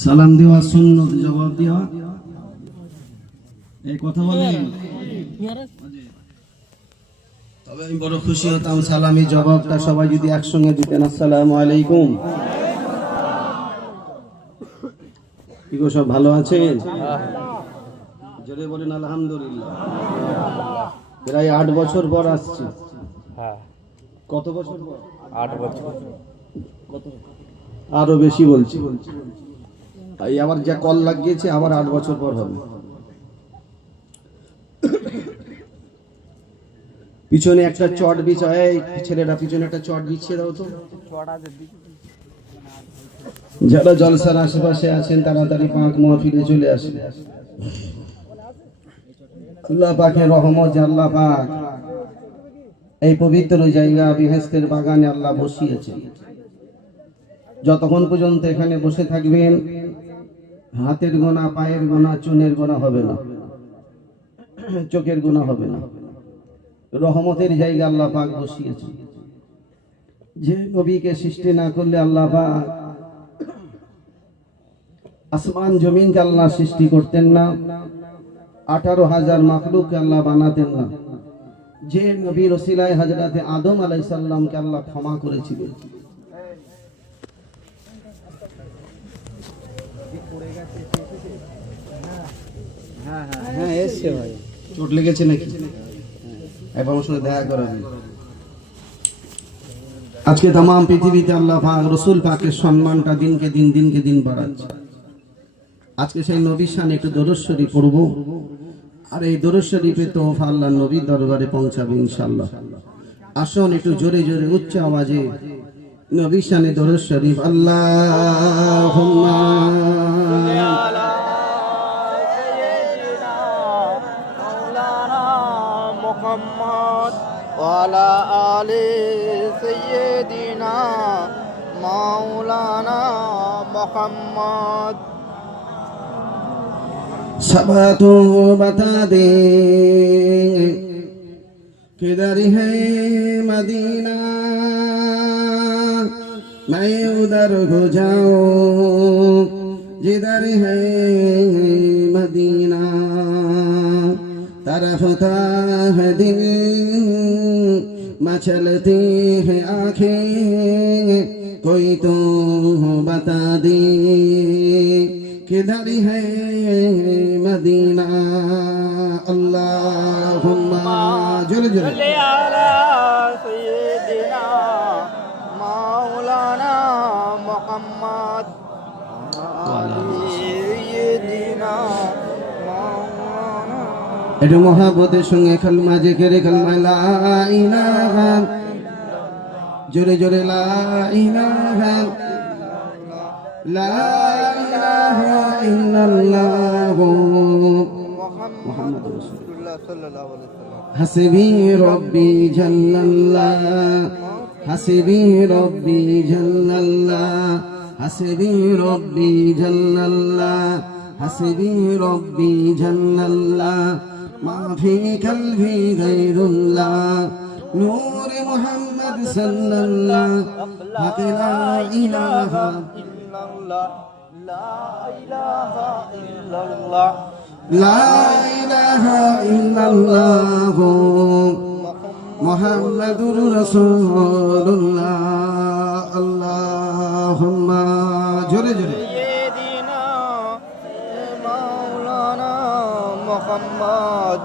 সালাম দেওয়া সুন্নত, জবাব দেওয়া এই কথা বলেন। তবে আমি বড় খুশি হতাম সালামি জবাবটা সবাই যদি একসঙ্গে দিতেন। আসসালামু আলাইকুম। কি গো, সব ভালো আছেন? জোরে বলেন আলহামদুলিল্লাহ। প্রায় 8 বছর পর আসছি। কত বছর পর? 8 বছর। কত? আরো বেশি বলছি। এই আবার যা কল লাগিয়েছে আবার 8 বছর পর হবে। পিছনে একটা চট বিছায়, ছেলেরা পিছনে একটা চট বিছিয়ে দাও তো। যারা জলসার আশেপাশে আছেন তাড়াতাড়ি পাক মাহফিলে চলে আসেন। আল্লাহ পাকের রহমত, আল্লাহ পাক এই পবিত্র জায়গা বেহেশতের বাগানে আল্লাহ বসিয়েছেন। যতক্ষণ পর্যন্ত এখানে বসে থাকবেন হাতের গোনা, পায়ের গোনা, চুনের গোনা হবে না, চোখের গোনা হবে না। রহমতের জায়গা আল্লাহ পাক বসিয়েছেন। যে নবীকে সৃষ্টি না করলে আল্লাহ পাক আসমান জমিনকে আল্লাহ সৃষ্টি করতেন না, 18,000 মাখলুককে আল্লাহ বানাতেন না। যে নবীর ওসিলায় হযরতে আদম আলাইহিস সালামকে আল্লাহ ক্ষমা করেছিলেন। হ্যাঁ এসছে ভাই। চোট লেগেছে নাকি? একবার আমার সঙ্গে দেখা করাবেন। আজকে তাম পৃথিবীতে আল্লাহ পাক রাসূল পাকের সম্মানটা দিনকে দিন বাড়াচ্ছে। আজকে সেই নবীর শানে একটু দরুদ শরীফ পড়ব, আর এই দরুদ শরীফে তোহফা আল্লাহর নবীর দরবারে পৌঁছাবে ইনশাআল্লাহ। আসুন একটু জোরে জোরে উচ্চ আওয়াজে নবীর শানে দরুদ শরীফ। আল্লাহুম্মা মুহাম্মদ ওয়া আলা আলি সাইয়্যিদিনা মাওলানা মুহাম্মদ। सबको बता दे किधर है मदीना, मैं उधर हो जाऊं जिधर है मदीना। तरफता है दिल मचलती है आंखें, कोई तो बता दे किधर है मदीना। अल्लाहुम्मा जोरे जोरे अला सय्यिदिना मौलाना मुहम्मद सय्यिदिना मौलाना। এটা মহাব্বতের সঙ্গে কালমা জিকির, কালমা লা ইলাহা, জোরে জোরে লা ইলাহা লা ইলাহা ইল্লাল্লাহ মুহাম্মাদুর রাসূলুল্লাহ সাল্লাল্লাহু আলাইহি ওয়াসাল্লাম। হাসবি রব্বি জাল্লাল্লাহ, হাসবি রব্বি জাল্লাল্লাহ, হাসবি রব্বি জাল্লাল্লাহ, হাসবি রব্বি জাল্লাল্লাহ। মা ফি কলবি গায়রুল্লাহ, নূর মুহাম্মদ সাল্লাল্লাহ। হক লা ইলাহা ইল্লাল্লাহ, লা ইলাহা ইল্লাল্লাহ, লা ইলাহা ইল্লাল্লাহ মুহাম্মাদুর রাসূলুল্লাহ। আল্লাহুম্মা জোরে জোরে সাইয়্যিদিনা মাওলানা মুহাম্মদ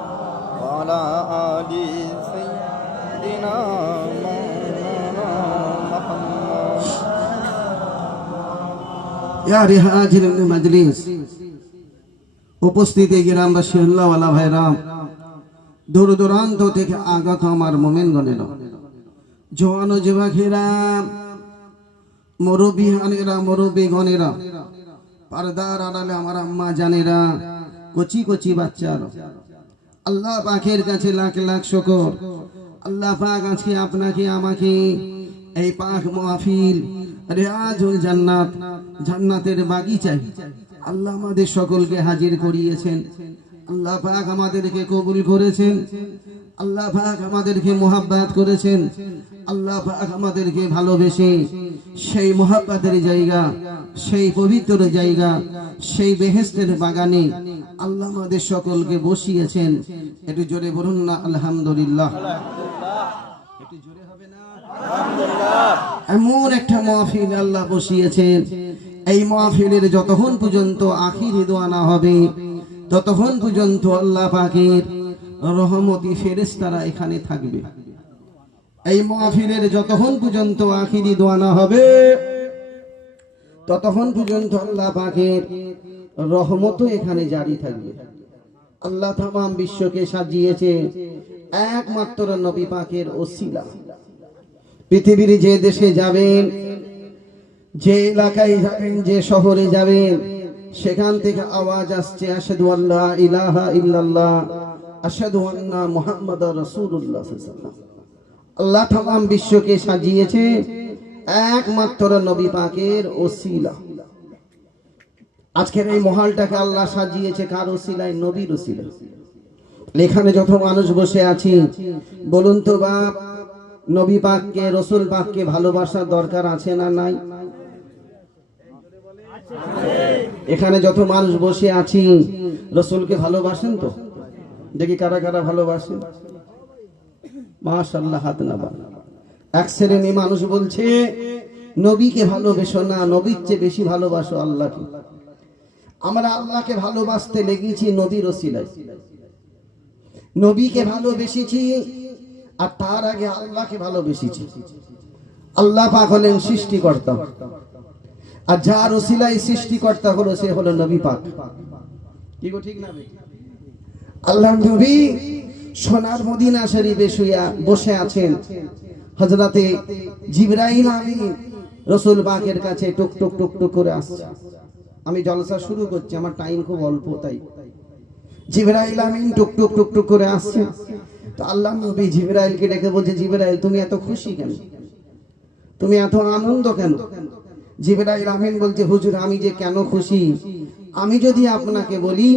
ওয়া আলা আলি সাইয়্যিদিনা মাওলানা মুহাম্মদ। ইয়া রিহাজিল মাজলিস, উপস্থিত গ্রামবাসী আল্লাহওয়ালা ভাইরাম, দূর দূরান্ত থেকে আগত আমার মোমেনগণেরা, জওয়ান ও যুবকেরা, মুরব্বিহানেরা, মুরব্বিগণেরা, পর্দার আড়ালে আমার আম্মা জানেরা, কচি কচি বাচ্চারা, আল্লাহ পাকের কাছে লাখ লাখ শুকর। আল্লাহ পাক আজকে আপনাকে আমাকে এই পাক মাহফিল রিয়াজুল জান্নাত, জান্নাতের বাগিচায় আল্লাহ আমাদের সকলকে হাজির করিয়েছেন। আল্লাহ পাক আমাদেরকে কবুল করেছেন, আল্লাহ পাক আমাদেরকে মোহাব্বত করেছেন, আল্লাহ পাক আমাদেরকে ভালোবেসে সেই মোহাব্বতের জায়গা, সেই পবিত্র জায়গা, সেই বেহেশতের বাগানে আল্লাহ আমাদের সকলকে বসিয়েছেন। একটু জোরে বলুন না আলহামদুলিল্লাহ। একটু জোরে হবে না? এমন একটা মাহফিল আল্লাহ বসিয়েছেন, এই মাহফিলের যতক্ষণ পর্যন্ত আখিরি দোয়া না হবে ততক্ষণ পর্যন্ত আল্লাহ পাকের রহমতি ফেরেশতারা এখানে থাকবে। এই মাহফিলের যতক্ষণ পর্যন্ত আখিরি দোয়া না হবে ততক্ষণ পর্যন্ত আল্লাহ পাকের রহমতও এখানে জারি থাকবে। আল্লাহ তামাম বিশ্বকে সাজিয়েছে একমাত্র নবী পাকের ওসিলা। পৃথিবীর যে দেশে যাবেন, যে এলাকায় যাবেন, যে শহরে যাবেন, সেখান থেকে আওয়াজ আসছে আশহাদু আল্লা ইলাহা ইল্লাল্লাহ, আশহাদু আন্না মুহাম্মাদুর রাসূলুল্লাহ সাল্লাল্লাহু আলাইহি ওয়াসাল্লাম। আল্লাহ তামাম বিশ্বকে সাজিয়েছে একমাত্র নবী পাকের ওসিলা। আজকের এই মহলটাকে আল্লাহ সাজিয়েছে কার ওসিলায়? নবীর ওসিলায়। এখানে যত মানুষ বসে আছি, বলুন তো বাপ, নবী পাককে, রসুল পাককে ভালোবাসার দরকার আছে না নাই? এখানে যত মানুষ বসে আছি রসুলকে ভালোবাসেন তো? দেখি কারা কারা ভালোবাসেন। মাশাআল্লাহ, হাত নামান। এক শ্রেণী মানুষ বলছে নবীকে ভালোবেসো না, নবীর চেয়ে বেশি ভালোবাসো আল্লাহকে। আমরা আল্লাহকে ভালোবাসতে লেগেছি নবীর ওসিলায়। নবীকে ভালোবেসেছি আর তার আগে আল্লাহকে ভালোবেসেছি। আল্লাহ পাক হলেন সৃষ্টিকর্তা, আর যার ওসিলায় সৃষ্টিকর্তা হলো সে হলো নবী পাক। কি গো, ঠিক না? আল্লাহ নবী সোনার মদিনা শরীফে শুয়ে বসে আছেন। হযরতে জিবরাইল আমিন রাসূল পাকের কাছে টুক টুক টুক টুক করে আসছে। আমি জলসা শুরু করছি, আমার টাইম খুব অল্প, তাই জিবরাইল আমিন টুক টুক টুক টুক করে আসছে। তো আল্লাহ নবী জিবরাইলকে ডেকে বলছে, জিবরাইল তুমি এত খুশি কেন? তুমি এত আনন্দ কেন? জিবরাইল আমিন বলছে, হুজুর আমি যে কেন খুশি, আমি যদি আপনাকে বলি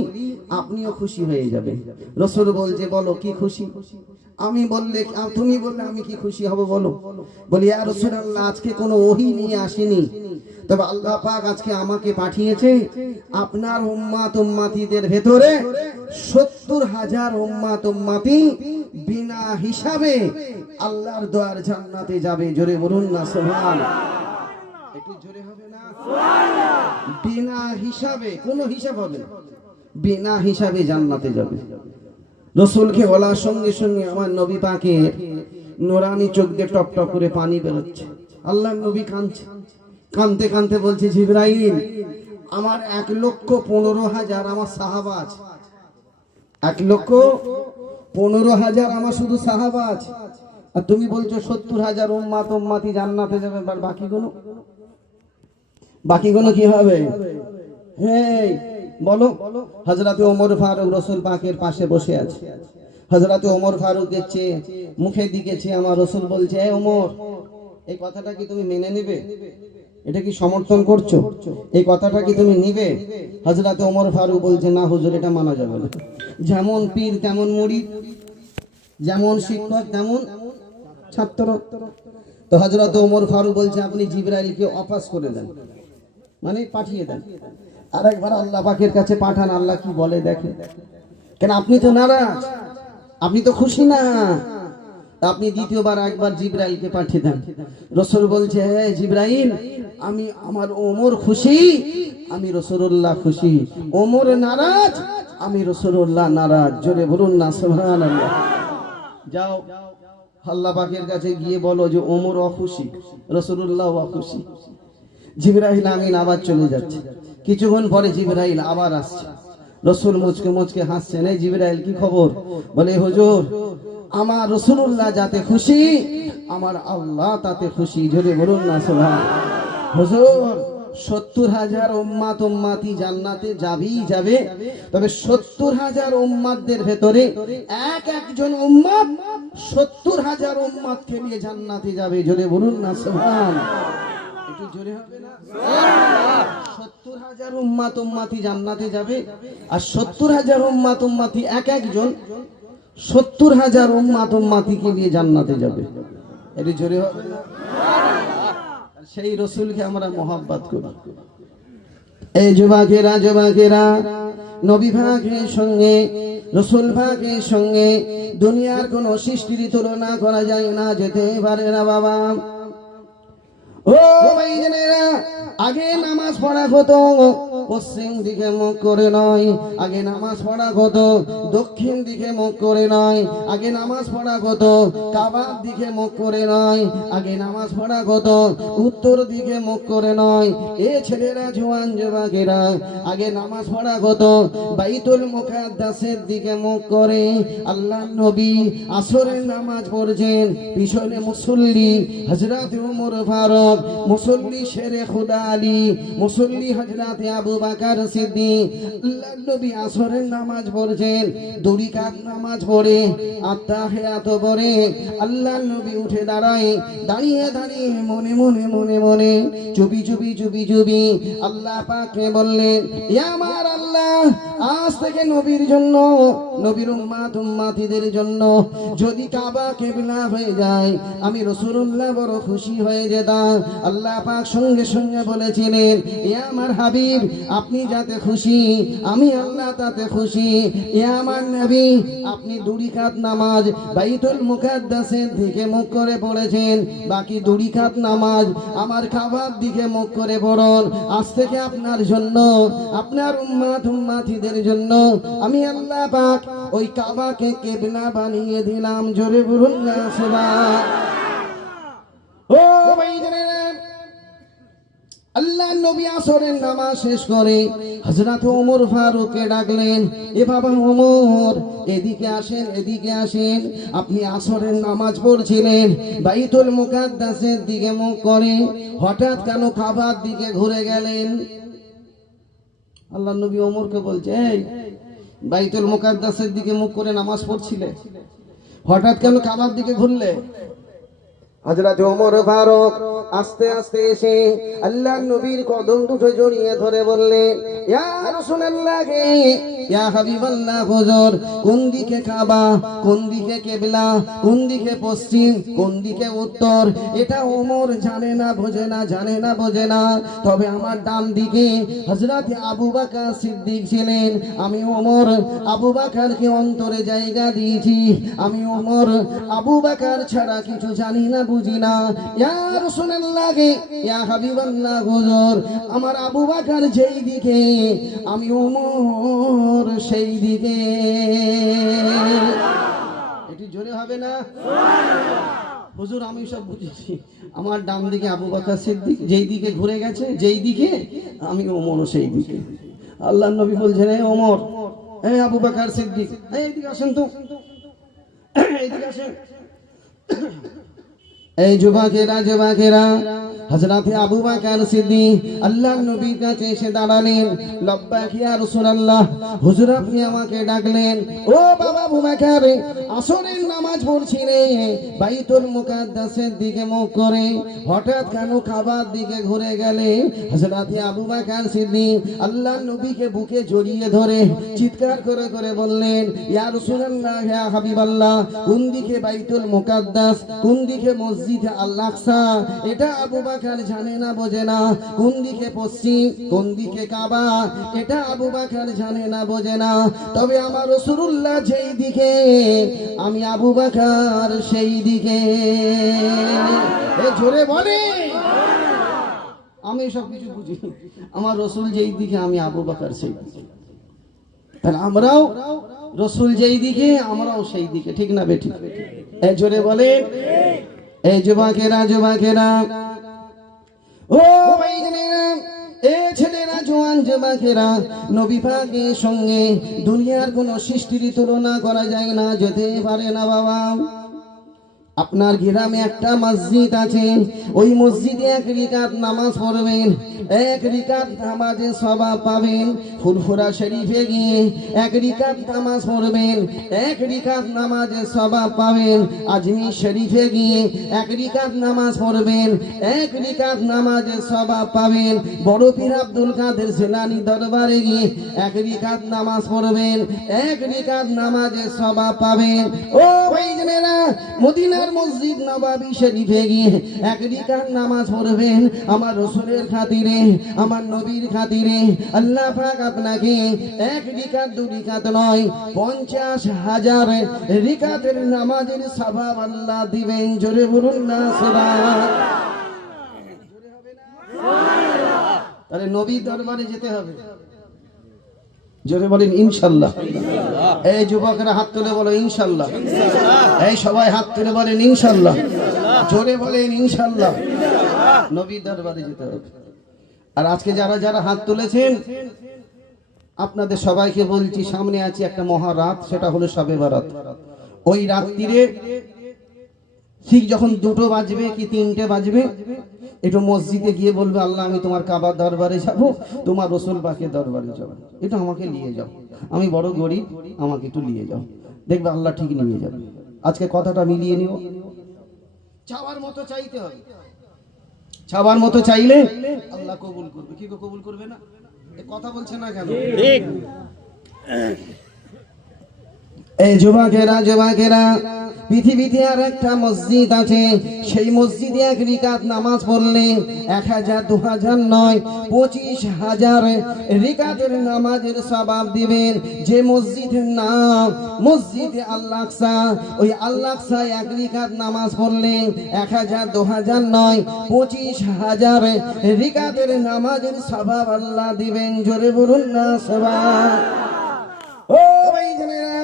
আপনিও খুশি হয়ে যাবেন। রাসূল বলছে, বলো কি খুশি? আমি বললে, তুমি বললে আমি কি খুশি হব বলো? বলি, ইয়া রাসূলুল্লাহ, আজকে কোনো ওহী নিয়ে আসেনি, তবে আল্লাহ পাক আজকে আমাকে পাঠিয়েছে আপনার উম্মাত উম্মাতীদের ভেতরে ৭০,০০০ উম্মাত উম্মাতি বিনা হিসাবে আল্লাহর দয়ার জান্নাতে যাবে। জোরে বলুন না সুবহানাল্লাহ। একটু জোরে হবে না? সুবহানাল্লাহ। বিনা হিসাবে, কোনো হিসাব হবে না, বিনা হিসাবে জান্নাতে যাবে। রাসূলকে বলার সঙ্গে সঙ্গে আমার নবী পাকের নূরানি চোখ দিয়ে টপ টপ করে পানি বেরোচ্ছে। আল্লাহর নবী কাঁদছে, কাঁদতে কাঁদতে বলছে, জিবরাইল আমার ১,১৫,০০০ আমার সাহাবা আছে। ১,১৫,০০০ আমার শুধু সাহাবা আছে, আর তুমি বলছো ৭০,০০০ উম্মাত উম্মাতি জান্নাতে যাবে। বাকিগুলো কি হবে? হ্যাঁ বলো। হযরতে ওমর ফারুক রাসূল পাকের পাশে বসে আছে। হযরতে ওমর ফারুক দেখছে, মুখে দিকেছে, আমার রাসূল বলছে, এ ওমর, এই কথাটা কি তুমি মেনে নেবে? এটা কি সমর্থন করছো? এই কথাটা কি তুমি নিবে? হযরতে ওমর ফারুক বলছে, না হুজুর, এটা মানা যাবে না। যেমন পীর তেমন মুরিদ, যেমন শিক্ষক তেমন ছাত্র। তো হযরতে ওমর ফারুক বলছে, আপনি জিবরাইলকে অপাস করে দেন, মানে পাঠিয়ে দেন, আরেকবার আল্লাহ পাকের কাছে পাঠান, আল্লাহ কি বলে দেখেন। কেন আপনি তো নারাজ, আপনি তো খুশি না, আপনি দ্বিতীয়বার একবার জিবরাইলকে পাঠিয়ে দেন। রাসূল বলছে, হে জিবরাইল, আমি আমার ওমর খুশি, আমি রাসূলুল্লাহ খুশি। ওমর নারাজ, আমি রাসূলুল্লাহ নারাজ। জোরে বলুন না সুবহানাল্লাহ। যাও আল্লাহ পাকের কাছে গিয়ে বলো যে ওমর অখুশি, রাসূলুল্লাহ অখুশি। জিবরাইল আমিন আবার চলে যাচ্ছে। কিছুক্ষণ পরে জিবরাইল আবার আসছে। রাসূল মুচকে মুচকে হাসছেন, এই জিবরাইল কি খবর? বলে, হুজুর আমার রাসূলুল্লাহ যাতে খুশি, আমার আল্লাহ তাতে খুশি। জোরে বলুন না সুবহানাল্লাহ। হুজুর ৭০,০০০ উম্মাত উম্মাতি জান্নাতে যাবেই যাবে, তবে ৭০,০০০ উম্মাতদের ভেতরে একজন উম্মাত ৭০,০০০ উম্মাতকে নিয়ে জান্নাতে যাবে। জোরে বলুন না সুবহানাল্লাহ। একটু জোরে হবে না? সুবহানাল্লাহ। ৭০,০০০ উম্মাত উম্মাতি জান্নাতে যাবে, আর ৭০,০০০ উম্মাত উম্মাতি একজন ৭০,০০০ উম্মাত উম্মাতিকে নিয়ে জান্নাতে যাবে। একটু জোরে হবে না? সেই রসুলকে আমরা মহব্বত করি। এই যুবকেরা নবী ভাগের সঙ্গে রসুল ভাগের সঙ্গে দুনিয়ার কোন সৃষ্টির তুলনা করা যায় না, যেতে পারে না বাবা। ও ভাইজানেরা, আগে নামাজ পড়া হতো পশ্চিম দিকে মুখ করে নয়, আগে নামাজ পড়া হতো দক্ষিণ দিকে মুখ করে নয়, আগে নামাজ পড়া হতো কাবার দিকে মুখ করে নয়, আগে নামাজ পড়া হতো উত্তর দিকে মুখ করে নয়। এ ছেলেরা, জওয়ান যুবকেরা, আগে নামাজ পড়া হতো বাইতুল মুকাদ্দাসের দিকে মুখ করে। আল্লাহ নবী আসরের নামাজ পড়ছেন, পিছনে মুসল্লি হযরত ওমর ফারুক, মুসল্লি শেরে খুদা আলী, মুসল্লি হযরত আবু বকর সিদ্দিক। আল্লাহ নবী আসরের নামাজ পড়ছেন, দুই রাকাত নামাজ পড়ে আত্তাহিয়াত পড়ে আল্লাহ নবী উঠে দাঁড়ায়, দাঁড়িয়ে দাঁড়িয়ে মনে মনে মনে মনে চুপি চুপি চুপি চুপি আল্লাহ পাককে বললেন, ইয়া আমার আল্লাহ, আজ থেকে নবীর জন্য, নবীর উম্মতিদের জন্য যদি কাবা কিবলা হয়ে যায়, আমি রাসূলুল্লাহ বড় খুশি হয়ে যেতাম। আল্লাহ পাক সঙ্গে সঙ্গে বলেছিলেন, ইয়া আমার হাবিব, আপনি যাতে খুশি, আমি আল্লাহ তাতে খুশি। ইয়া আমার নবী, আপনি দুই রাকাত নামাজ বাইতুল মুকাদ্দাসের দিকে মুখ করে পড়েছেন, বাকি দুই রাকাত নামাজ আমার কাবার দিকে মুখ করে পড়ুন। আজ থেকে আপনার জন্য, আপনার উম্মতিদের জন্য আমি আল্লাহ পাক ওই কাবাকে কিবলা বানিয়ে দিলাম। জোরে বলুন না সুবহানাল্লাহ। ও ভাইজানেরা, আল্লাহ নবী আসরের নামাজ শেষ করে হযরত ওমর ফারুককে ডাকলেন, এ বাবা ওমর, এদিকে আসেন, এদিকে আসেন। আপনি আসরের নামাজ পড়ছিলেন বাইতুল মুকাদ্দাসের দিকে মুখ করে, হঠাৎ কেন কাবার দিকে ঘুরে গেলেন? আল্লাহ নবী ওমরকে বলছে, এই বাইতুল মুকাদ্দাসের দিকে মুখ করে নামাজ পড়ছিলে, হঠাৎ কেন কাবার দিকে ঘুরলে? হযরত ওমর ফারুক আস্তে আস্তে এসে আল্লাহ নবীর কদম দুটো জড়িয়ে ধরে বললেন, ইয়া রাসূলুল্লাহ, ইয়া হাবিবাল্লাহ, হুজুর, কোন দিকে কাবা, কোন দিকে কিবলা, কোন দিকে পশ্চিম, কোন দিকে উত্তর, এটা ওমর জানে না, বোঝে না, জানে না, বোঝে না। তবে আমার ডান দিকে হযরত আবু বকর সিদ্দিক ছিলেন। আমি ওমর আবু বকরকে অন্তরে জায়গা দিয়েছি। আমি ওমর আবু বকর ছাড়া কিছু জানি না, বুঝি না। ইয়া রাসূলুল্লাহ, ইয়া হাবিবাল্লাহ, হুজুর, আমার আবু বকর যেই দিকে, আমি ওমর সেই দিকে। এটি জোরে হবে না? হুজুর, আমি সব বুঝেছি, আমার ডান দিকে আবু বকর সিদ্দিক যেই দিকে ঘুরে গেছে, যেই দিকে, আমি ওমরও সেই দিকে। আল্লাহ নবী বলছেন, এই ওমর, এই আবু বকর সিদ্দিক, এইদিকে আসেন তো, এইদিকে আসেন। এই যুবকেরা, হযরত আবু বকর সিদ্দিক আল্লাহর নবীর কাছে এসে দাঁড়ালেন। লব্বাইক ইয়া রাসূলুল্লাহ, হুজুর আপনি আমাকে ডাকলেন। ও বাবা আবু বকর, আসরের নামাজ পড়ছিলে বাইতুল মুকাদ্দাসের দিকে মুখ করে, হঠাৎ কেন কাবার দিকে ঘুরে গেলে? হযরত আবু বকর সিদ্দিক আল্লাহর নবীকে বুকে জড়িয়ে ধরে চিৎকার করে করে বললেন, ইয়া রাসূলুল্লাহ, ইয়া হাবিবাল্লাহ, কোন দিকে বাইতুল মুকাদ্দাস, কোন দিকে মসজিদ আল আকসা, এটা আবু বকর জানে না, বোঝে না। কোন দিকে পশ্চিম, কোন দিকে কাবা, এটা আবু বকর জানে না, বোঝে না। তবে আমার রাসূলুল্লাহ যেই দিকে, আমি আবু বকর সেই দিকে। এ জোরে বলে, আমি সব কিছু বুঝি, আমার রাসূল যেই দিকে, আমি আবু বকর সেই দিকে। তাহলে আমরাও রাসূল যেই দিকে, আমরাও সেই দিকে, ঠিক না বেঠিক? এ জোরে বলে। এই যুবকেরা, ও ভাইজানেরা, এ ছেলেরা, জওয়ান যুবকেরা, নবী পাকের সঙ্গে দুনিয়ার কোন সৃষ্টির তুলনা করা যায় না, যেতে পারে না বাবা। আপনার গ্রামে একটা মসজিদ আছে, ওই মসজিদে এক রাকাত নামাজ পড়বেন, এক রাকাত নামাজে সওয়াব পাবেন। ফুরফুরা শরীফে গিয়ে এক রাকাত নামাজ পড়বেন, এক রাকাত নামাজে সওয়াব পাবেন। আজমির শরীফে গিয়ে এক রাকাত নামাজ পড়বেন, এক রাকাত নামাজে সওয়াব পাবেন। বড় পীর আব্দুল কাদের জিলানী দরবারে গিয়ে এক রাকাত নামাজ পড়বেন, এক রাকাত নামাজে সওয়াব পাবেন। ও ভাইজানেরা, মদিনার মসজিদ নবাবী শরীফে গিয়ে এক রিকাত নামাজ পড়বেন আমার রাসূলের খাতিরে, আমার নবীর খাতিরে। আল্লাহ পাক আপনাকে এক রিকাত দু রিকাত নয় 50,000 রিকাতের নামাজের সওয়াব আল্লাহ দিবেন। জোরে বলুন না সুবহানাল্লাহ। তাহলে নবীর দরবারে যেতে হবে। জোরে বলেন ইনশাআল্লাহ। এই যুবকরা হাত তুলে বলো ইনশাআল্লাহ। এই সবাই হাত তুলে বলেন ইনশাআল্লাহ। জোরে বলেন ইনশাআল্লাহ। নবীর দরবারে যেতে হবে। আর আজকে যারা যারা হাত তুলেছেন আপনাদের সবাইকে বলছি, সামনে আছে একটা মহারাত, সেটা হলো শবে বরাত। ওই রাত্রিরে ঠিক যখন 2টো বাজবে কি 3টে বাজবে, একটু মসজিদে গিয়ে বলবে আল্লাহ আমি তোমার কাবার দরবারে যাব, তোমার রাসূল পাকের দরবারে যাব, এটা আমাকে নিয়ে যাও, আমি বড় গরিব, আমাকে একটু নিয়ে যাও, দেখবে আল্লাহ ঠিক নিয়ে যাবে। আজকে কথাটা মিলিয়ে নিও। চাওয়ার মতো চাইতে হবে, চাওয়ার মতো চাইলে আল্লাহ কবুল করবে। কি কবুল করবে না? এই কথা বলছে না কেন? ঠিক। এই যুবকেরা যুবকেরা, পৃথিবীতে আর একটা মসজিদ আছে, সেই মসজিদে এক রিকাত নামাজ পড়লে 1000 2000 নয় 25,000 রিকাতের নামাজের সওয়াব দিবেন। যে মসজিদের নাম মসজিদে আল-আকসা, ওই আল-আকসা এক রিকাত নামাজ পড়লে 1000 2000 নয় 25,000 রিকাতের নামাজের সওয়াব আল্লাহ দিবেন। জোরে বলুন না সুবহানাল্লাহ। ও ভাইজানেরা,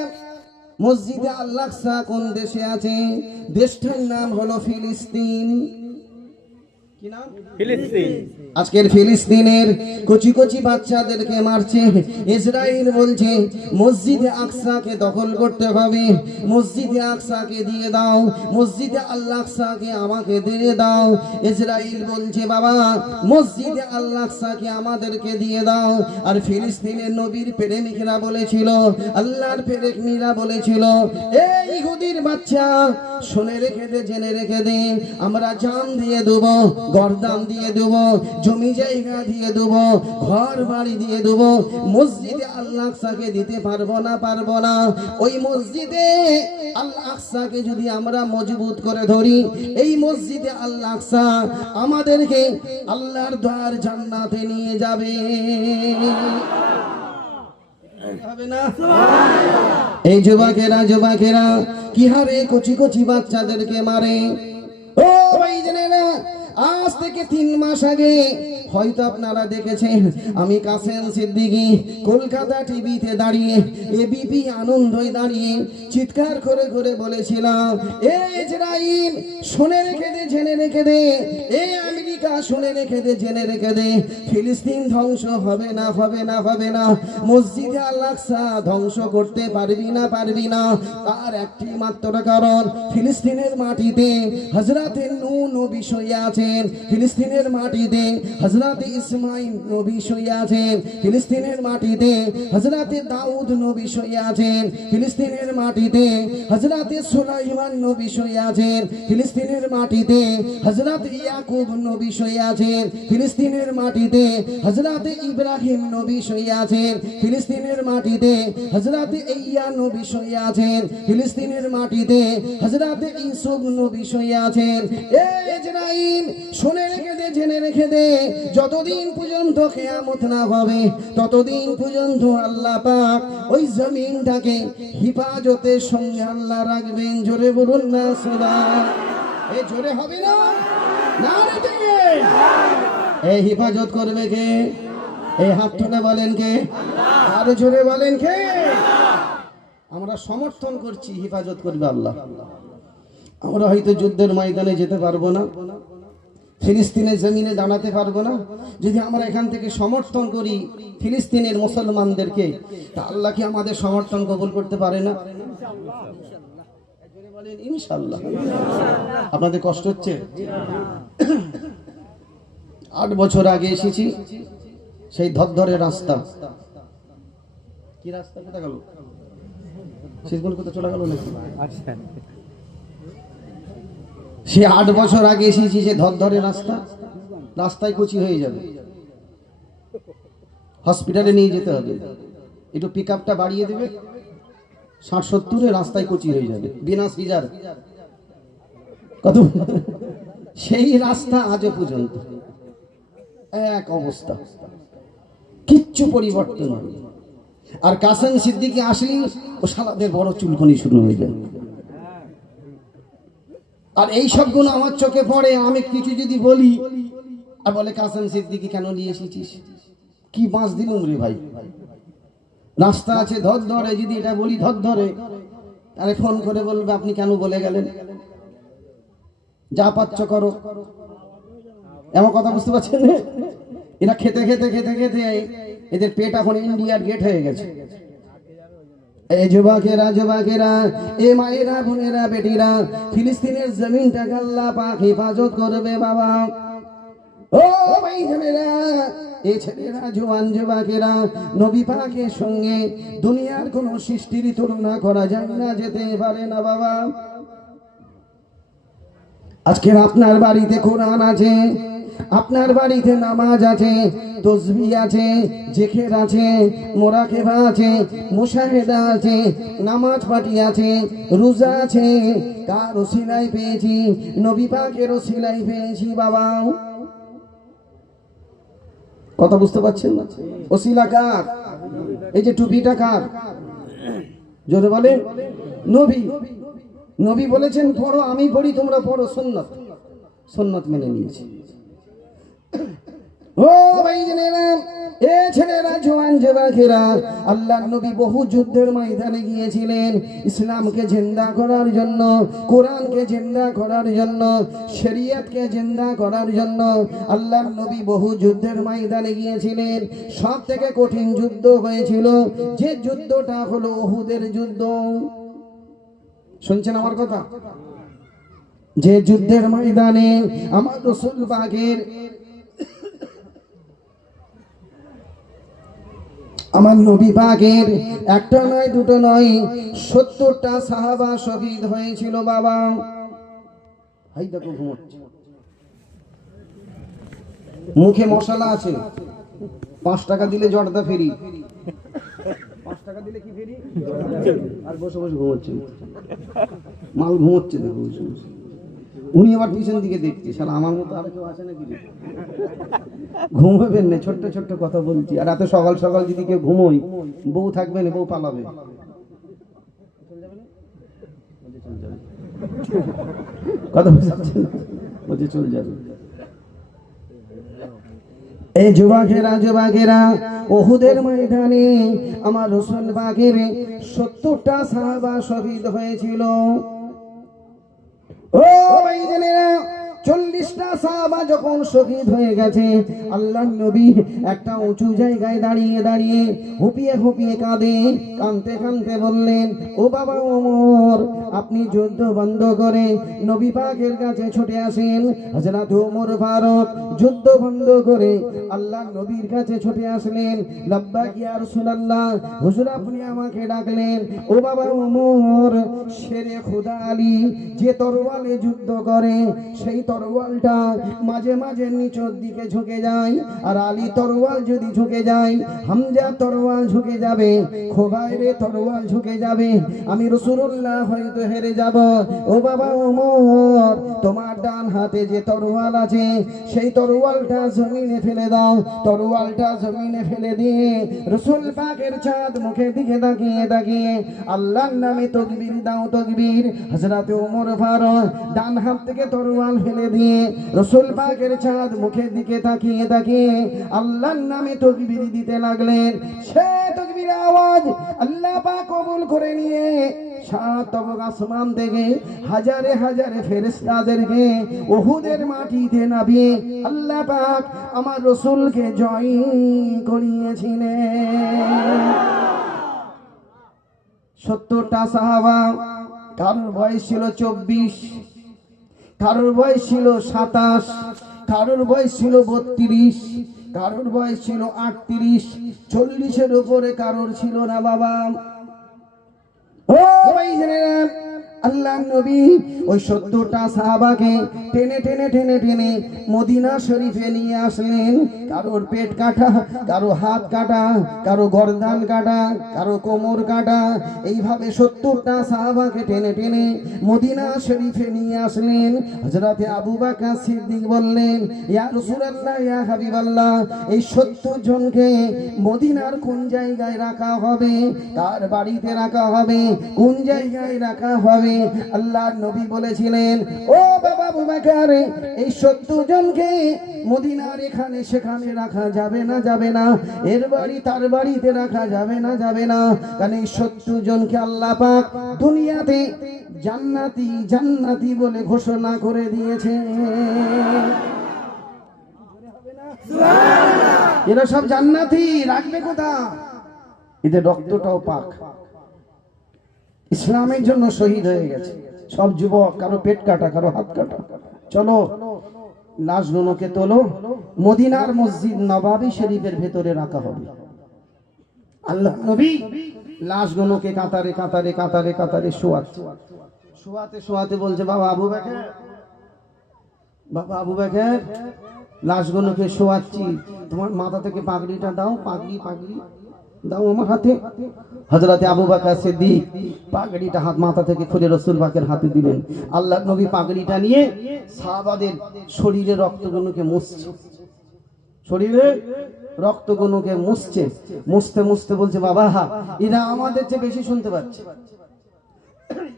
মসজিদে আল-আকসা কোন দেশে আছে? দেশটার নাম হলো ফিলিস্তিন। কি নাম? ফিলিস্তিন। আজকের ফিলিস্তিনের কচি কচি বাচ্চাদেরকে মারছে ইসরাইল। বলছে মসজিদে আকসাকে দখল করতে হবে, মসজিদে আকসাকে দিয়ে দাও, মসজিদে আল-আকসাকে আমাকে দিয়ে দাও। ইসরাইল বলছে বাবা মসজিদে আল-আকসাকে আমাদেরকে দিয়ে দাও। আর ফিলিস্তিনের নবীর প্রেমিকরা বলেছিল, আল্লাহর প্রেমিকরা বলেছিল, এই ইহুদির বাচ্চা শুনে রেখে দে, জেনে রেখে দে, আমরা জান দিয়ে দেবো, গর্দান দিয়ে দেব, জমি জায়গা দিয়ে দেব, ঘর বাড়ি দিয়ে দেব, মসজিদে আল-আকসাকে দিতে পারবো না, পারবো না। ওই মসজিদে আল-আকসাকে যদি আমরা মজবুত করে ধরি, এই মসজিদে আল-আকসা আমাদেরকে আল্লাহর দ্বার জান্নাতে নিয়ে যাবে। এই যুবকেরা যুবকেরা কি হারে কচি কচি বাচ্চাদেরকে মারে। ও ভাইজানেরা, আজ থেকে 3 মাস আগে হয়তো আপনারা দেখেছেন আমি কাসেম সিদ্দিকী কলকাতা টিভিতে দাঁড়িয়ে এবিপি আনন্দয় দাঁড়িয়ে চিৎকার করে করে বলেছিলাম, এ ইসরাইল শুনে রেখে দে, জেনে রেখে দে, এ আমেরিকা শুনে রেখে দে, জেনে রেখে দে, ফিলিস্তিন ধ্বংস হবে না, হবে না, হবে না। মসজিদে আল-আকসা ধ্বংস করতে পারবি না, পারবি না। তার একটি মাত্র কারণ, ফিলিস্তিনের মাটিতে হযরতে নূহ নবী শুয়ে আছেন, ফিলিস্তিনের মাটিতে হযরতে ইসমাঈল নবী শুয়ে আছেন, ফিলিস্তিনের মাটিতে হযরতে দাউদ নবী শুয়ে আছেন, ফিলিস্তিনের মাটিতে হযরতে সুলাইমান নবী শুয়ে আছেন, ফিলিস্তিনের মাটিতে হযরতে ইয়াকুব নবী শুয়ে আছেন, ফিলিস্তিনের মাটিতে হযরতে ইব্রাহিম নবী শুয়ে আছেন, ফিলিস্তিনের মাটিতে হযরতে ইয়া নবী শুয়ে আছেন, ফিলিস্তিনের মাটিতে হযরতে ইউসুফ নবী শুয়ে আছেন। এই ইসরাইল শুনে রেখে দে, জেনে রেখে দে, যতদিন পর্যন্ত কিয়ামত না হবে ততদিন পর্যন্ত আল্লাহ পাক ওই জমিনটাকে হিফাজতের সঙ্গে আল্লাহ রাখবেন। জোরে বলুন না সুবহানাল্লাহ। এই জোরে হবে না, না রে থেকে এই হিফাজত করবে কে? এই হাত তুলে বলেন কে? আরো জোরে বলেন কে? আমরা সমর্থন করছি, হিফাজত করবে আল্লাহ। আমরা হয়তো যুদ্ধের ময়দানে যেতে পারবো না, ফিলিস্তিনের জমিনে দাঁড়াতে পারবো না, যদি আমরা এখান থেকে সমর্থন করি ফিলিস্তিনের মুসলমানদেরকে, তা আল্লাহ কি আমাদের সমর্থন কবুল করতে পারে না? ইনশাআল্লাহ। আপনাদের কষ্ট হচ্ছে? 8 বছর আগে এসেছি, সেই ধরধরে রাস্তা, কি রাস্তা কোথা গেল? শেষগুলো কোথা চলে গেল নাকি? সে 8 বছর আগে এসেছি, সে ধরধরে রাস্তা, রাস্তায় কুচি হয়ে যাবে, হসপিটালে নিয়ে যেতে হবে, একটু পিক আপটা বাড়িয়ে দেবে, 60-70 রাস্তায় কুচি হয়ে যাবে, বিনা সিজার। কত সেই রাস্তা আজও পর্যন্ত এক অবস্থা, কিচ্ছু পরিবর্তন হয়। আর কাসেম সিদ্দিকী আসলেই ও শালাদের বড় চুলকনি শুরু হয়ে যায়। আর এই সবগুলো আমার চোখে পড়ে। আমি কিছু যদি বলি আর বলে কাসেম সিদ্দিকী কেন নিয়ে এসেছিস, কি বাঁশ দিলুম রে ভাই। রাস্তা আছে ধর ধরে, যদি এটা বলি ধর ধরে, তাহলে ফোন করে বলবে আপনি কেন বলে গেলেন, যা পাচ্ছ করো। এমন কথা বুঝতে পারছেন? এরা খেতে খেতে খেতে খেতে এদের পেট এখন ইন্ডিয়ার গেট হয়ে গেছে। এই যুবকেরা যুবকেরা, এ মায়েরা বোনেরা বেটিরা, ফিলিস্তিনের জমিনটাকে আল্লাহ পাক হেফাজত করবে বাবা। ও ভাই বোনেরা, এই ছেলেরা জওয়ান যুবকেরা, নবী পাকের সঙ্গে দুনিয়ার কোন সৃষ্টির তুলনা করা যায় না, যেতে পারে না বাবা। আজকে আপনার বাড়িতে কোরআন আছে, আপনার বাড়িতে নামাজ আছে, তসবিহ আছে, জিকির আছে, মুরাকাবা আছে, মুশাহিদা আছে, নামাজ পাঠি আছে, রোজা আছে। কার ওসিলায় পেয়েছি? নবী পাকের ওসিলায় পেয়েছি বাবা। কথা বুঝতে পারছেন না? ওসিলা কার? এই যে টুপিটা কার? জোরে বলে নবী। নবী বলেছেন পড়ো, আমি পড়ি, তোমরা পড়ো। সুন্নাত, সুন্নাত মেনে নিয়েছি। ও ভাইজানেরা, এ ছেলেরা জওয়ান যুবকেরা, আল্লাহর নবী বহু যুদ্ধের ময়দানে গিয়েছিলেন ইসলামকে জিন্দা করার জন্য, কোরআনকে জিন্দা করার জন্য, শরীয়তকে জিন্দা করার জন্য। আল্লাহর নবী বহু যুদ্ধের ময়দানে গিয়েছিলেন। সব থেকে কঠিন যুদ্ধ হয়েছিল যে যুদ্ধটা হলো উহুদের যুদ্ধ। শুনছেন আমার কথা? যে যুদ্ধের ময়দানে আমার রাসূল পাকের, আমার নবী পাকের একটা নয় দুটো নয় 70টা সাহাবা শহীদ হয়েছিল বাবা। হাই দেখো ঘুমোচ্ছে, মুখে মশলা আছে। 5 টাকা দিলে জর্দা ফেরি, 5 টাকা দিলে কি ফেরি, আর বসে বসে ঘুমোচ্ছে। মাল ঘুমোচ্ছে দেখো বসে বসে। উনি আবার পিছন দিকে দেখছে, শালা আমার মতো আর কেউ আছে নাকি? ঘুমাবেন না, ছোট্ট ছোট্ট কথা বলছি। আর এত সকাল সকাল যদি কেউ ঘুমোই, বউ থাকবে না, বউ পালাবে। কথা বুঝছেন? বলছে চলে যাবে। এই যুবকেরা যুবকেরা, উহুদের ময়দানে আমার রাসূল পাকের 70টা সাহাবা শহীদ হয়েছিল। ও ভাইজানেরা, 40টা সাহাবা যখন শহীদ হয়ে গেছে, আল্লাহর নবী একটা উঁচু জায়গায় দাঁড়িয়ে দাঁড়িয়ে হুপিয়ে হুপিয়ে কাঁদে। কাঁদতে কাঁদতে বললেন, ও বাবা ওমর, আপনি যুদ্ধ বন্ধ করে নবী পাকের কাছে ছুটে আসেন। হযরত ওমর ফারুক যুদ্ধ বন্ধ করে আল্লাহর নবীর কাছে ছুটে আসলেন। লাব্বাইক ইয়া রাসূলুল্লাহ, হুজুর আপনি আমাকে ডাকলেন। ও বাবা ওমর, শেরে খুদা আলী যে তরোয়ালে যুদ্ধ করে, সেই তরোয়ালটা মাঝে মাঝে নিচের দিকে ঝুঁকে যায়। আর আলী তরোয়াল যদি ঝুঁকে যায়, হামজা তরোয়াল ঝুঁকে যাবে, খোবাইরে তরোয়াল ঝুঁকে যাবে, আমি রাসূলুল্লাহ হয়তো হেরে যাব। ও বাবা ওমর, তোমার ডান হাতে যে তরোয়াল আছে, সেই তরোয়ালটা জমিনে ফেলে দাও। তরোয়ালটা জমিনে ফেলে দিয়ে রাসূল পাকের চাঁদ মুখের দিকে তাকিয়ে তাকিয়ে আল্লাহর নামে তাকবীর দাও, তাকবীর। হযরত ওমর ফারুক ডান হাত থেকে তরোয়াল ফেলে দিয়ে রাসূল পাকের চাঁদ মুখের দিকে তাকিয়ে তাকিয়ে আল্লাহর নামে তাকবীর দিতে লাগলেন। সে তাকবীরের আওয়াজ আল্লাহ পাক কবুল করে নিয়ে 7 তবক আসমান থেকে হাজারে হাজারে ফেরেশতাদেরকে উহুদের মাটিতে নামিয়ে আল্লাহ পাক আমার রাসূলকে জয় করিয়েছিলেন। 70টা সাহাবা, কারোর বয়স ছিল 24, কারোর বয়স ছিল 27, কারোর বয়স ছিল 32, কারোর বয়স ছিল 38, 40-এর উপরে কারোর ছিল না বাবা। ও ভাইজানেরা, আল্লাহ নবী ওই 70টা সাহাবাকে টেনে টেনে টেনে টেনে মদিনা শরীফে নিয়ে আসলেন। কারোর পেট কাটা, কারো হাত কাটা, কারো গর্দান কাটা, কারো কোমর কাটা, এইভাবে 70টা সাহাবাকে টেনে টেনে মদিনা শরীফে নিয়ে আসলেন। হযরতে আবু বকর সিদ্দিক বললেন, ইয়া রাসূলুল্লাহ, ইয়া হাবিবাল্লাহ, এই 70 জনকে মদিনার কোন জায়গায় রাখা হবে, কার বাড়িতে রাখা হবে, কোন জায়গায় রাখা হবে? আল্লাহর নবী বলেছিলেন, ও বাবা আবু বকর, এই 70 জনকে মদিনার এখানে সেখানে রাখা যাবে না, যাবে না। এর বাড়ি তার বাড়িতে রাখা যাবে না, যাবে না। কারণ এই 70 জনকে আল্লাহ পাক দুনিয়াতে জান্নাতি জান্নাতি বলে ঘোষণা করে দিয়েছে। এরা সব জান্নাতি, রাখবে কোথায়? এদের রক্তটাও পাক, ইসলামের জন্য শহীদ হয়ে গেছে। সব যুবক, কারো পেট কাটা, কারো হাত কাটা, চলো লাশগুলোকে তোলো, মদিনার মসজিদ নবাবী শরীফের ভেতরে রাখা হবে। আল্লাহ নবী লাশগুলোকে কাতারে কাতারে কাতারে কাতারে শোয়াতে শোয়াতে বলছে, বাবা আবু বকর, বাবা আবু বকর, লাশগুলোকে শোয়াচ্ছি, তোমার মাথা থেকে পাগড়িটা দাও, পাগড়ি পাগড়ি দাও আমার হাতে। হযরতে আবু বকর সিদ্দিক পাগড়িটা হাত মাথা থেকে খুলে রাসূল পাকের হাতে দিলেন। আল্লাহর নবী পাগড়িটা নিয়ে সাহাবাদের শরীরের রক্তগুলোকে মুছছে, শরীরে রক্তগুলোকে মুছছে, মুছতে মুছতে বলছে, বাবা এরা আমাদের চেয়ে বেশি শুনতে পাচ্ছে,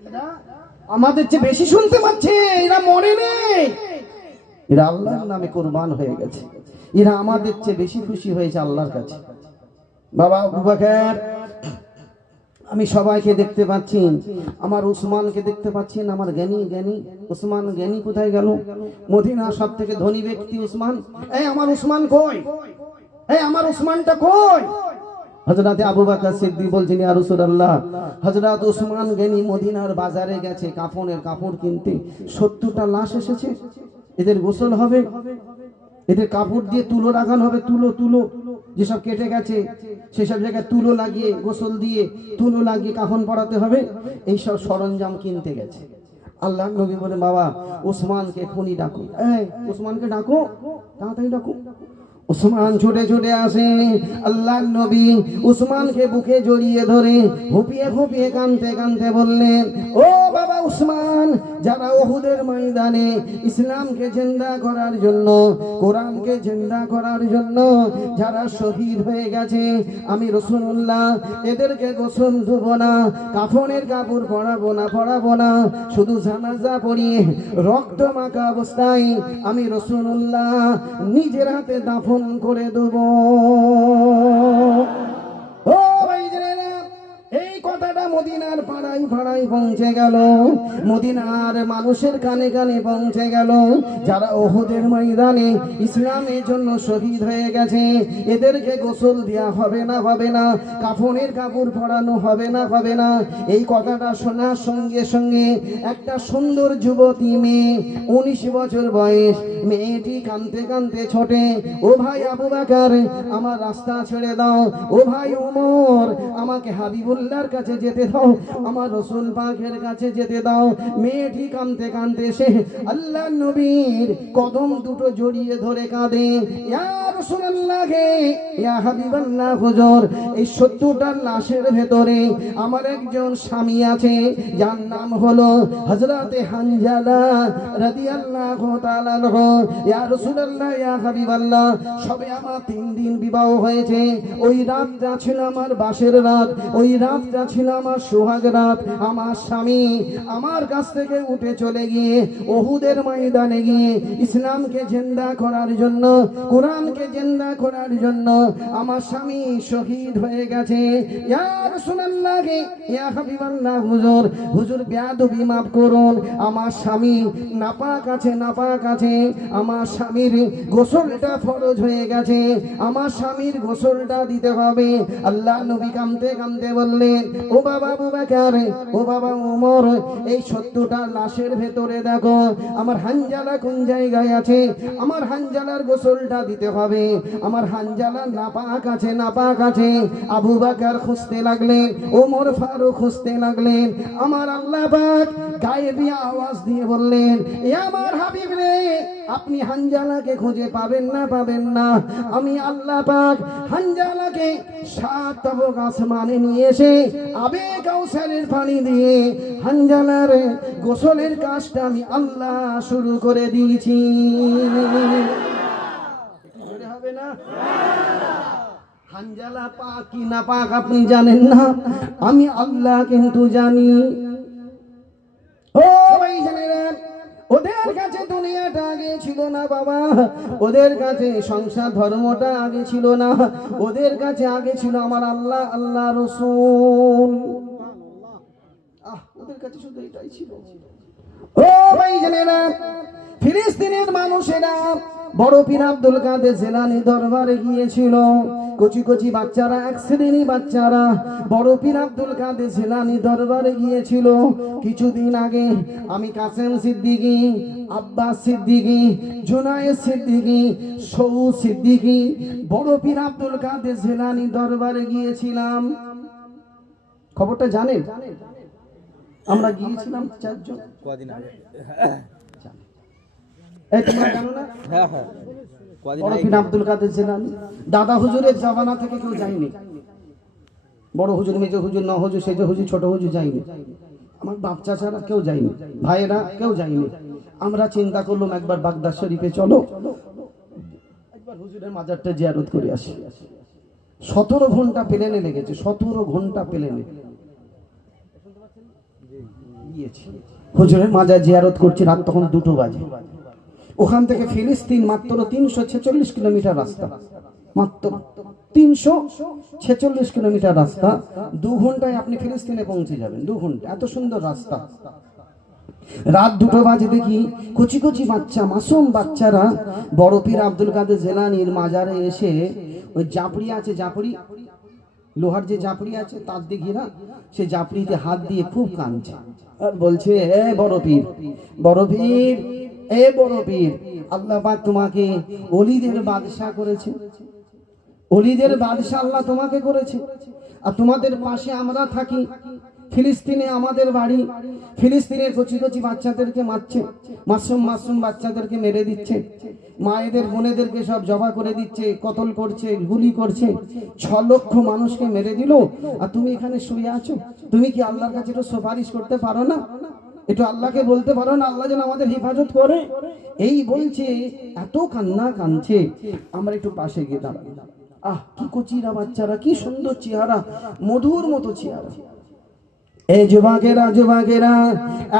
এরা আমাদের চেয়ে বেশি শুনতে পাচ্ছে, এরা মরে নেই, এরা আল্লাহর নামে কুরবান হয়ে গেছে, এরা আমাদের চেয়ে বেশি খুশি হয়েছে আল্লাহর কাছে। বাবা আবু বকর, আমি সবাইকে দেখতে পাচ্ছি, আমার উসমানকে দেখতে পাচ্ছি না, আমার জ্ঞানী জ্ঞানী উসমান, জ্ঞানী কোথায় গেল? মদিনা সব থেকে ধনী ব্যক্তি উসমান, এই আমার উসমান কই, এই আমার উসমানটা কই? হযরতে আবু বকর সিদ্দিক বলছেন, ইয়া রাসূলুল্লাহ, হযরত উসমান জ্ঞানী মদিনার বাজারে গেছে কাফনের কাপড় কিনতে, 70টা লাশ এসেছে, এদের গোসল হবে, এদের কাপড় দিয়ে তুলো লাগানো হবে, তুলো তুলো যেসব কেটে গেছে সেসব জায়গায় তুলো লাগিয়ে, গোসল দিয়ে তুলো লাগিয়ে কাফন পরাতে হবে, এইসব সরঞ্জাম কিনতে গেছে। আল্লাহর নবী বলে, বাবা উসমানকে এখনই ডাকো, এই উসমানকে ডাকো, তাড়াতাড়ি ডাকো। উসমান ছুটে ছুটে আসে, আল্লাহর নবী উসমানকে বুকে জড়িয়ে ধরে হুপিয়ে হুপিয়ে কাঁদতে কাঁদতে বললেন, ও বাবা উসমান, যারা উহুদের ময়দানে ইসলামকে জিন্দা করার জন্য, কোরআনকে জিন্দা করার জন্য যারা শহীদ হয়ে গেছে, আমি রাসূলুল্লাহ এদেরকে গোসল দেব না, কাফনের কাপড় পরাবো না, শুধু জানাজা পড়িয়ে রক্ত মাখা অবস্থায় আমি রাসূলুল্লাহ নিজের হাতে দাফন করে দেব। ও ভাইজানেরা, এই কথাটা মদিনার পাড়ায় পাড়ায় পৌঁছে গেল, মদিনার মানুষের কানে কানে পৌঁছে গেল, যারা উহুদের ময়দানে ইসলামের জন্য শহীদ হয়ে গেছে, এদেরকে গোসল দেওয়া হবে না, হবে না, কাফনের কাপড় পরানো হবে না, হবে না। এই কথাটা শোনার সঙ্গে সঙ্গে একটা সুন্দর যুবতী মেয়ে, 19 বছর বয়স, মেয়েটি কাঁদতে কাঁদতে ছোটে, ও ভাই আবু বকর, আমার রাস্তা ছেড়ে দাও, ও ভাই ওমর, আমাকে হাবিবুল্লাহর কাছে যেতে দাও, আমার রাসূল পাকের কাছে যেতে দাও। মেয়েটি কাঁদতে কাঁদতে সে আল্লাহর নবীর কদম দুটো জড়িয়ে ধরে কাঁদে, ইয়া রাসূলুল্লাহ, ইয়া হাবিবাল্লাহ, হুজুর, এই 70টা লাশের ভেতরে আমার একজন স্বামী আছে, যার নাম হলো হযরতে হানজালা রাদিয়াল্লাহু তাআলা আনহু। ইয়া রাসূলুল্লাহ, ইয়া হাবিবাল্লাহ, সবে আমার 3 দিন বিবাহ হয়েছে, ওই রাতটা ছিল আমার বাসের রাত, ওই রাতটা ছিল আমার সোহাগ রাত। আমার স্বামী আমার কাছ থেকে উঠে চলে গিয়ে উহুদের ময়দানে গিয়ে ইসলামকে জিন্দা করার জন্য, কোরআনকে জিন্দা করার জন্য আমার স্বামী শহীদ হয়ে গেছে। ইয়া রাসূলুল্লাহ, ইয়া হাবিবাল্লাহ, হুজুর, হুজুর বেয়াদবি মাফ করুন, আমার স্বামী নাপাক আছে, নাপাক আছে, আমার স্বামীর গোসলটা ফরজ হয়ে গেছে, আমার স্বামীর গোসলটা দিতে হবে। আল্লাহ নবী কাঁদতে কাঁদতে বললেন, ও বাবা আবু বকর, ও বাবা বাবা ওমর, এই 70টা লাশের ভেতরে দেখো আমার হানজালা কোন জায়গায় আছে, আমার হানজালার গোসলটা দিতে হবে, আমার হানজালা নাপাক আছে, নাপাক আছে। আবু বকর খুঁজতে লাগলেন, ওমর ফারুক খুঁজতে লাগলেন। আমার আল্লাহ পাক গায়েবী আওয়াজ দিয়ে বললেন, এ আমার হাবিব রে, আপনি হানজালাকে খুঁজে পাবেন না, পাবেন না। আমি আল্লাহ পাক হানজালাকে 7 তবক আসমানে নিয়ে এসে আবে কাউসারের পানি দিয়ে হানজালার গোসলের কাজটা আমি আল্লাহ শুরু করে দিয়েছি। হবে না? হানজালা পাক কি না পাক আপনি জানেন না, আমি আল্লাহ কিন্তু জানি। ও ভাই জানেরা, ওদের কাছে দুনিয়াটা আগে ছিল না বাবা, ওদের কাছে সংসার ধর্মটা আগে ছিল না, ওদের কাছে আগে ছিল আমার আল্লাহ, আল্লাহ রসুল। ওদের কাছে শুধু এটাই ছিল। ও ভাই জানেরা, ফিলিস্তিনের মানুষেরা বড় পীর আব্দুল কাদের জিলানী দরবারে গিয়েছিল। কচি কচি বাচ্চারা, 1 শ্রেণী বাচ্চারা বড় পীর আব্দুল কাদের জিলানী দরবারে গিয়েছিল। কিছুদিন আগে আমি কাসেম সিদ্দিকী, আব্বাস সিদ্দিকী, জুনায়েদ সিদ্দিকী, সৌদ সিদ্দিকী বড় পীর আব্দুল কাদের জিলানী দরবারে গিয়েছিলাম। খবরটা জানেন? আমরা গিয়েছিলাম 4 জন। কদিন আগে? এই তোমরা জানো না? হ্যাঁ হ্যাঁ, কদিন বড় আগে পীর আব্দুল কাদের জিলানী দাদা হুজুরের জামানা থেকে কেউ যায়নি। বড় হুজুর, মেজ হুজুর, ন হুজুর, সেজ হুজুর, ছোট হুজুর যায়নি। আমার বাচ্চা ছাড়া কেউ যায়নি, ভাইয়েরা কেউ যায়নি। আমরা চিন্তা করলাম একবার বাগদাদ শরীফে চলো, একবার হুজুরের মাজারটা জিয়ারত করে আসি। 17 ঘন্টা প্লেনে লেগেছে, 17 ঘন্টা প্লেনে গিয়েছি। হুজুরের মাজার জিয়ারত করছি, রাত তখন 2টো বাজে। ওখান থেকে ফিলিস্তিন মাত্র 346 কিলোমিটার রাস্তা, মাত্র 346 কিলোমিটার রাস্তা। 2 ঘন্টায় আপনি ফিলিস্তিনে পৌঁছে যাবেন, 2 ঘন্টা, এত সুন্দর রাস্তা। রাত 2টো বাজে দেখি কচি কচি বাচ্চা, মাসুম বাচ্চারা বড় পীর আব্দুল কাদের জিলানীর মাজারে এসে ওই জাপড়ি আছে, জাপড়ি লোহার যে জাপড়ি আছে তার দিকে না, সে জাপড়িতে হাত দিয়ে খুব কাঁদছে আর বলছে, এ বড় পীর, বড় পীর, এ বড় পীর, আল্লাহ পাক তোমাকে ওলিদের বাদশা করেছে, ওলিদের বাদশা আল্লাহ তোমাকে করেছে। আর তোমাদের পাশে আমরা থাকি, ফিলিস্তিনে আমাদের বাড়ি, ফিলিস্তিনের কচি কচি বাচ্চাদেরকে মারছে, মাসুম মাসুম বাচ্চাদেরকে মেরে দিচ্ছে, মায়েদের বোনেদেরকে সব জবা করে দিচ্ছে, কতল করছে, গুলি করছে। 6 লক্ষ মানুষকে মেরে দিল, আর তুমি এখানে শুয়ে আছো। তুমি কি আল্লাহর কাছে একটু সুপারিশ করতে পারো না? একটু আল্লাহকে বলতে পারো না আল্লাহ যেন আমাদের হেফাজত করে? এই বলছে, এত কান্না কাঁদছে। আমরা একটু পাশে গিয়ে দাঁড়াই। কি কচিরা বাচ্চারা, কি সুন্দর চেহারা, মধুর মতো চেহারা। এই যুবকেরা, যুবকেরা,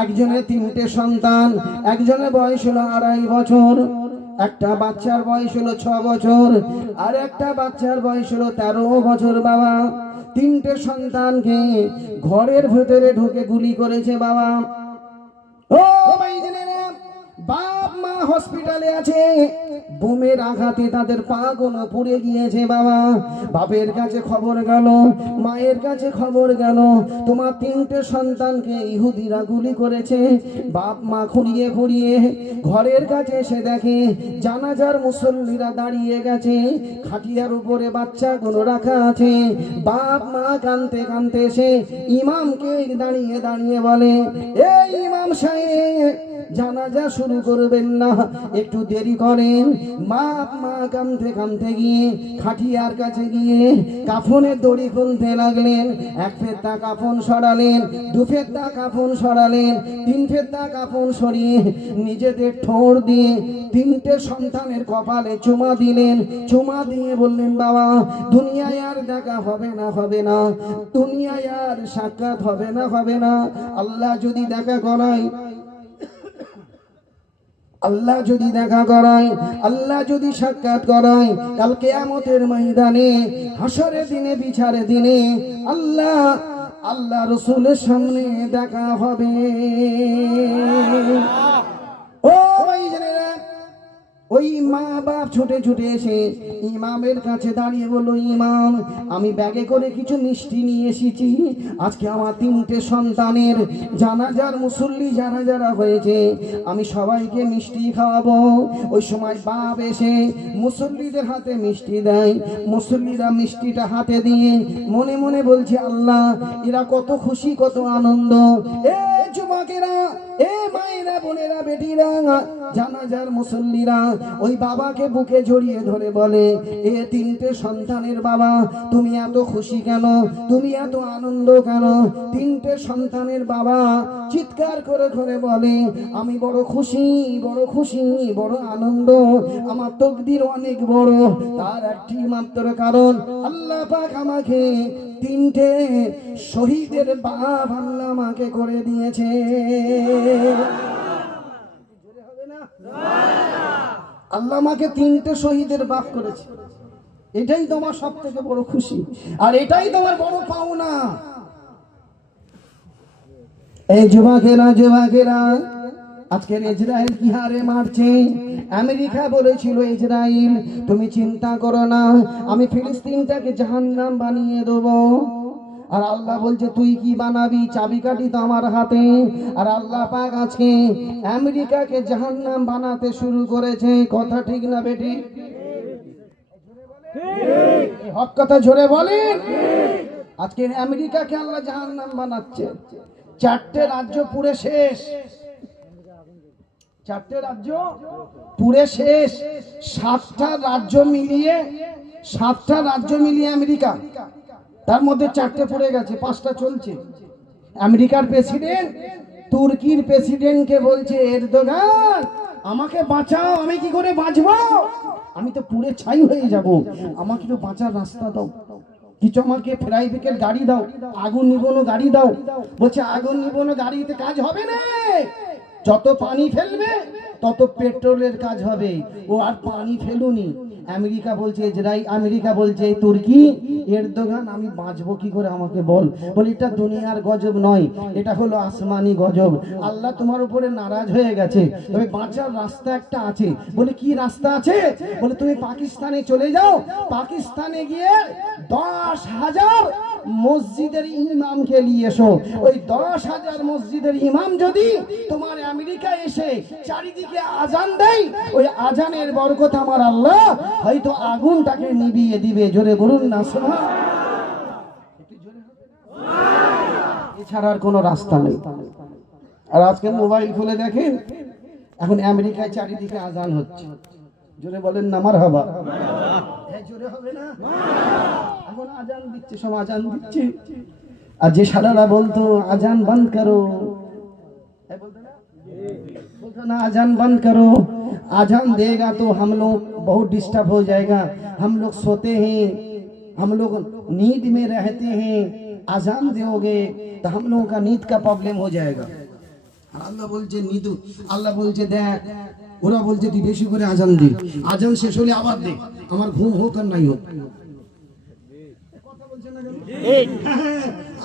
একজনের 3টে সন্তান, একজনের বয়স হলো 2.5 বছর, একটা বাচ্চার বয়স হলো 6 বছর, আর একটা বাচ্চার বয়স হলো 13 বছর। বাবা, 3টে সন্তানকে ঘরের ভেতরে ঢুকে গুলি করেছে বাবা। ও ভাই জানেন, বাপ মা হসপিটালে আছে, বোমের আঘাতে তাদের পা গুলো পুড়ে গিয়েছে বাবা। বাপের কাছে খবর গেল, মায়ের কাছে খবর গেল, তোমার 3টে সন্তানকে ইহুদিরা গুলি করেছে। বাপ মা খুঁড়িয়ে খুঁড়িয়ে ঘরের কাছে এসে দেখে জানাজার মুসল্লিরা দাঁড়িয়ে গেছে, খাটিয়ার উপরে বাচ্চাগুলো রাখা আছে। বাপ মা কাঁদতে কাঁদতে এসে ইমামকে দাঁড়িয়ে দাঁড়িয়ে বলে, এই ইমাম সাহেব, জানাজা শুরু করবেন না, একটু দেরি করেন। বাপ মা কাঁদতে কাঁদতে গিয়ে খাটিয়ার কাছে গিয়ে কাফনের দড়ি খুলতে লাগলেন। 1 ফেদ্দা কাফন সরালেন, 2 ফেদ্দা কাফন সরালেন, 3 ফেদ্দা কাফন সরিয়ে নিজেদের ঠোঁট দিয়ে 3টে সন্তানের কপালে চুমা দিলেন। চুমা দিয়ে বললেন, বাবা, দুনিয়ায় আর দেখা হবে না, হবে না, দুনিয়ায় আর সাক্ষাৎ হবে না, হবে না। আল্লাহ যদি দেখা করায়, আল্লাহ যদি দেখা করায়, আল্লাহ যদি সাক্ষাৎ করায়, কাল কিয়ামতের ময়দানে, হাসরের দিনে, বিচারের দিনে আল্লাহ আল্লাহ রসুলের সামনে দেখা হবে। ও ভাই জানেরা, ওই মা বাপ ছুটে ছুটে এসে ইমামের কাছে দাঁড়িয়ে বলল, ইমাম আমি ব্যাগে করে কিছু মিষ্টি নিয়ে এসেছি, আজকে আমার 3টে সন্তানের জানাজার মুসল্লি যারা যারা হয়েছে আমি সবাইকে মিষ্টি খাওয়াবো। ওই সময় বাপ এসে মুসল্লিদের হাতে মিষ্টি দেয়, মুসল্লিরা মিষ্টিটা হাতে দিয়ে মনে মনে বলছে, আল্লাহ এরা কত খুশি কত আনন্দ। এ যুবকেরা, এ মায়েরা, বোনেরা, বেটিরা, জানাজার মুসল্লিরা ওই বাবাকে বুকে জড়িয়ে ধরে বলে, এ 3টে সন্তানের বাবা তুমি এত খুশি কেন, তুমি এত আনন্দ কেন? 3টে সন্তানের বাবা চিৎকার করে করে বলে, আমি বড় খুশি, বড় খুশি, বড় আনন্দ, আমার তকদির অনেক বড়। তার একটি মাত্র কারণ, আল্লাহ পাক আমাকে 3টে শহীদের বাপ আল্লাহ আমাকে করে দিয়েছে। আল্লাহ আমাকে 3টে শহীদের বাপ করেছে, এটাই তোমার সব থেকে বড় খুশি, আর এটাই তোমার বড় পাওনা। এই যুবকেরা, যুবকেরা, আজকের ইসরায়েল কি হারে মারছে। আমেরিকা বলেছিল, ইসরায়েল তুমি চিন্তা করো না, আমি ফিলিস্তিনটাকে জাহান্নাম বানিয়ে দেবো। আর আল্লাহ বলছে, তুই কি বানাবি, চাবিকাঠি তো আমার হাতে। আর আল্লাহ পাক আজকে আমেরিকাকে জাহান্নাম বানাতে শুরু করেছে। কথা ঠিক না বেটি? হক কথা জোরে বলেন। আজকে আমেরিকাকে আল্লাহ জাহান্নাম বানাচ্ছে। 4টে রাজ্য পুরে শেষ, 4টে রাজ্য পুরে শেষ। 7টা রাজ্য মিলিয়ে, 7টা রাজ্য মিলিয়ে আমেরিকা, তার মধ্যে 4টে পড়ে গেছে, 5টা চলছে। আমেরিকার প্রেসিডেন্ট তুর্কির প্রেসিডেন্টকে বলছে, এরদোগান আমাকে বাঁচাও, আমি কি করে বাঁচবো, আমি তো পুড়ে ছাই হয়ে যাব, আমাকে তো বাঁচার রাস্তা দাও, কিছু আমাকে প্রাইভেট গাড়ি দাও, আগুন নিবানো গাড়ি দাও। বলছে, আগুন নিবানো গাড়িতে কাজ হবে না, যত পানি ফেলবে তত পেট্রোলের কাজ হবে, ও আর পানি ফেলুনি। আমেরিকা বলছে, ইসরায়েল, আমেরিকা বলছে, তুর্কি, এরদোগান আমি বাঁচবো কি করে আমাকে বল। বলে, এটা দুনিয়ার গজব নয়, এটা হলো আসমানি গজব। আল্লাহ তোমার উপরে নারাজ হয়ে গেছে, তবে বাঁচার রাস্তা একটা আছে। বলে, কি রাস্তা আছে? বলে, তুমি পাকিস্তানে চলে যাও, পাকিস্তানে গিয়ে 10,000 মসজিদের ইমামকে নিয়ে এসো। ওই 10,000 মসজিদের ইমাম যদি তোমার আমেরিকা এসে চারিদিকে আজান দেয়, ওই আজানের বরকত আমার আল্লাহ হয়তো আগুনটাকে নিভিয়ে দিবে। জোরে বলুন না সুবহানাল্লাহ। এছাড়া আর কোনো রাস্তা নেই। আর আজকে মোবাইল খুলে দেখেন, এখন আমেরিকায় চারিদিকে আজান হচ্ছে। জোরে বলেন না মারহাবা। জোরে হবে না? এখন আজান দিচ্ছে, সব আজান দিচ্ছে। আর যে সালারা বলতো আজান বন্ধ করো, बोलता ना आजान बंद करो, आजान देगा तो हम लोग बहुत डिस्टर्ब हो जाएगा, हम लोग सोते हैं, हम लोग नींद में रहते हैं, आजान दोगे तो हम लोगों का नींद का प्रॉब्लम हो जाएगा। আল্লাহ বলছে নিদু, আল্লাহ বলছে দেখ, ওরা বলছে তুই বেশি করে আজান দে, আজান শেষ হলে আবার দে, আমার ঘুম হোক আর নাই হোক।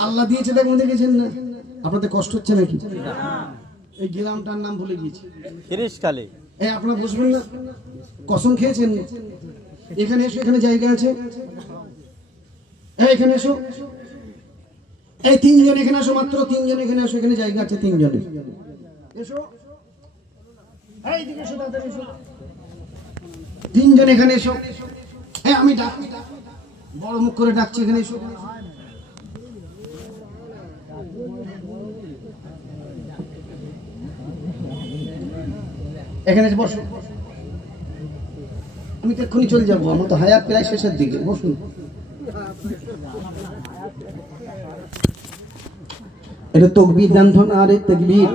আল্লাহ দিয়েছে, দেখুন দেখেছেন না? আপনাদের কষ্ট হচ্ছে নাকি? এই গ্রামটার নাম ভুলে গিয়েছি, খিরিশখালী। এই আপনারা বসবেন না, কসম খেয়েছেন? এখানে এসো, এখানে জায়গা আছে, এখানে এসো, এই 3 জন এখানে আসো, মাত্র 3 জন এখানে আসো, এখানে জায়গা আছে 3 জনের। এসো, এই দিকে এসো, তাড়াতাড়ি এসো, 3 জন এখানে এসো। হ্যাঁ, আমি ডাক, বড় মুখ করে ডাকছি, এখানে এসো। এখানে বসো, আমি তো এক্ষুনি চলে যাবো, আমার তো হায়াত প্রায় শেষের দিকে। বসুন। এটা তাকবীর দান ধন, আরে তাকবীর,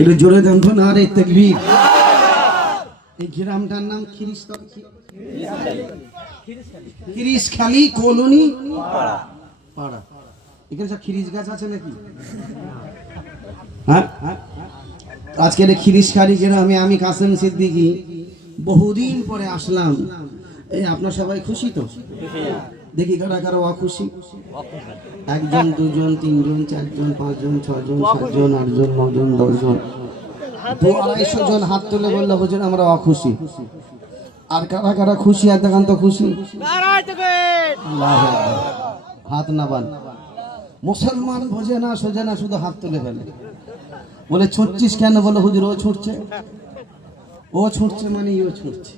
এটা জোরে দান ধন, আরে তাকবীর। এই গ্রামটার নাম খিরিশখালী কলোনি পাড়া। এখানে সব খিরিশ গাছ আছে নাকি? হ্যাঁ, আজকের খিরিশখালী গ্রামে আমি কাসেম সিদ্দিকী বহুদিন পরে আসলাম। এই আপনার সবাই খুশি তো? দেখি কারা কারা অখুশি। একজন, দুজন, তিনজন, চারজন, পাঁচজন, ছজন, সাতজন, আটজন, নজন, 10 জন, 200-250 জন হাত তুলে বললো হুজুর আমরা অখুশি। আর কারা কারা খুশি আর দেখান তো খুশি। আল্লাহু আকবার। হাত না বান। মুসলমান বোঝে না সোজে না, শুধু হাত তুলে ফেলে। বলে ছুটছিস কেন? বলে হুজুর ও ছুটছে, ও ছুটছে মানে ও ছুটছে।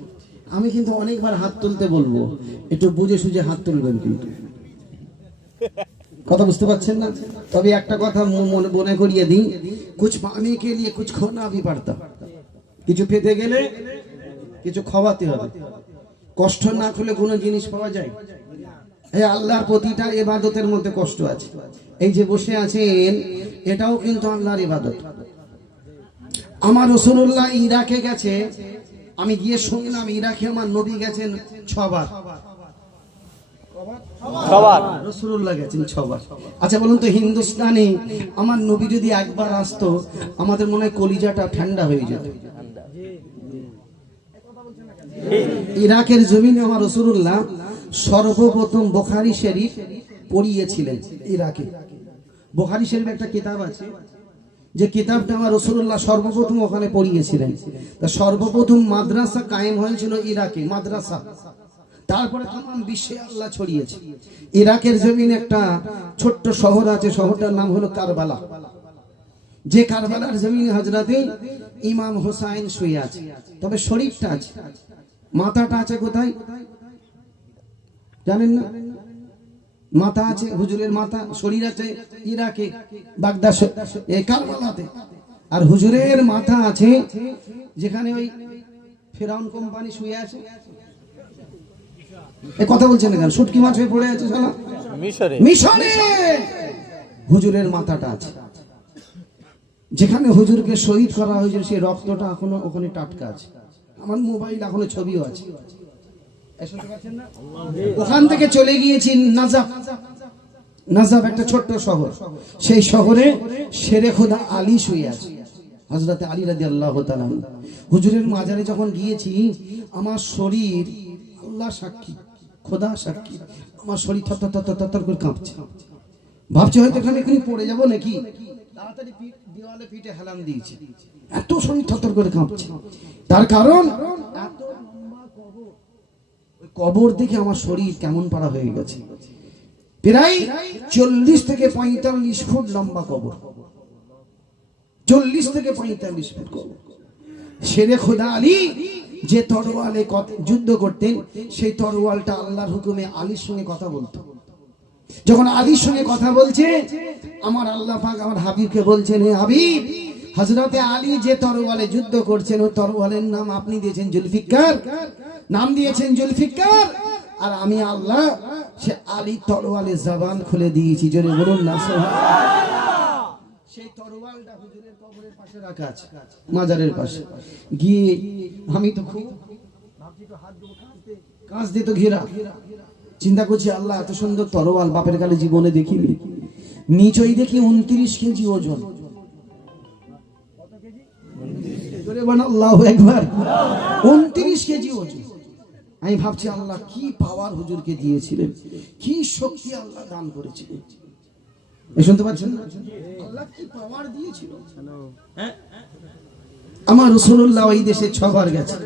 আমি কিন্তু অনেকবার হাত তুলতে বলবো, একটু বুঝে সুঝে হাত তুলবেন কিন্তু। কথা বুঝতে পারছেন না? তবে একটা কথা মনে করিয়ে দিই, কুছ পানে কে লিয়ে কুছ খোনা ভি পড়তা। কিছু পেতে গেলে কিছু খাওয়াতে হবে। কষ্ট না করলে কোনো জিনিস পাওয়া যায়? এই আল্লাহর প্রতিটা ইবাদতের মধ্যে কষ্ট আছে। এই যে বসে আছেন এটাও কিন্তু আল্লাহর ইবাদত। আমার রাসূলুল্লাহ ইরাকে গেছে, আমি গিয়ে শুনলাম ইরাকে আমার নবী গেছেন 6 বার। রাসূলুল্লাহ গেছেন 6 বার। আচ্ছা বলুন তো, হিন্দুস্তানে আমার নবী যদি একবার আসতো আমাদের মনে হয় কলিজাটা ঠান্ডা হয়ে যেত। ইরাকের জমিনে আমার রাসূলুল্লাহ সর্বপ্রথম বুখারী শরীফ পড়িয়েছিলেন। ইরাকে বুখারী শরীফ একটা কিতাব আছে, যে কিতাবটা আমার রাসূলুল্লাহ সর্বপ্রথম ওখানে পড়িয়েছিলেন। তা সর্বপ্রথম মাদ্রাসা কায়েম হয়েছিল ইরাকে, মাদ্রাসা। তারপরে तमाम বিশ্বে আল্লাহ ছড়িয়েছে। ইরাকের জমিনে একটা ছোট্ট শহর আছে, শহরটার নাম হলো কারবালা। যে কারবালার জমিনে হযরতে ইমাম হুসাইন শুয়ে আছে। তবে শরীফটা আছে, মাথাটা আছে কোথায় জানেন না? মাথা আছে হুজুরের মাথা, শরীর আছে ইরাকে, বাগদাদ, এই কারবালাতে। আর হুজুরের মাথা আছে যেখানে ওই ফেরাউন কোম্পানি শুয়ে আছে। এই কথা বলছেন না কেন? শুটকি মাছ হয়ে পড়ে আছে শালা মিশরে। মিশরে হুজুরের মাথাটা আছে। যেখানে হুজুরকে শহীদ করা হয়েছিল সেই রক্তটা এখনো ওখানে টাটকা আছে। আমার মোবাইল এখনো ছবিও আছে। ওখান থেকে চলে গিয়েছি নাজাফ। নাজাফ একটা ছোট্ট শহর। সেই শহরে শেরে খোদা আলী শুয়ে আছে, হযরত আলী রাদিয়াল্লাহু তাআলা। হুজুরের মাজারে যখন গিয়েছি আমার শরীর, আল্লাহ সাক্ষী, খোদা সাক্ষী, আমার শরীর থরথর করে কাঁপছে। ভাবছি হয়তো এখানে এখনই পড়ে যাব নাকি। তাড়াতাড়ি দেওয়ালে পিঠে হেলান দিয়েছি, এত শরীর থরথর করে কাঁপছে। তার কারণ এত লম্বা কবর। ওই কবর দেখে আমার শরীর কেমন পাড়া হয়ে গেছে। প্রায় 40 থেকে 45 ফুট লম্বা কবর, 40 থেকে 45 ফুট কবর। শেরে খোদা আলী যে তরোয়ালে যুদ্ধ করতেন, সেই তরোয়ালটা আল্লাহর হুকুমে আলীর সঙ্গে কথা বলতো। যখন আলীর সঙ্গে কথা বলছে, আমার আল্লাহ পাক আমার হাবিবকে বলছেন, হে হাবিব, হযরতে আলী যে তরোয়ালে যুদ্ধ করছেন ওই তরোয়ালের নাম আপনি দিয়েছেন জুলফিকার, নাম দিয়েছেন জুলফিকার। আর আমি আল্লাহ সে আলী তরোয়ালে জবান খুলে দিয়েছি। জোরে বলুন না সুবহানাল্লাহ। সেই তরোয়ালটা হুজুরের কবরের পাশে রাখা আছে, মাজারের পাশে। গিয়ে আমি তো খুব ভাবছি তো হাত দেবো, কাঁচ দিয়ে তো ঘেরা। চিন্তা করছি আল্লাহ এত সুন্দর তরোয়াল বাপের কালে জীবনে দেখিনি। নিচই দেখি 29 কেজি ওজন। কত কেজি? 29। আল্লাহু আকবার। 29 কেজি ওজন। আমি ভাবছি আল্লাহ কি পাওয়ার হুজুরকে দিয়েছিলেন, কি শক্তি আল্লাহ দান করেছিলেন। শুনতে পাচ্ছেন না? আল্লাহ কি পাওয়ার দিয়েছিল। আমার রাসূলুল্লাহ ওই দেশে 6 বার গেছে।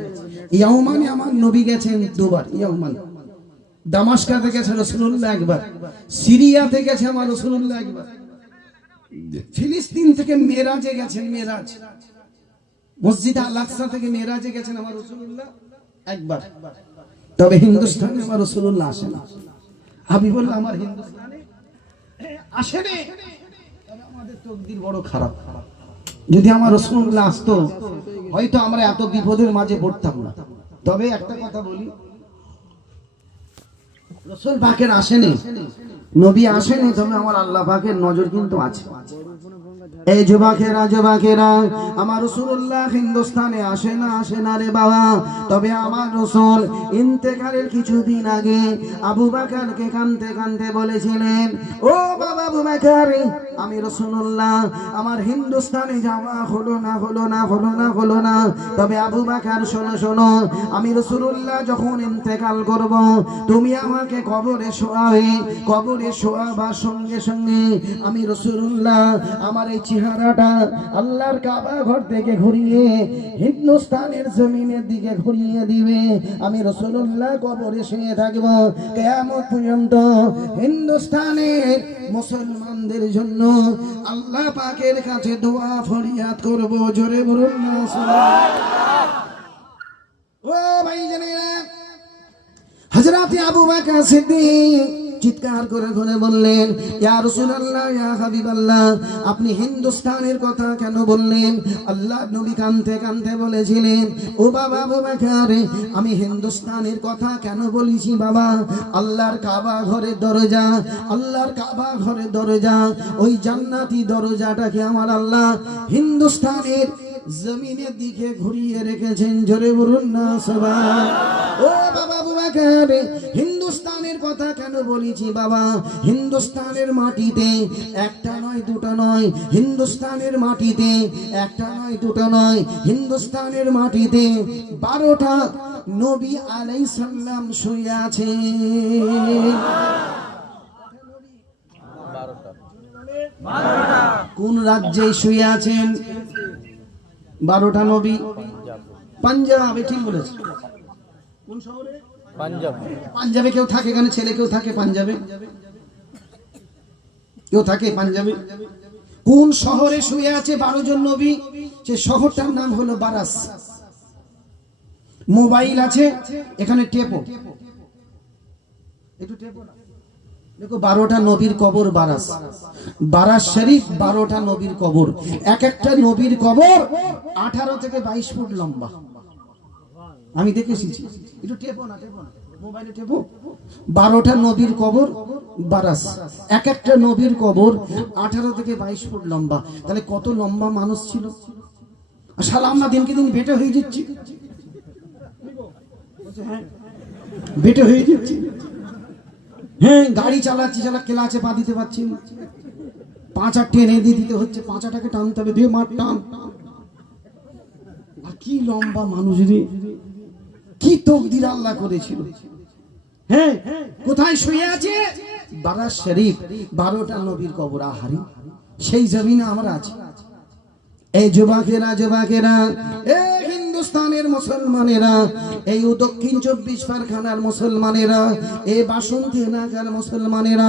ইয়ামানে আমার নবী গেছেন 2 বার। ইয়ামান দামাস্কাতে গেছে রাসূলুল্লাহ 1 বার, সিরিয়াতে গেছে আমার রাসূলুল্লাহ 1 বার, ফিলিস্তিন থেকে মেরাজে গেছেন, মেরাজ মসজিদ আল আকসা থেকে মেরাজে গেছেন আমার রাসূলুল্লাহ 1 বার। তবে হিন্দুস্তানে আমার রাসূলুল্লাহ আসেন। হাবিবুল্লাহ আমার হিন্দুস্তানে আসেনি। তবে আমাদের তকদির বড় খারাপ। যদি আমার রাসূলুল্লাহ আসতো হয়তো আমরা এত বিপদের মাঝে পড়তাম না। তবে একটা কথা বলি, রাসূল পাকের আসেনি, নবী আসেনি, তবে আমার আল্লাহ পাকের নজর কিন্তু আছে। এই যুবকেরা আমার রাসূলুল্লাহ হিন্দুস্তানে আসে না রে বাবা। তবে আমার রাসূল ইন্তেকালের কিছুদিন আগে আবু বকরকে কাঁদতে বলেছিলেন, ও বাবা আবু বকর, আমি রাসূলুল্লাহ আমার হিন্দুস্তানে যাওয়া হলো না। তবে আবু বকর শোনো, আমি রাসূলুল্লাহ যখন ইন্তেকাল করব, তুমি আমাকে কবরে শোয়াবার সঙ্গে সঙ্গে আমি রাসূলুল্লাহ আমার এই চেহারাটা আল্লাহর কাবা ঘর থেকে ঘুরিয়ে হিন্দুস্তানের জমিনের দিকে ঘুরিয়ে দিবে। আমি রাসূলুল্লাহ কবরে শুয়ে থাকব কিয়ামত পর্যন্ত। হিন্দুস্তানের মুসলমানদের জন্য আল্লাহ পাকের কাছে দোয়া ফরিয়াদ করব। জোরে বলুন না সুবহানাল্লাহ। ও ভাইজানেরা, হযরত আবু বকর সিদ্দিক চিৎকার করে বললেন, ইয়া রাসূলুল্লাহ, ইয়া হাবিবাল্লাহ, আপনি হিন্দুস্তানের কথা কেন বললেন? আল্লাহর নবী কাঁদতে বলেছিলেন, ও বাবা আবু বকর, আমি হিন্দুস্তানের কথা কেন বলেছি বাবা? আল্লাহর কাবা ঘরের দরজা, ওই জান্নাতি দরজাটাকে আমার আল্লাহ হিন্দুস্তানের জমিনের দিকে ঘুরিয়ে রেখেছেন। জোরে বলুন না সুবহানাল্লাহ। ও বাবা আবু বকর, হিন্দুস্তানের কথা কেন বলেছি বাবা? হিন্দুস্তানের মাটিতে একটা নয় দুটো নয়, হিন্দুস্তানের মাটিতে একটা নয় দুটো নয়, হিন্দুস্তানের মাটিতে 12টা নবী আলাইহিস সালাম শুয়ে আছেন। কোন রাজ্যে শুয়ে আছেন? 12টা নবী পাঞ্জাবে। ঠিক বলেছে। কোন শহরে? পাঞ্জাবে কেউ থাকে? এখানে ছেলে কেউ থাকে পাঞ্জাবে? কেউ থাকে পাঞ্জাবে? কোন শহরে শুয়ে আছে 12 জন নবী? সে শহরটার নাম হলো বারাস। মোবাইল আছে এখানে, টেপো একটু টেপো না। দেখো 12টা নবীর কবর বারাস শরীফ, 12টা নবীর কবর। এক একটা নবীর কবর 18 থেকে 22 ফুট লম্বা। আমি দেখেছি। একটু টেপো না, মোবাইলে টেপো। 12টা নবীর কবর বারাস, এক একটা নবীর কবর 18 থেকে 22 ফুট লম্বা। তাহলে কত লম্বা মানুষ ছিল? শালা আমরা দিনকে দিন বেটে হয়ে যাচ্ছি, বেটে হয়ে যাচ্ছি। হ্যাঁ, গাড়ি চালাচ্ছি, ক্লাচে পা দিতে পারছি না, পাঁচা টেনে দিতে হচ্ছে, পাঁচাটাকে টানতে হবে, দিয়ে মার টান। আর কি লম্বা মানুষ রে, কি তকদির আল্লাহ করেছিল। হ্যাঁ, কোথায় শুয়ে আছে? বারাস শরীফ, 12টা নবীর কবর। আহারি, সেই জমিনে আমরা আছি। এই যুবকেরা, এই হিন্দুস্তানের মুসলমানেরা, এই দক্ষিণ 24 পরগনার মুসলমানেরা, এই বাসন্তী এলাকার মুসলমানেরা,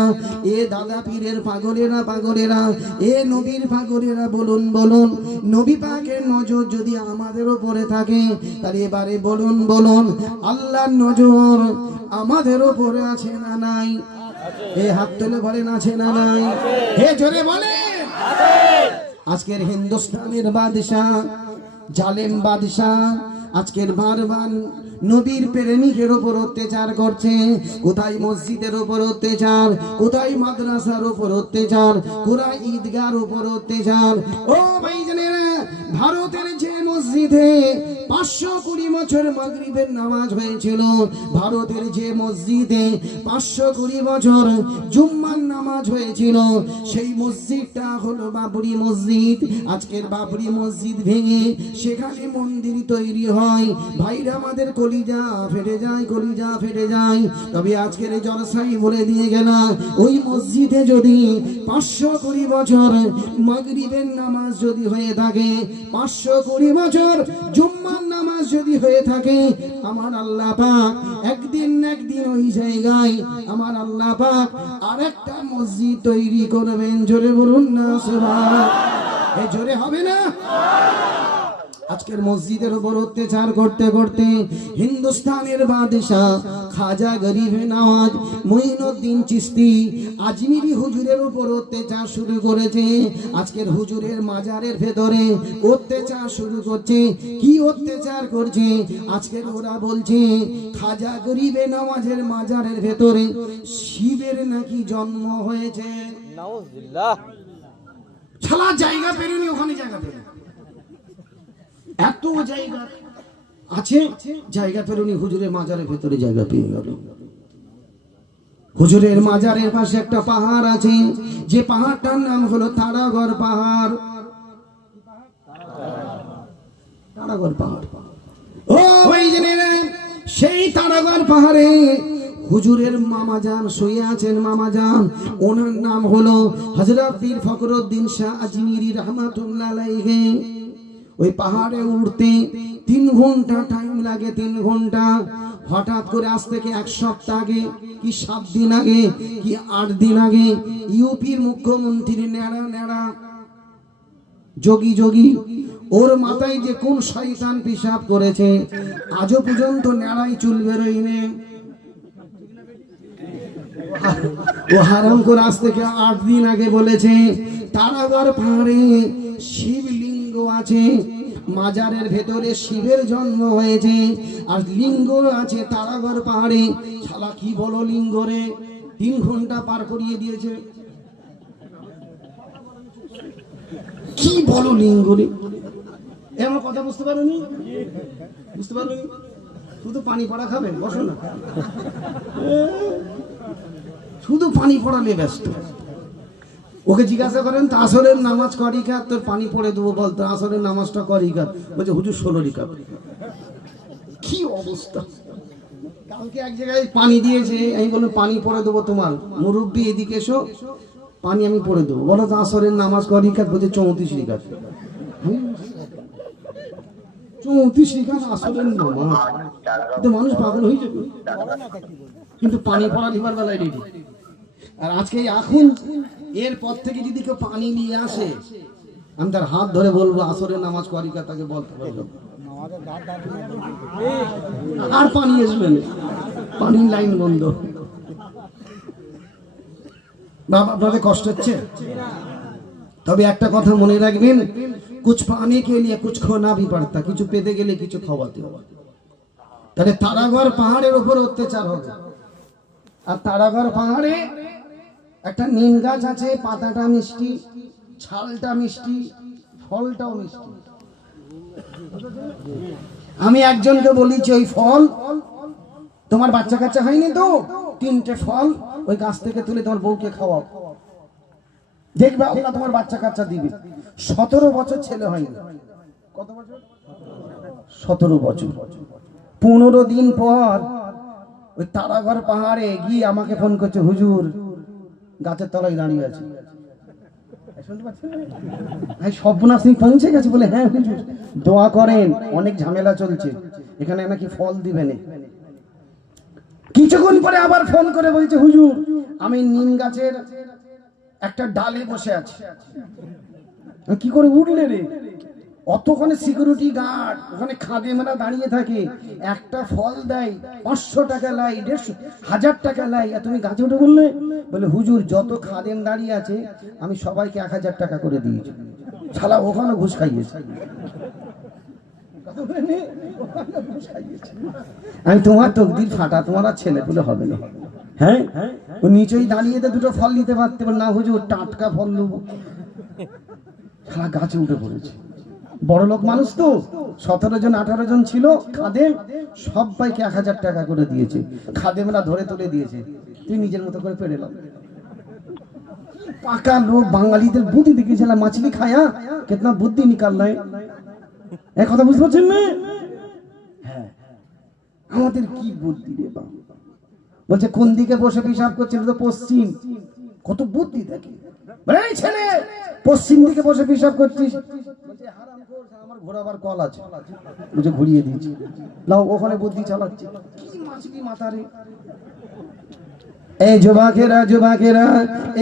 এ দাদা পীরের পাগলেরা, এ নবীর পাগলেরা, বলুন নবী পাকের নজর যদি আমাদের উপরে থাকে, তাহলে এবারে বলুন আল্লাহর নজর আমাদের উপরে আছে না নাই? এই হাত তুলে বলেন আছে না নাই? হে জোরে বলেন। আজকের হিন্দুস্তানের বাদশাহ, জালেম বাদশাহ, আজকের বারবার নবীর প্রেমিকের উপর অত্যাচার করছে। কোথায় মসজিদের উপর অত্যাচার, কোথায় মাদ্রাসার উপর অত্যাচার, কোথায় ঈদগার উপর অত্যাচার। ও ভাইজানেরা, ভারতের যে মসজিদে 520 বছর মাগরিবের নামাজ হয়েছিল, ভারতের যে মসজিদে 520 বছর জুম্মার নামাজ হয়েছিল, সেই মসজিদটা হলো বাবরি মসজিদ। আজকের বাবরি মসজিদ ভেঙে সেখানে মন্দির তৈরি হয়। ভাইরা আমাদের কলিজা ফেটে যায়। তবে আজকের এই জলসাই বলে দিয়ে গেলাম, ওই মসজিদে যদি 520 বছর মাগরিবের নামাজ যদি হয়ে থাকে, 520 বছর জুম্মার নামাজ যদি হয়ে থাকে, আমার আল্লাহ পাক একদিন ওই জায়গায় আমার আল্লাহ পাক আরেকটা মসজিদ তৈরি করবেন। জোরে বলুন না সুবহানাল্লাহ। এই জোরে হবে না? আজকের মসজিদের উপর অত্যাচার করতে হিন্দুস্তানের বাদশাহ খাজা গরিবে নওয়াজ মঈনুদ্দিন চিশতি আজমিরি হুজুরের উপর অত্যাচার শুরু করেছে। আজকের হুজুরের মাজারের ভেতরে অত্যাচার শুরু করছে। কি অত্যাচার করছে? আজকের ওরা বলছে খাজা গরিবে নওয়াজের মাজারের ভেতরে শিবের নাকি জন্ম হয়েছে। নাউজুবিল্লাহ। শালা জায়গা পেরিনি, ওখানে জায়গা পেরি, এত জায়গা আছে, জায়গা পেরুনি, হুজুরের মাজারের ভেতরে জায়গা পেয়ে গেল। হুজুরের মাজারের পাশে একটা পাহাড় আছে, যে পাহাড়টার নাম হলো তারাগড় পাহাড়। তারাগড় পাহাড়, ও ভাইজানেরা, সেই তারাগড় পাহাড়ে হুজুরের মামা যান শুয়ে আছেন। মামা যান, ওনার নাম হলো হযরত পীর ফখরুদ্দিন শাহ আজমিরি রহমাতুল্লাহ আলাইহি। ওই পাহাড়ে উঠতে 3 ঘন্টা টাইম লাগে, 3 ঘন্টা। হঠাৎ করে আজ থেকে 1 সপ্তাহ আগে কি 7 দিন আগে কি 8 দিন আগে ইউপির মুখ্যমন্ত্রী নেড়া নেড়া যোগী যোগী, ওর মাথায় যে কোন শয়তান পেশাব করেছে, আজও পর্যন্ত নেড়াই চুল বেরোয়নি। ও হারাম করে আজ থেকে 8 দিন আগে বলেছে তারাগড় পাহাড়ে শিবলিঙ্গ আছে, মাজারের ভেতরে শিবের জন্ম হয়েছে, আর লিঙ্গ আছে তারাগড় পাহাড়ে। শালা কি বলো লিঙ্গ রে, 3 ঘন্টা পার করিয়ে দিয়েছে। কি বলো লিঙ্গ রে, আমার কথা বুঝতে পারোনি? বুঝতে পারোনি? শুধু পানি পড়া খাবে, বসো না, শুধু পানি পড়ালে ব্যস্ত। ওকে জিজ্ঞাসা করেন তো আসরের নামাজ ক রাকাত, তোর পানি পড়ে দেবো, বলতো আসরের নামাজটা ক রাকাত, বলছে হুজুর 16 রাকাত। কি অবস্থা! কালকে এক জায়গায় পানি দিয়েছে, আমি বললাম পানি পড়ে দেবো তোমার, মুরব্বী এদিকে এসো, পানি আমি পড়ে দেবো, বলো তো আসরের নামাজ ক রাকাত, বলছে 34 রাকাত। 34 রাকাত আসরের নামাজ, মানুষ পাগল হয়ে যাবে। কিন্তু পানি পড়া দিবার বেলায় রেডি। আর আজকে এখন এরপর থেকে যদি কেউ পানি নিয়ে আসে, আমি তার হাত ধরে বলবো আসরের নামাজ ক রাকাত, তাকে বলতে পারবো, আর পানি আসবে না, পানির লাইন বন্ধ। বাবা, আপনাদের কষ্ট হচ্ছে? তবে একটা কথা মনে রাখবেন, কুছ পানে কে লিয়ে কুছ খোনা ভি পড়তা, কিছু পেতে গেলে কিছু খাওয়াতে হবে। তাহলে তারাগড় পাহাড়ের উপর অত্যাচার হবে। আর তারাগড় পাহাড়ে একটা নিম গাছ আছে, পাতাটা মিষ্টি, ছালটা মিষ্টি, ফলটাও মিষ্টি। আমি একজনকে বলেছি ওই ফল, তোমার বাচ্চা কাচ্চা হয়নি তো, 3টে ফল ওই গাছ থেকে তুলে তোমার বউকে খাওয়াও, দেখবে আল্লাহ তোমার বাচ্চা কাচ্চা দিবে। 17 বছর ছেলে হয়নি। কত বছর? 17 বছর। 15 দিন পর ওই তারাগড় পাহাড়ে গিয়ে আমাকে ফোন করছে, হুজুর গাছের তলায় দাঁড়িয়ে আছে। সর্বনাশ সিং পৌঁছে গেছে বলে, হ্যাঁ হুজুর দোয়া করেন, অনেক ঝামেলা চলছে, এখানে নাকি ফল দিবেন। কিছুক্ষণ পরে আবার ফোন করে বলছে, হুজুর আমি নিম গাছের একটা ডালে বসে আছি। কি করে উঠলে রে? অতক্ষণে সিকিউরিটি গার্ড ওখানে খাদেমরা দাঁড়িয়ে থাকে, একটা ফল দেয় 500 টাকা লাই, 1,500 টাকা লাই, আর তুমি গাছে উঠে বললে? বলে হুজুর যত খাদেম দাঁড়িয়ে আছে আমি সবাইকে 1000 টাকা করে দিয়েছি। শালা ওখানে ঘুষ খাইয়েছে। আমি তোমার তকদির ফাটা, তোমার আর ছেলে পুলে হবে না। হ্যাঁ, ও নিচেই দাঁড়িয়ে 2টো ফল নিতে পারতে, না হুজুর টাটকা ফল নেবো। শালা গাছে উঠে পড়েছে। বড় লোক মানুষ তো, 17 জন 18 জন ছিল খাদেম, সবাইকে 1000 টাকা করে দিয়েছে। খাদেমরা ধরে তুলে দিয়েছে, তুই নিজের মতো করে পেরে নাও। পাকা লোক, বাঙালিদের বুদ্ধি দেখিয়েছিলাম, মাছলি খায়া কেতনা বুদ্ধি নিকাল নাই। এক কথা বুঝতে পারছেন না? হ্যাঁ, আমাদের কি বুদ্ধি রে বাবা। বলছে কোন দিকে বসে পেশাব করছে, তো পশ্চিম। কত বুদ্ধি দেখে ছেলে, পশ্চিম দিকে বসে পেশাব করছিস। আমার ঘোরাবার কল আছে, বুঝে ঘুরিয়ে দিয়েছি, লাও ওখানে বুদ্ধি চালাচ্ছে। কি মাছলি মাথা রে। এই যুবকেরা যুবকেরা,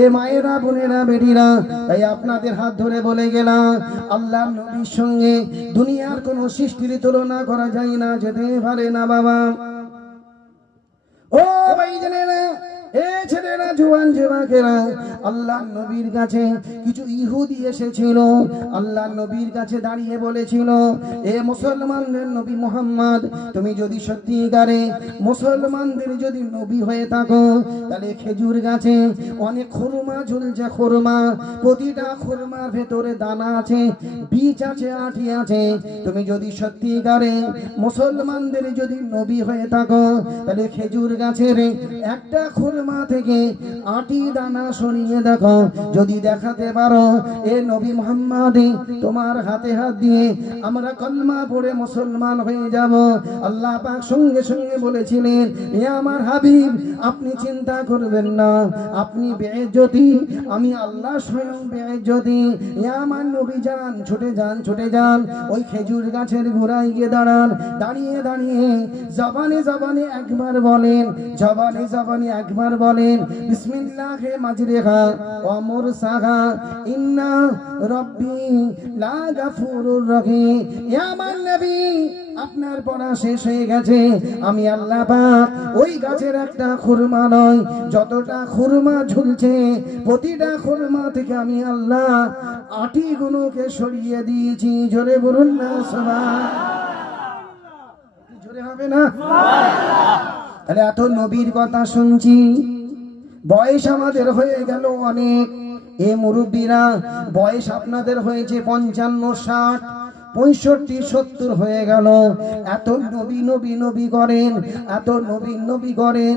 এ মায়েরা বোনেরা বেটিরা, তাই আপনাদের হাত ধরে বলে গেলাম, আল্লাহর নবীর সঙ্গে দুনিয়ার কোন সৃষ্টির তুলনা করা যায় না, যেতে পারে না বাবা। ও ভাইজানেরা, এ ছেলেরা, জোয়ান যুবকেরা, আল্লাহ নবীর কাছে কিছু ইহুদি এসেছিল, আল্লাহ নবীর কাছে দাঁড়িয়ে বলেছিল, এ মুসলমানদের নবী মুহাম্মদ, তুমি যদি সত্যিকারে মুসলমানদের যদি নবী হয়ে থাকো, তাহলে খেজুর গাছে অনেক খুরমা ঝুলছে, খুরমা, প্রতিটা খুরমার ভেতরে দানা আছে, বীজ আছে, আঁটি আছে। তুমি যদি সত্যিকারে মুসলমানদের যদি নবী হয়ে থাকো, তাহলে খেজুর গাছের একটা খুরমা থেকে আঁটি দানা সরিয়ে দেখো, যদি দেখাতে পারো এ নবী মুহাম্মদ, তোমার হাতে হাত দিয়ে আমরা কলমা পড়ে মুসলমান হয়ে যাব। আল্লাহ পাক সঙ্গে সঙ্গে বলেছিলেন, এ আমার হাবিব, আপনি চিন্তা করবেন না, আপনি বেইজ্জতি, আমি আল্লাহ স্বয়ং বেইজ্জতি। এ আমার নবী যান, ছুটে যান, ছুটে যান, ওই খেজুর গাছের গোড়ায় গিয়ে দাঁড়ান, দাঁড়িয়ে দাঁড়িয়ে জবানে জবানে একবার বলেন, জবানে জবানে একবার বলেন, বিসমিল্লাহে মাজরিহা ওয়া মুরসাহা ইন্না রাব্বি লা গাফুরুর রহিম। এ আমার নবী, আপনার পড়া শেষ হয়ে গেছে, আমি আল্লাহ পাক ওই গাছের একটা খুরমা নয়, যতটা খুরমা ঝুলছে প্রতিটা খুরমা থেকে আমি আল্লাহ আটিগুলোকে সরিয়ে দিয়েছি। জোরে বলুন না সুবহানাল্লাহ। জোরে হবে না? তাহলে এত নবীর কথা শুনছি, বয়স আমাদের হয়ে গেল অনেক, এ মুরব্বীরা বয়স আপনাদের হয়েছে 55, 60, 65, 70 হয়ে গেল, এত নবী নবী নবী করেন, এত নবী নবী করেন,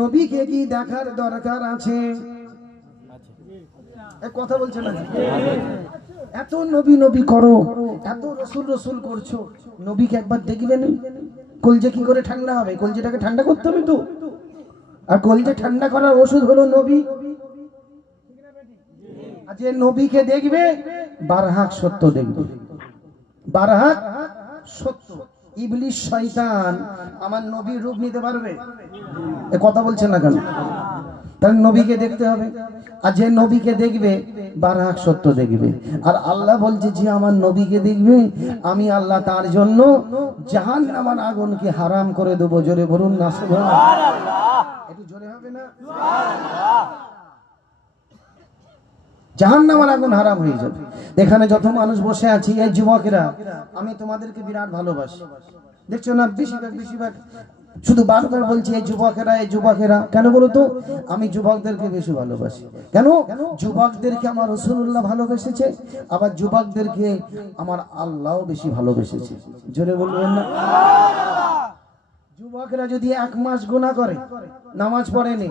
নবীকে কি দেখার দরকার আছে? কথা বলছেন না? এত নবী নবী করো, এত রসুল রসুল করছো, নবীকে একবার দেখবেন, কলজে কি করে ঠান্ডা হবে? কলজেটাকে ঠান্ডা করতে হবে তো, আর কলজে ঠান্ডা করার ওষুধ হলো নবী। যে নবীকে দেখবে বারহাক সত্য দেখবে, বারহাক সত্য। ইবলিস শয়তান আমার নবীর রূপ নিতে পারবে? এ কথা বলছেন না কেন? তাহলে নবীকে দেখতে হবে, আর যে নবীকে দেখবে বারহাক সত্য দেখবে। আর আল্লাহ বলছে, যে আমার নবীকে দেখবে আমি আল্লাহ তার জন্য জাহান্নামের আগুনকে হারাম করে দেবো। জোরে বলুন না সুবহানাল্লাহ। একটু জোরে হবে না? জাহান্নামের আগুন হারাম হয়ে যাবে। এখানে যত মানুষ বসে আছি, এই যুবকেরা, আমি তোমাদেরকে বিরাট ভালোবাসি, দেখছো না? বেশিরভাগ শুধু বারবার বলছি, এই যুবকেরা, এই যুবকেরা। কেন বলো তো? আমি যুবকদেরকে বেশি ভালোবাসি। কেন? যুবকদেরকে আমার রাসূলুল্লাহ ভালোবেসেছে, আবার যুবকদেরকে আমার আল্লাহও বেশি ভালোবেসেছে। জোরে বলবেন না? যুবকরা যদি 1 মাস গুনাহ করে, নামাজ পড়েনি,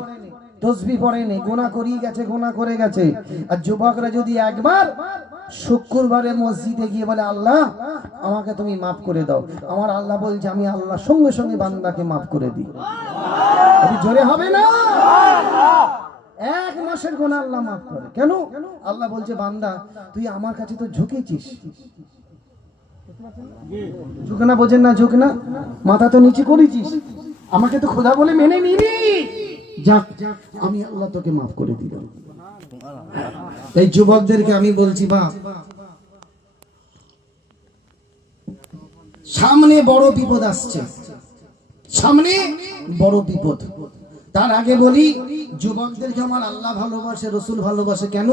তসবিহ পড়েনি, গুনাহ করেই গেছে, গুনাহ করে গেছে। আর যুবকরা যদি একবার শুক্রবারে মসজিদে গিয়ে বলে, আল্লাহ আমাকে তুমি মাফ করে দাও, আমার আল্লাহ বলছে, আমি আল্লাহ সঙ্গে সঙ্গে বান্দাকে মাফ করে দিই। জোরে হবে না? 1 মাসের গুনাহ আল্লাহ মাফ করে। কেন? আল্লাহ বলছে, বান্দা তুই আমার কাছে তো ঝুঁকেছিস। ঝুঁকে না, বোঝেন না? ঝুঁক না, মাথা তো নিচে করেছিস, আমাকে তো খোদা বলে মেনে নিবি, যাক আমি আল্লাহ তোকে মাফ করে দিলাম। এই যুবকদেরকে আমি বলছি, বাপ, সামনে বড় বিপদ আসছে, সামনে বড় বিপদ। তার আগে বলি, যুবকদেরকে আমার আল্লাহ ভালোবাসে, রসুল ভালোবাসে। কেন?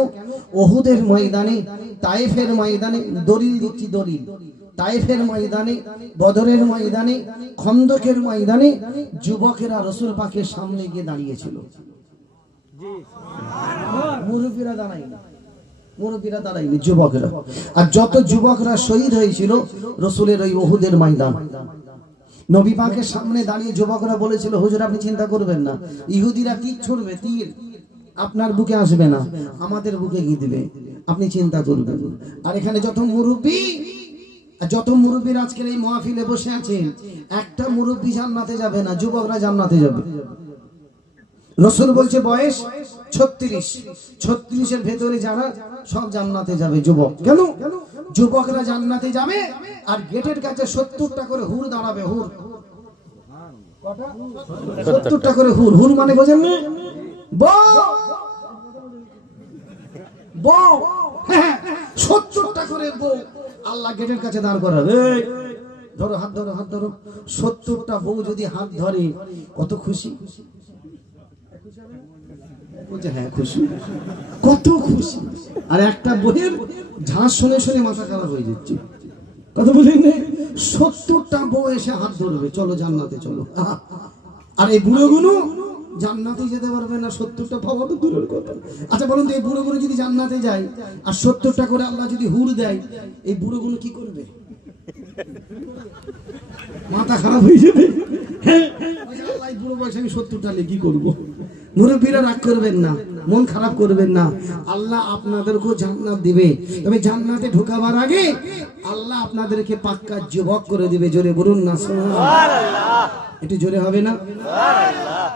ওহুদের ময়দানে, তায়েফের ময়দানে, দলিল দিচ্ছি, দলিল, তায়েফের ময়দানে, বদরের ময়দানে, খন্দকের ময়দানে যুবকেরা রসুল পাকের সামনে গিয়ে দাঁড়িয়েছিল। মুরব্বীরা দাঁড়ায়নি, মুরব্বীরা দাঁড়ায়নি, যুবকেরা। আর যত যুবকরা শহীদ হয়েছিল রসুলের ওই ওহুদের ময়দান, নবী পাকের সামনে দাঁড়িয়ে যুবকরা বলেছিল, হুজুর আপনি চিন্তা করবেন না, ইহুদিরা তীর ছুড়বে, তীর আপনার বুকে আসবে না, আমাদের বুকে গিয়ে দিবে, আপনি চিন্তা করবেন। আর এখানে যত মুরব্বীর আজকের এই মাহফিলে বসে আছেন, একটা মুরব্বী জান্নাতে যাবে না, যুবকরা জান্নাতে যাবে। রসুল বলছে বয়স 36, 36-এর ভেতরে যারা সব জান্নাতে যাবে যুবক। কেন? যুবকরা জান্নাতে যাবে, আর গেটের কাছে 70টা করে হুর দাঁড়াবে। হুর 70টা করে হুর। হুর মানে বোঝেন না? বউ, বউ, 70টা করে বউ আল্লাহ গেটের কাছে দাঁড় করাবে। ধরো, হাত ধরো, হাত ধরো। 70টা বউ যদি হাত ধরে, কত খুশি। বলছে হ্যাঁ খুশি, কত খুশি। আর একটা বইয়ের ঝাঁস শুনে শুনে মাথা খারাপ হয়ে যাচ্ছে, কথা বলেন না? 70টা বউ এসে হাত ধরবে, চলো জান্নাতে চলো। আর এই বুড়োগুলো জান্নাতে যেতে পারবে না, 70টা পাওয়া তো দূরের কথা। আচ্ছা বলুন তো, এই বুড়োগুলো যদি জান্নাতে যায় আর 70টা করে আল্লাহ যদি হুর দেয়, এই বুড়োগুলো কি করবে? মাথা খারাপ হয়ে যাবে। আল্লাহ বুড়ো বয়সে আমি 70টা নিয়ে কি করবো? মুরব্বীরা রাগ করবেন না, মন খারাপ করবেন না, আল্লাহ আপনাদেরকেও জান্নাত দিবে। তবে জান্নাতে ঢোকাবার আগে আল্লাহ আপনাদেরকে পাক্কা যুবক করে দিবে। জোরে বলুন না সুবহানাল্লাহ। একটু জোরে হবে না?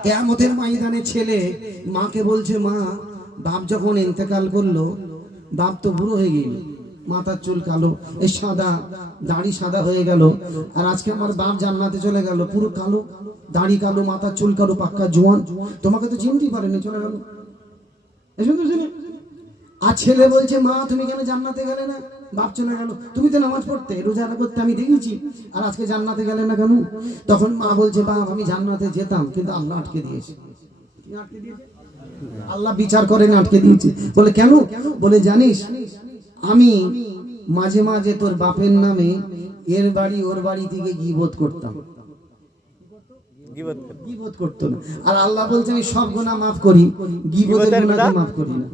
কিয়ামতের ময়দানে ছেলে মাকে বলছে, মা বাপ যখন ইন্তেকাল করলো, বাপ তো বুড়ো হয়ে গেল, মাথার চুল কালো, এই সাদা দাড়ি সাদা হয়ে গেল, আর আজকে আমার বাপ জান্নাতে চলে গেল, পুরো কালো, দাড়ি কালো, মাথার চুল কালো, পাক্কা জোয়ান, তোমাকে তো চিনতেই পারেনি, চলে গেল। আর ছেলে বলছে, মা তুমি কেন জান্নাতে গেলে না? বাপ চলে গেল, তুমি তো নামাজ পড়তে, রোজা করতে, আমি দেখেছি, আর আজকে জান্নাতে গেলে না কেন? তখন মা বলছে, বাপ আমি জান্নাতে যেতাম, কিন্তু আল্লাহ আটকে দিয়েছে। আল্লাহ বিচার করেন, আটকে দিয়েছে। বলে কেন? বলে জানিস, আমি মাঝে মাঝে তোর বাপের নামে এর বাড়ি ওর বাড়ি থেকে গীবত করতাম, গীবত করতো না। আর আল্লাহ বলছে আমি সব গুনাহ মাফ করি, গীবতের গুনাহকে মাফ করি না।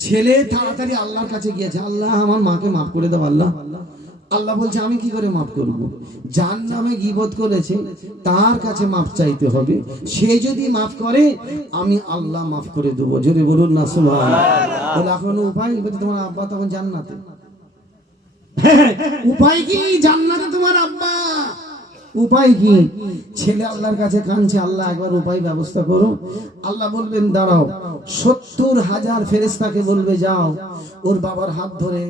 ছেলে তাড়াতাড়ি আল্লাহর কাছে গিয়েছে, আল্লাহ আমার মাকে মাফ করে দাও আল্লাহ। আল্লাহ বলছে আমি কি করে মাফ করব? যার নামে গীবত করেছে তার কাছে মাফ চাইতে হবে, সে যদি মাফ করে আমি আল্লাহ মাফ করে দেবো। জোরে বলুন না সুবহানাল্লাহ। বলে এখন উপায়? বলছে তোমার আব্বা তখন জান্নাতে। উপায় কি? জান্নাতে তোমার আব্বা, উপায় কি? ছেলে আল্লাহর কাছে কাঁদছে, আল্লাহ একবার উপায় ব্যবস্থা করো। আল্লাহ বলবেন দাঁড়াও, 70,000 ফেরেশতাকে বলবে যাও ওর বাবার হাত ধরে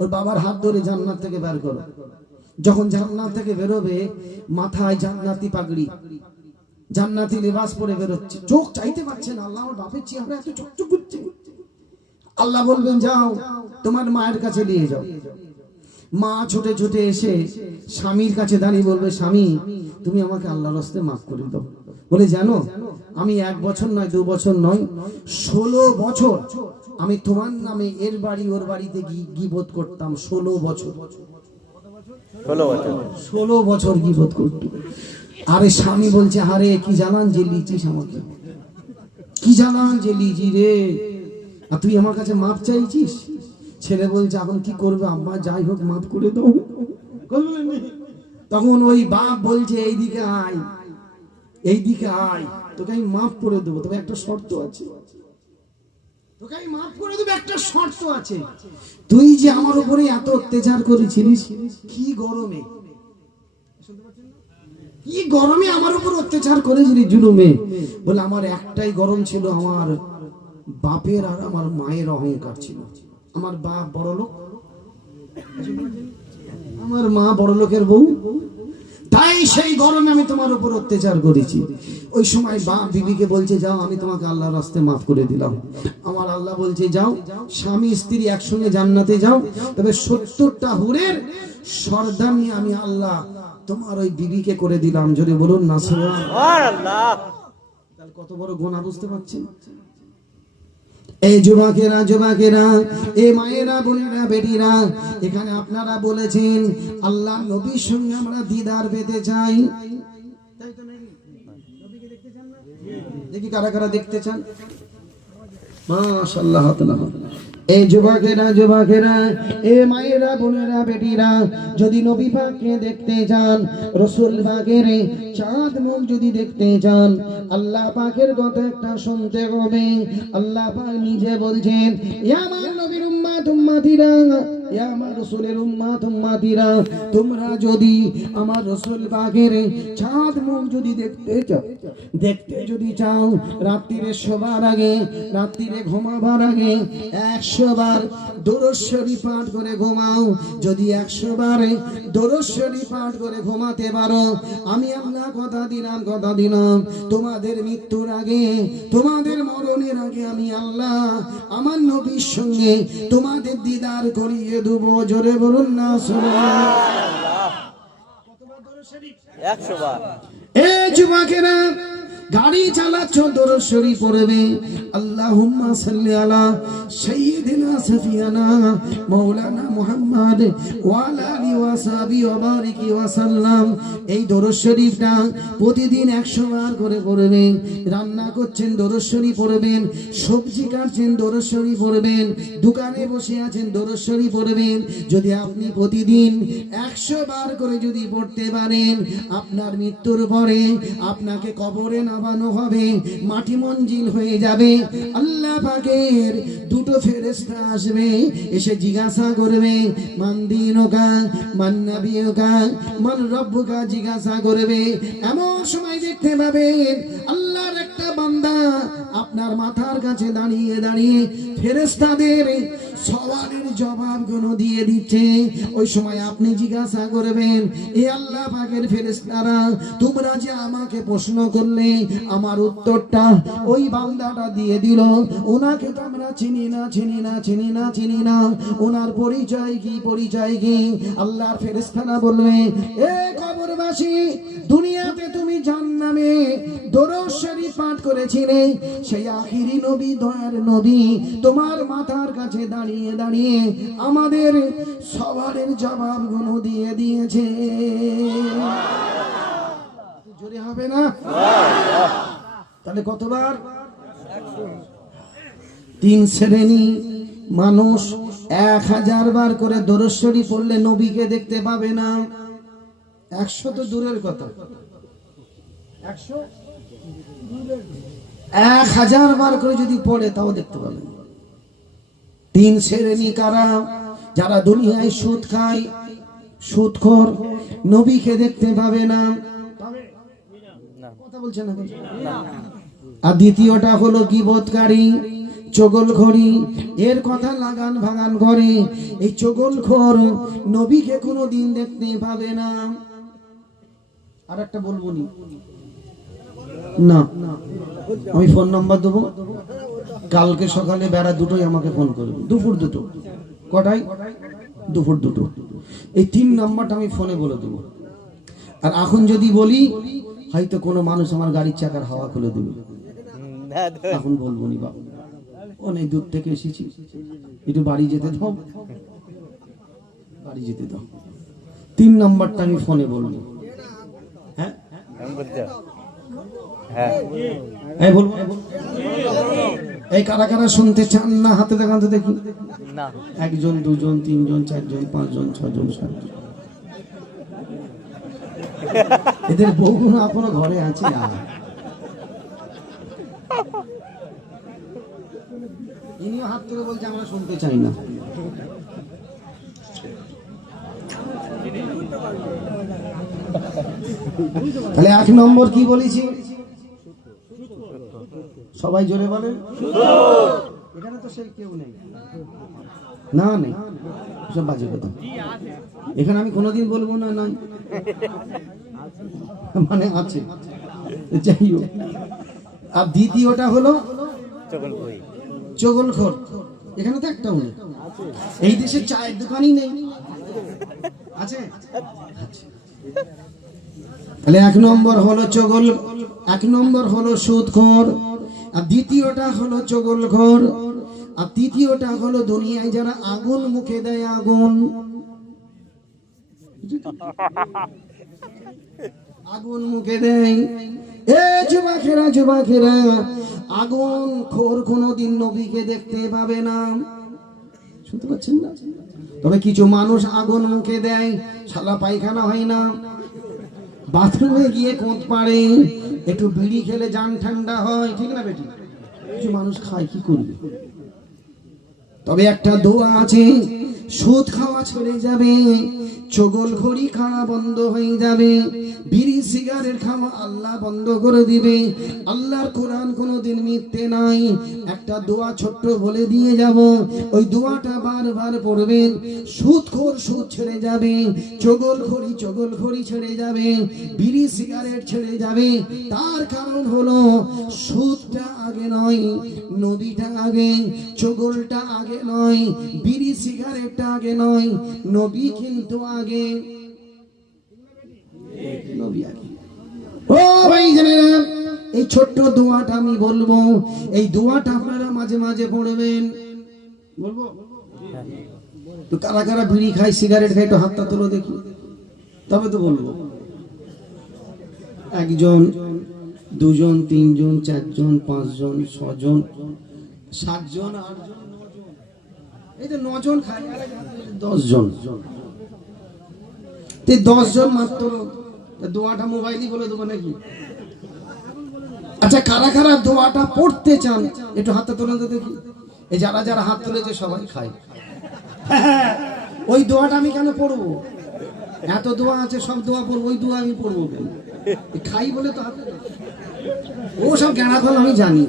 ওর বাবার হাত ধরে জান্নাত থেকে বের করো। যখন জান্নাত থেকে বেরোবে, মাথায় জান্নাতি পাগড়ি, জান্নাতি লিবাস পরে বেরোচ্ছে, চোখ চাইতে পারছে না, আল্লাহ আমার বাপের চেহারা এত চকচক করছে। আল্লাহ বলবেন যাও তোমার মায়ের কাছে নিয়ে যাও। মা ছুটে ছুটে এসে স্বামীর কাছে দাঁড়িয়ে বলবে, স্বামী তুমি আমাকে আল্লাহর রাস্তায় মাফ করে দাও। বলে জানো আমি 1 বছর নয় 2 বছর নয় 16 বছর আমি তোমার নামে এর বাড়ি ওর বাড়িতে গীবত করতাম। 16 বছর, 16 বছর গীবত করতাম। আরে স্বামী বলছে, আরে কি জানান যে লিচিস আমাকে, কি জানান যে লিজি রে, আর তুই আমার কাছে মাপ চাইছিস? ছেলে বলছে এখন কি করবে আম্মা, যাই হোক মাফ করে দাও। তখন ওই বাপ বলছে এইদিকে আয়, এইদিকে আয়, তোকে আমি মাফ করে দেবো, তবে একটা শর্ত আছে, তোকে আমি মাফ করে দেবো, একটা শর্ত আছে। তুই যে আমার উপরে এত অত্যাচার করেছিলিস, কি গরমে, কি গরমে আমার উপর অত্যাচার করেছিলি, জুলুমে। বলে আমার একটাই গরম ছিল, আমার বাপের আর আমার মায়ের অহংকার ছিল। আমার বাপ বড় লোক, আমার মা বড় লোকের বউ, তাই সেই গরমে আমি তোমার উপর অত্যাচার করেছি। ওই সময় বাপ বিবিকে বলছে যাও আমি তোমাকে আল্লাহর রাস্তায় মাফ করে দিলাম। আমার আল্লাহ বলছে যাও স্বামী স্ত্রী একসঙ্গে জান্নাতে যাও, তবে 70টা হুরের সর্দানি আমি আল্লাহ তোমার ওই বিবিকে করে দিলাম। জোরে বলুন না সুবহানাল্লাহ। তাহলে কত বড় গুনাহ বুঝতে পারছেন? এই যুবকেরা, যুবকেরা, এই মায়েরা, বোনেরা, বেটিরা, এখানে আপনারা বলেছেন আল্লাহ নবীর সঙ্গে আমরা দিদার পেতে চাই, তাই তো নাকি? নবীকে দেখতে চান না? দেখি কারা কারা দেখতে চান। মাশাআল্লাহ। এই যুবকেরা, যুবকেরা, এই মায়েরা, বোনেরা, বেটিরা, যদি নবী পাককে দেখতে চান, রাসূল পাকের চাঁদ মুখ যদি দেখতে চান, আল্লাহ পাকের কথা একটা শুনতে হবে। আল্লাহ পাক নিজে বলছেন, ইয়া আমার নবীর উম্মত উম্মতিরা, ইয়া আমার রাসূলের উম্মত উম্মতিরা, তোমরা যদি আমার রাসূল পাকের চাঁদ মুখ যদি দেখতে যদি চাও, রাত্রিরে শোবার আগে, রাত্রিরে ঘুমাবার আগে 100 বার দরুদ শরীফ পাঠ করে ঘুমাও। যদি 100 বার দরুদ শরীফ পাঠ করে ঘুমাতে পারো, আমি আল্লাহ কথা দিলাম তোমাদের মৃত্যুর আগে, তোমাদের মরণের আগে আমি আল্লাহ আমার নবীর সঙ্গে তোমাদের দিদার করিয়ে দেব। জোরে বলুন না সুবহানাল্লাহ। কতবার দরুদ শরীফ 100 বার। এ যুবকেরা গাড়ি চালাচ্ছ দরুদ শরীফ পড়বে আল্লাহুম্মা সাল্লি আলা সাইয়্যিদিনা সাফিয়ানা মাওলানা মুহাম্মদ ওয়া আলা আলিহি ওয়া সাহবিহি ওয়া বারিক ওয়া সাল্লাম। এই দরুদ শরীফটা প্রতিদিন 100 বার করে পড়বে। রান্না করছেন দরুদ শরীফ পড়বেন, সবজি কাটছেন দরুদ শরীফ পড়বেন, দোকানে বসে আছেন দরুদ শরীফ পড়বেন। যদি আপনি প্রতিদিন 100 বার করে যদি পড়তে পারেন, আপনার মৃত্যুর পরে আপনাকে কবরে নামানো হবে, মাটি মঞ্জিল হয়ে যাবে। আল্লাহ পাকের দুটো ফেরেশতা আসবে, এসে জিজ্ঞাসা করবে মান দীনুকা মান নাবিয়ুকা মান রব্বুকা, জিজ্ঞাসা করবে। এমন সময় দেখতে পাবেন আল্লাহর একটা বান্দা আপনার মাথার কাছে দাঁড়িয়ে দাঁড়িয়ে ফেরেশতাদের সওয়ালের জবাবগুলো দিয়ে দিচ্ছে। ওই সময় আপনি জিজ্ঞাসা করবেন, এ আল্লাহ পাকের ফেরেশতারা, তোমরা যে আমাকে প্রশ্ন করলে আমার উত্তরটা ওই বান্দাটা দিয়ে দিল, ওনাকে তো আমরা চিনি না চিনি না চিনি না চিনি না, ওনার পরিচয় কি পরিচয় কি? আল্লাহর ফেরেশতারা বলবে, এ কবরবাসী, দুনিয়াতে তুমি জাহান্নামে দরুদ শরীফ পাঠ করেছিলে, সেই আখিরি নবী দয়ার নবী তোমার মাথার কাছে দাঁড়িয়ে দাঁড়িয়ে আমাদের সওয়ালের জবাবগুলো দিয়ে দিয়েছে। জোরে হবে না? তাহলে কতবার? 3 শ্রেণী মানুষ 1000 বার করে দরুদ শরীফ পড়লে নবীকে দেখতে পাবে না। 100 তো দূরের কথা, 1000 বার করে যদি পড়ে তাও দেখতে পাবে। 3 শ্রেণী কারা? যারা দুনিয়ায় সুদ খায়, সুদখোর, নবীকে দেখতে পাবে না। কথা বলছে না? আর দ্বিতীয়টা হলো গীবতকারী, চগলখড়ি, এর কথা লাগান ভাগান করে। এই চগলখোর নবীকে কোনোদিন দেখতে পাবে না। আর একটা বলবো না, আমি ফোন নাম্বার দেবো, কালকে সকালে বেড়া দুটোই আমাকে ফোন করবে, দুপুর দুটো। কটায়? দুপুর দুটো। এই 3 নাম্বারটা আমি ফোনে বলে দেবো। আর এখন যদি বলি, হয়তো কোনো মানুষ আমার গাড়ির চাকার হাওয়া খুলে দেবে। এখন বলবো নি, বাবা অনেক দূর থেকে এসেছি, একটু বাড়ি যেতে দাও, বাড়ি যেতে দাও। 3 নাম্বারটা আমি ফোনে বলবো। হ্যাঁ হ্যাঁ বলবো। এই কারা কারা শুনতে চান না? হাতে দেখান তো দেখি। 1 জন 2 জন 3 জন 4 জন 5 জন 6 জন 7 জন। এদের বউগুলো এখনো ঘরে আছে। ইনিও হাত তুলে বলছে আমরা শুনতে চাই না। তাহলে 1 নম্বর কি বলেছি? সবাই জোরে বলেন। এখানে তো সেই কেউ নেই, না নেই, সব বাজে কথা। এখানে আমি কোনোদিন বলবো না নাই, মানে আছে, যাই হোক। আর দ্বিতীয়টা হলো চগলখোর। এখানে তো একটাও নেই, এই দেশে চায়ের দোকানই নেই, আছে? তাহলে 1 নম্বর হলো চগল, 1 নম্বর হলো সুদখোর, আর দ্বিতীয়টা হলো চগলখোর, আর তৃতীয়টা হলো দুনিয়ায় যারা আগুন মুখে দেয়, আগুন, আগুন মুখে দেয়। এ যুবকেরা যুবকেরা, আগুন খোর কোনোদিন নবীকে দেখতে পাবে না। শুনতে পাচ্ছেন না? তবে কিছু মানুষ আগুন মুখে দেয়, শালা পায়খানা হয় না, বাথরুমে গিয়ে কোঁত পাড়ে, একটু বিড়ি খেলে জান ঠান্ডা হয়, ঠিক না বেটি? কিছু মানুষ খায়, কি করবে? তবে একটা দোয়া আছে, সুদ খাওয়া ছেড়ে যাবে, চগলখড়ি খাওয়া বন্ধ হয়ে যাবে, বিড়ি সিগারেট খাওয়া আল্লাহ বন্ধ করে দিবে। আল্লাহর কোরআন কোনোদিন মিথ্যে নাই। একটা দোয়া ছোট্ট বলে দিয়ে যাব, ওই দোয়াটা বারবার পড়বেন। সুদখোর সুদ ছেড়ে যাবে, চগলখড়ি ছেড়ে যাবে, বিড়ি সিগারেট ছেড়ে যাবে। তার কারণ হলো সুদটা আগে নয়, নবীটা আগে, চগলটা আগে নয়, বিড়ি সিগারেটটা আগে নয়, নবী কিন্তু আগে। ছোট্ট দোয়াটা আমি বলবো, এই দোয়াটা আপনারা মাঝে মাঝে পড়বেন। বলবো তো কারা কারা বিড়ি খায়, সিগারেট খায়, একটু হাতটা তোলো দেখি, তবে তো বলবো। একজন, দুজন, তিনজন, চারজন, পাঁচজন, ছজন, সাতজন, আটজন, নজন, এই যে 9 জন খায়, 10 জন, 10 জন মাত্র। দোয়াটা মোবাইলই বলে দেবো নাকি? আচ্ছা, কারা কারা দোয়াটা পড়তে চান একটু হাতটা তোলেন তো দেখি। এই যারা যারা হাত তুলেছে সবাই খায়। ওই দোয়াটা আমি কেন পড়বো? এত দোয়া আছে, সব দোয়া পড়বো, ওই দোয়া আমি পড়বো কেন? খাই বলে তো হাতে, ও সব জ্ঞানা ফল আমি জানি।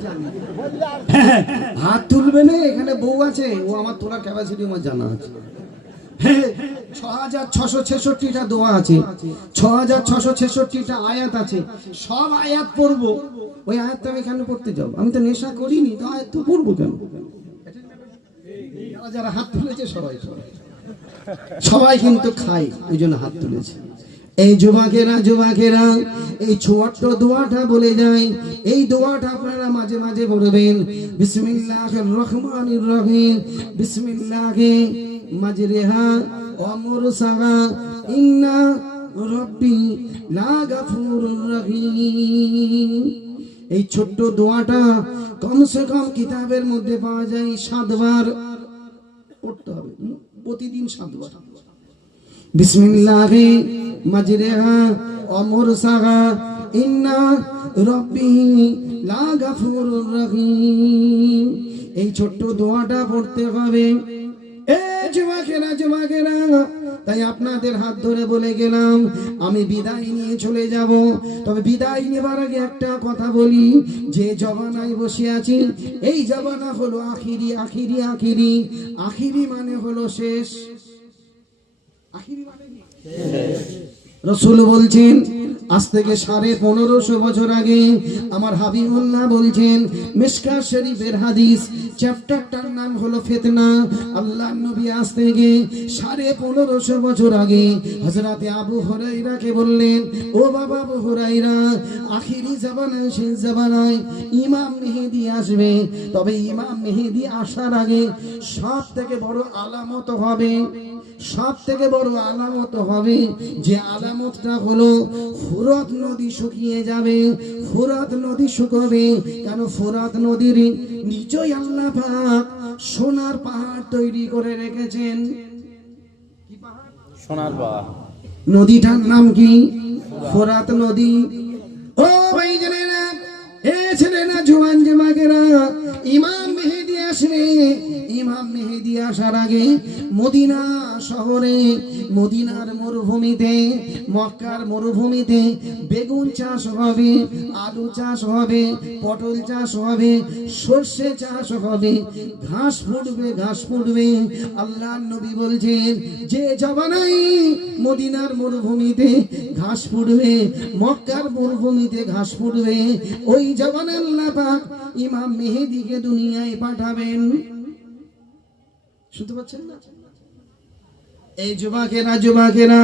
হাত তুলবে না, এখানে বউ আছে, ও আমার তোলার ক্যাপাসিটি আমার জানা আছে। 6666টা দোয়া আছে, 6666টা আয়াত আছে, সব আয়াত পড়বো। ওই আয়াতটা আমি কেন পড়তে যাবো? আমি তো নেশা করিনি, তো আয়াত তো পড়বো কেন? যারা যারা হাত তুলেছে সবাই সবাই কিন্তু খায়, ওই জন্য হাত তুলেছে। এই যুবকেরা এই ছোট্ট দোয়াটা বলে যায়, এই দোয়াটা আপনারা মাঝে মাঝে বলবেন। বিসমিল্লাহির রহমানির রহিম, বিসমিল্লাহি মাজরিহা ওয়া মুরসাহা, ইন্না রাব্বি লাগাফুরুর রহিম। এই ছোট্ট দোয়াটা কমসে কম কিতাবের মধ্যে পাওয়া যায় 7 বার পড়তে হবে, প্রতিদিন 7 বার। বিসমিল্লাহি মাজরিহা ওয়া মুরসাহা, ইন্না রাব্বি লাগাফুরুর রহিম। এই ছোট্ট দোয়াটা পড়তে হবে। যুবকেরা, তাই আপনাদের হাত ধরে বলে গেলাম, আমি বিদায় নিয়ে চলে যাব। তবে বিদায় নেবার আগে একটা কথা বলি, যে জবানায় বসে আছি, এই জবানা হলো আখিরি। আখিরি আখিরি আখিরি মানে হলো শেষ। আখিরি মানে রাসূল বলছেন, আজ থেকে 1550 বছর আগে আমার হাবিবুল্লাহ বলছেন, মিশকাত শরীফের হাদিস, চ্যাপ্টারটার নাম হলো ফিতনা। আল্লাহর নবী আজ থেকে 1550 বছর আগে হযরতে আবু হুরায়রাকে বললেন, ও বাবা আবু হুরায়রা, আখিরি জামানায়, শেষ জামানায় ইমাম মেহেদী আসবে। তবে ইমাম মেহেদী আসার আগে সব থেকে বড় আলামত হবে, সব থেকে বড় আলামত হবে, যে আলামতটা হলো ফুরাত নদী শুকিয়ে যাবে। ফুরাত নদী শুকাবে কেন? ফুরাত নদীর নিচেই আল্লাহ পাক সোনার পাহাড় তৈরি করে রেখেছেন। কি পাহাড়? সোনার পাহাড়। নদীটার নাম কি? ফুরাত নদী। ও ভাই জানেনা, এ ছেলেরা, জওয়ান জামাকেরা, ইমাম মেহেদী আসবে। ইমাম মেহেদী আসার আগে মদিনা শহরে, মদিনার মরুভূমিতে, মক্কার মরুভূমিতে বেগুন চাষ হবে, আলু চাষ হবে, পটল চাষ হবে, সর্ষে চাষ হবে, ঘাস ফুটবে। আল্লাহর নবী বলছেন, যে জবানাই মদিনার মরুভূমিতে ঘাস ফুটবে, মক্কার মরুভূমিতে ঘাস ফুটবে, ওই জবানে আল্লাহ পাক ইমাম মেহেদীকে দুনিয়ায় পাঠাবেন। শুনতে পাচ্ছেন না? এই যুবকেরা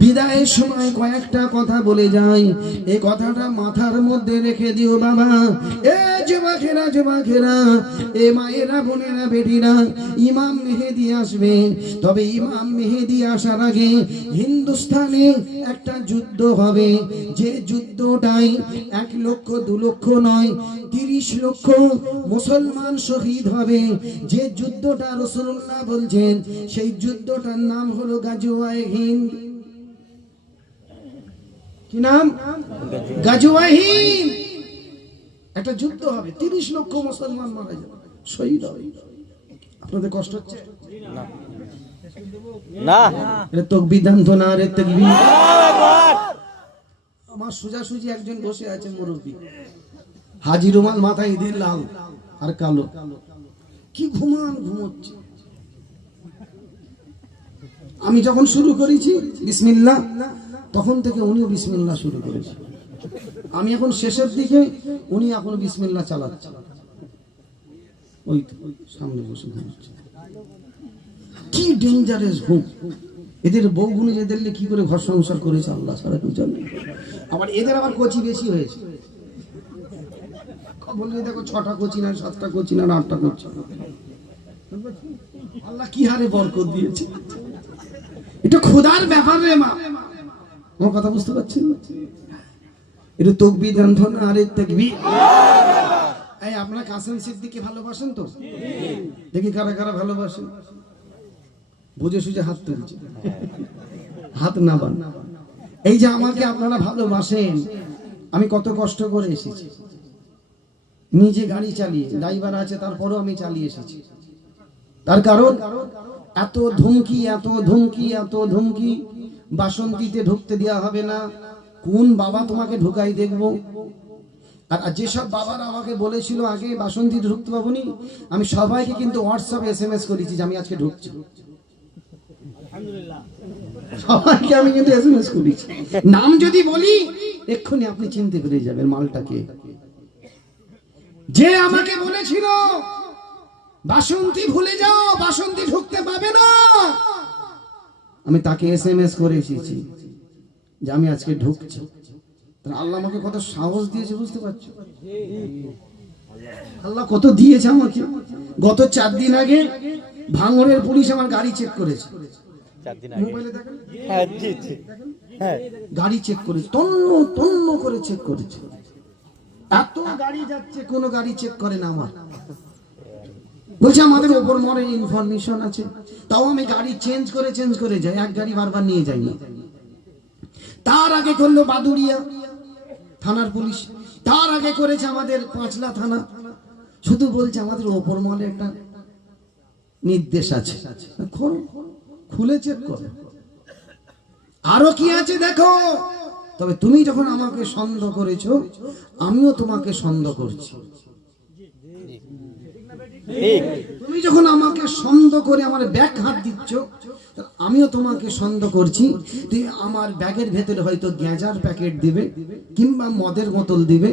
বিদায়ের সময় কয়েকটা কথা বলে যায়, এই কথাটা মাথার মধ্যে রেখে দিও বাবা। এ যুবকেরা, এ মায়েরা, বোনেরা, বেটিরা, ইমাম মেহেদী আসবে। তবে ইমাম মেহেদী আসার আগে হিন্দুস্তানে একটা যুদ্ধ হবে, যে যুদ্ধটাই 1 লক্ষ 2 লক্ষ নয়, 30 লক্ষ মুসলমান শহীদ হবে। যে যুদ্ধটা রাসূলুল্লাহ বলছেন, সেই যুদ্ধটার নাম হলো গাজওয়ায়ে হিন্দ। কি নাম? গাজওয়ায়ে হিন্দ। একটা যুদ্ধ হবে, 30 লক্ষ মুসলমান মারা যাবে, শহীদ হবে। আপনাদের কষ্ট হচ্ছে না? এটা তাকবীর দান তো না রে, তাকবীর। আমার সোজাসুজি একজন বসে আছে মুরব্বী, হাজি রুমাল মাথায় দিয়ে, লাল আর কালো, কি ঘুমোচ্ছে। আমি যখন শুরু করেছি বিসমিল্লাহ, তখন থেকে উনিও বিসমিল্লাহ শুরু করেছে। আমি এখন শেষের দিকে, উনি এখন বিসমিল্লাহ চালাচ্ছে। ওই সামনে বসে ঘুমোচ্ছে। কি ডেঞ্জারাস ঘুম! এদের বউগুলো এদের কি করে ঘর সংসার করেছে আল্লাহ ছাড়া কেউ জানে। আবার এদের আবার কচি বেশি হয়েছে। বললে দেখো 6টা কোচিন আর 7টা কোচিন আর 8টা কোচিন। আল্লাহ কি হারে বরকত দিয়েছে। এটা খোদার ব্যাপার রে মা। আমার কথা বুঝতে পারছেন? এটা তকবীর দেন ধন আরে তাকবীর। এই আপনারা কাসেম সিদ্দিককে ভালোবাসেন তো? দেখি কারা কারা ভালোবাসেন। বুঝে সুঝে হাত তুলছে, হাত না বান। এই যে আমাকে আপনারা ভালোবাসেন, আমি কত কষ্ট করে এসেছি, নিজে গাড়ি চালিয়ে, ড্রাইভার আছে তারপরেও আমি চালিয়ে এসেছি। তার কারণ এত ধুমকি, এত ধুমকি, এত ধুমকি। বাসন্তীতে ঢুকতে দেওয়া হবে না, কোন বাবা তোমাকে ঢুকাই দেখবো। আর যেসব বাবারা আমাকে বলেছিল আগে বাসন্তীতে ঢুকতে পাবো নি, আমি সবাইকে কিন্তু হোয়াটসঅ্যাপে SMS করেছি যে আমি আজকে ঢুকছি। সবাইকে আমি কিন্তু SMS করেছি। নাম যদি বলি এক্ষুনি আপনি চিনতে পেরে যাবেন মালটাকে। যে আমাকে বলেছিল বাসন্তী ভুলে যাও, বাসন্তী ঢুকতে পাবে না, আমি তাকে SMS করে এসেছি যে আমি আজকে ঢুকছি। আল্লাহ আমাকে কত সাহস দিয়েছে বুঝতে পারছো? আল্লাহ কত দিয়েছে আমাকে। গত 4 দিন আগে ভাঙড়ের পুলিশ আমার গাড়ি চেক করেছে। 4 দিন আগে মোবাইলে দেখেন, হ্যাঁ জি জি হ্যাঁ, গাড়ি চেক করেছে, তন্ন তন্ন করে চেক করেছে। এত গাড়ি যাচ্ছে, কোন গাড়ি চেক করে না আমার। বলছে আমাদের ওপর মরে ইনফরমেশন আছে, তাও আমি গাড়ি চেঞ্জ করে যাই, এক গাড়ি বারবার নিয়ে যাই না। তার আগে করলো বাদুড়িয়া থানার পুলিশ, তার আগে করেছে আমাদের পাঁচলা থানা। শুধু বলছে আমাদের ওপর মহলে একটা নির্দেশ আছে, খুলে চেক করো, আরো কি আছে দেখো। তবে তুমি যখন আমাকে সন্দেহ করেছো, আমিও তোমাকে সন্দেহ করছি। তুমি যখন আমাকে সন্দেহ করে আমার ব্যাগ হাত দিচ্ছ, আমিও তোমাকে সন্দেহ করছি। তুই আমার ব্যাগের ভেতরে হয়তো গ্যাঁজার প্যাকেট দিবে, কিংবা মদের বোতল দিবে,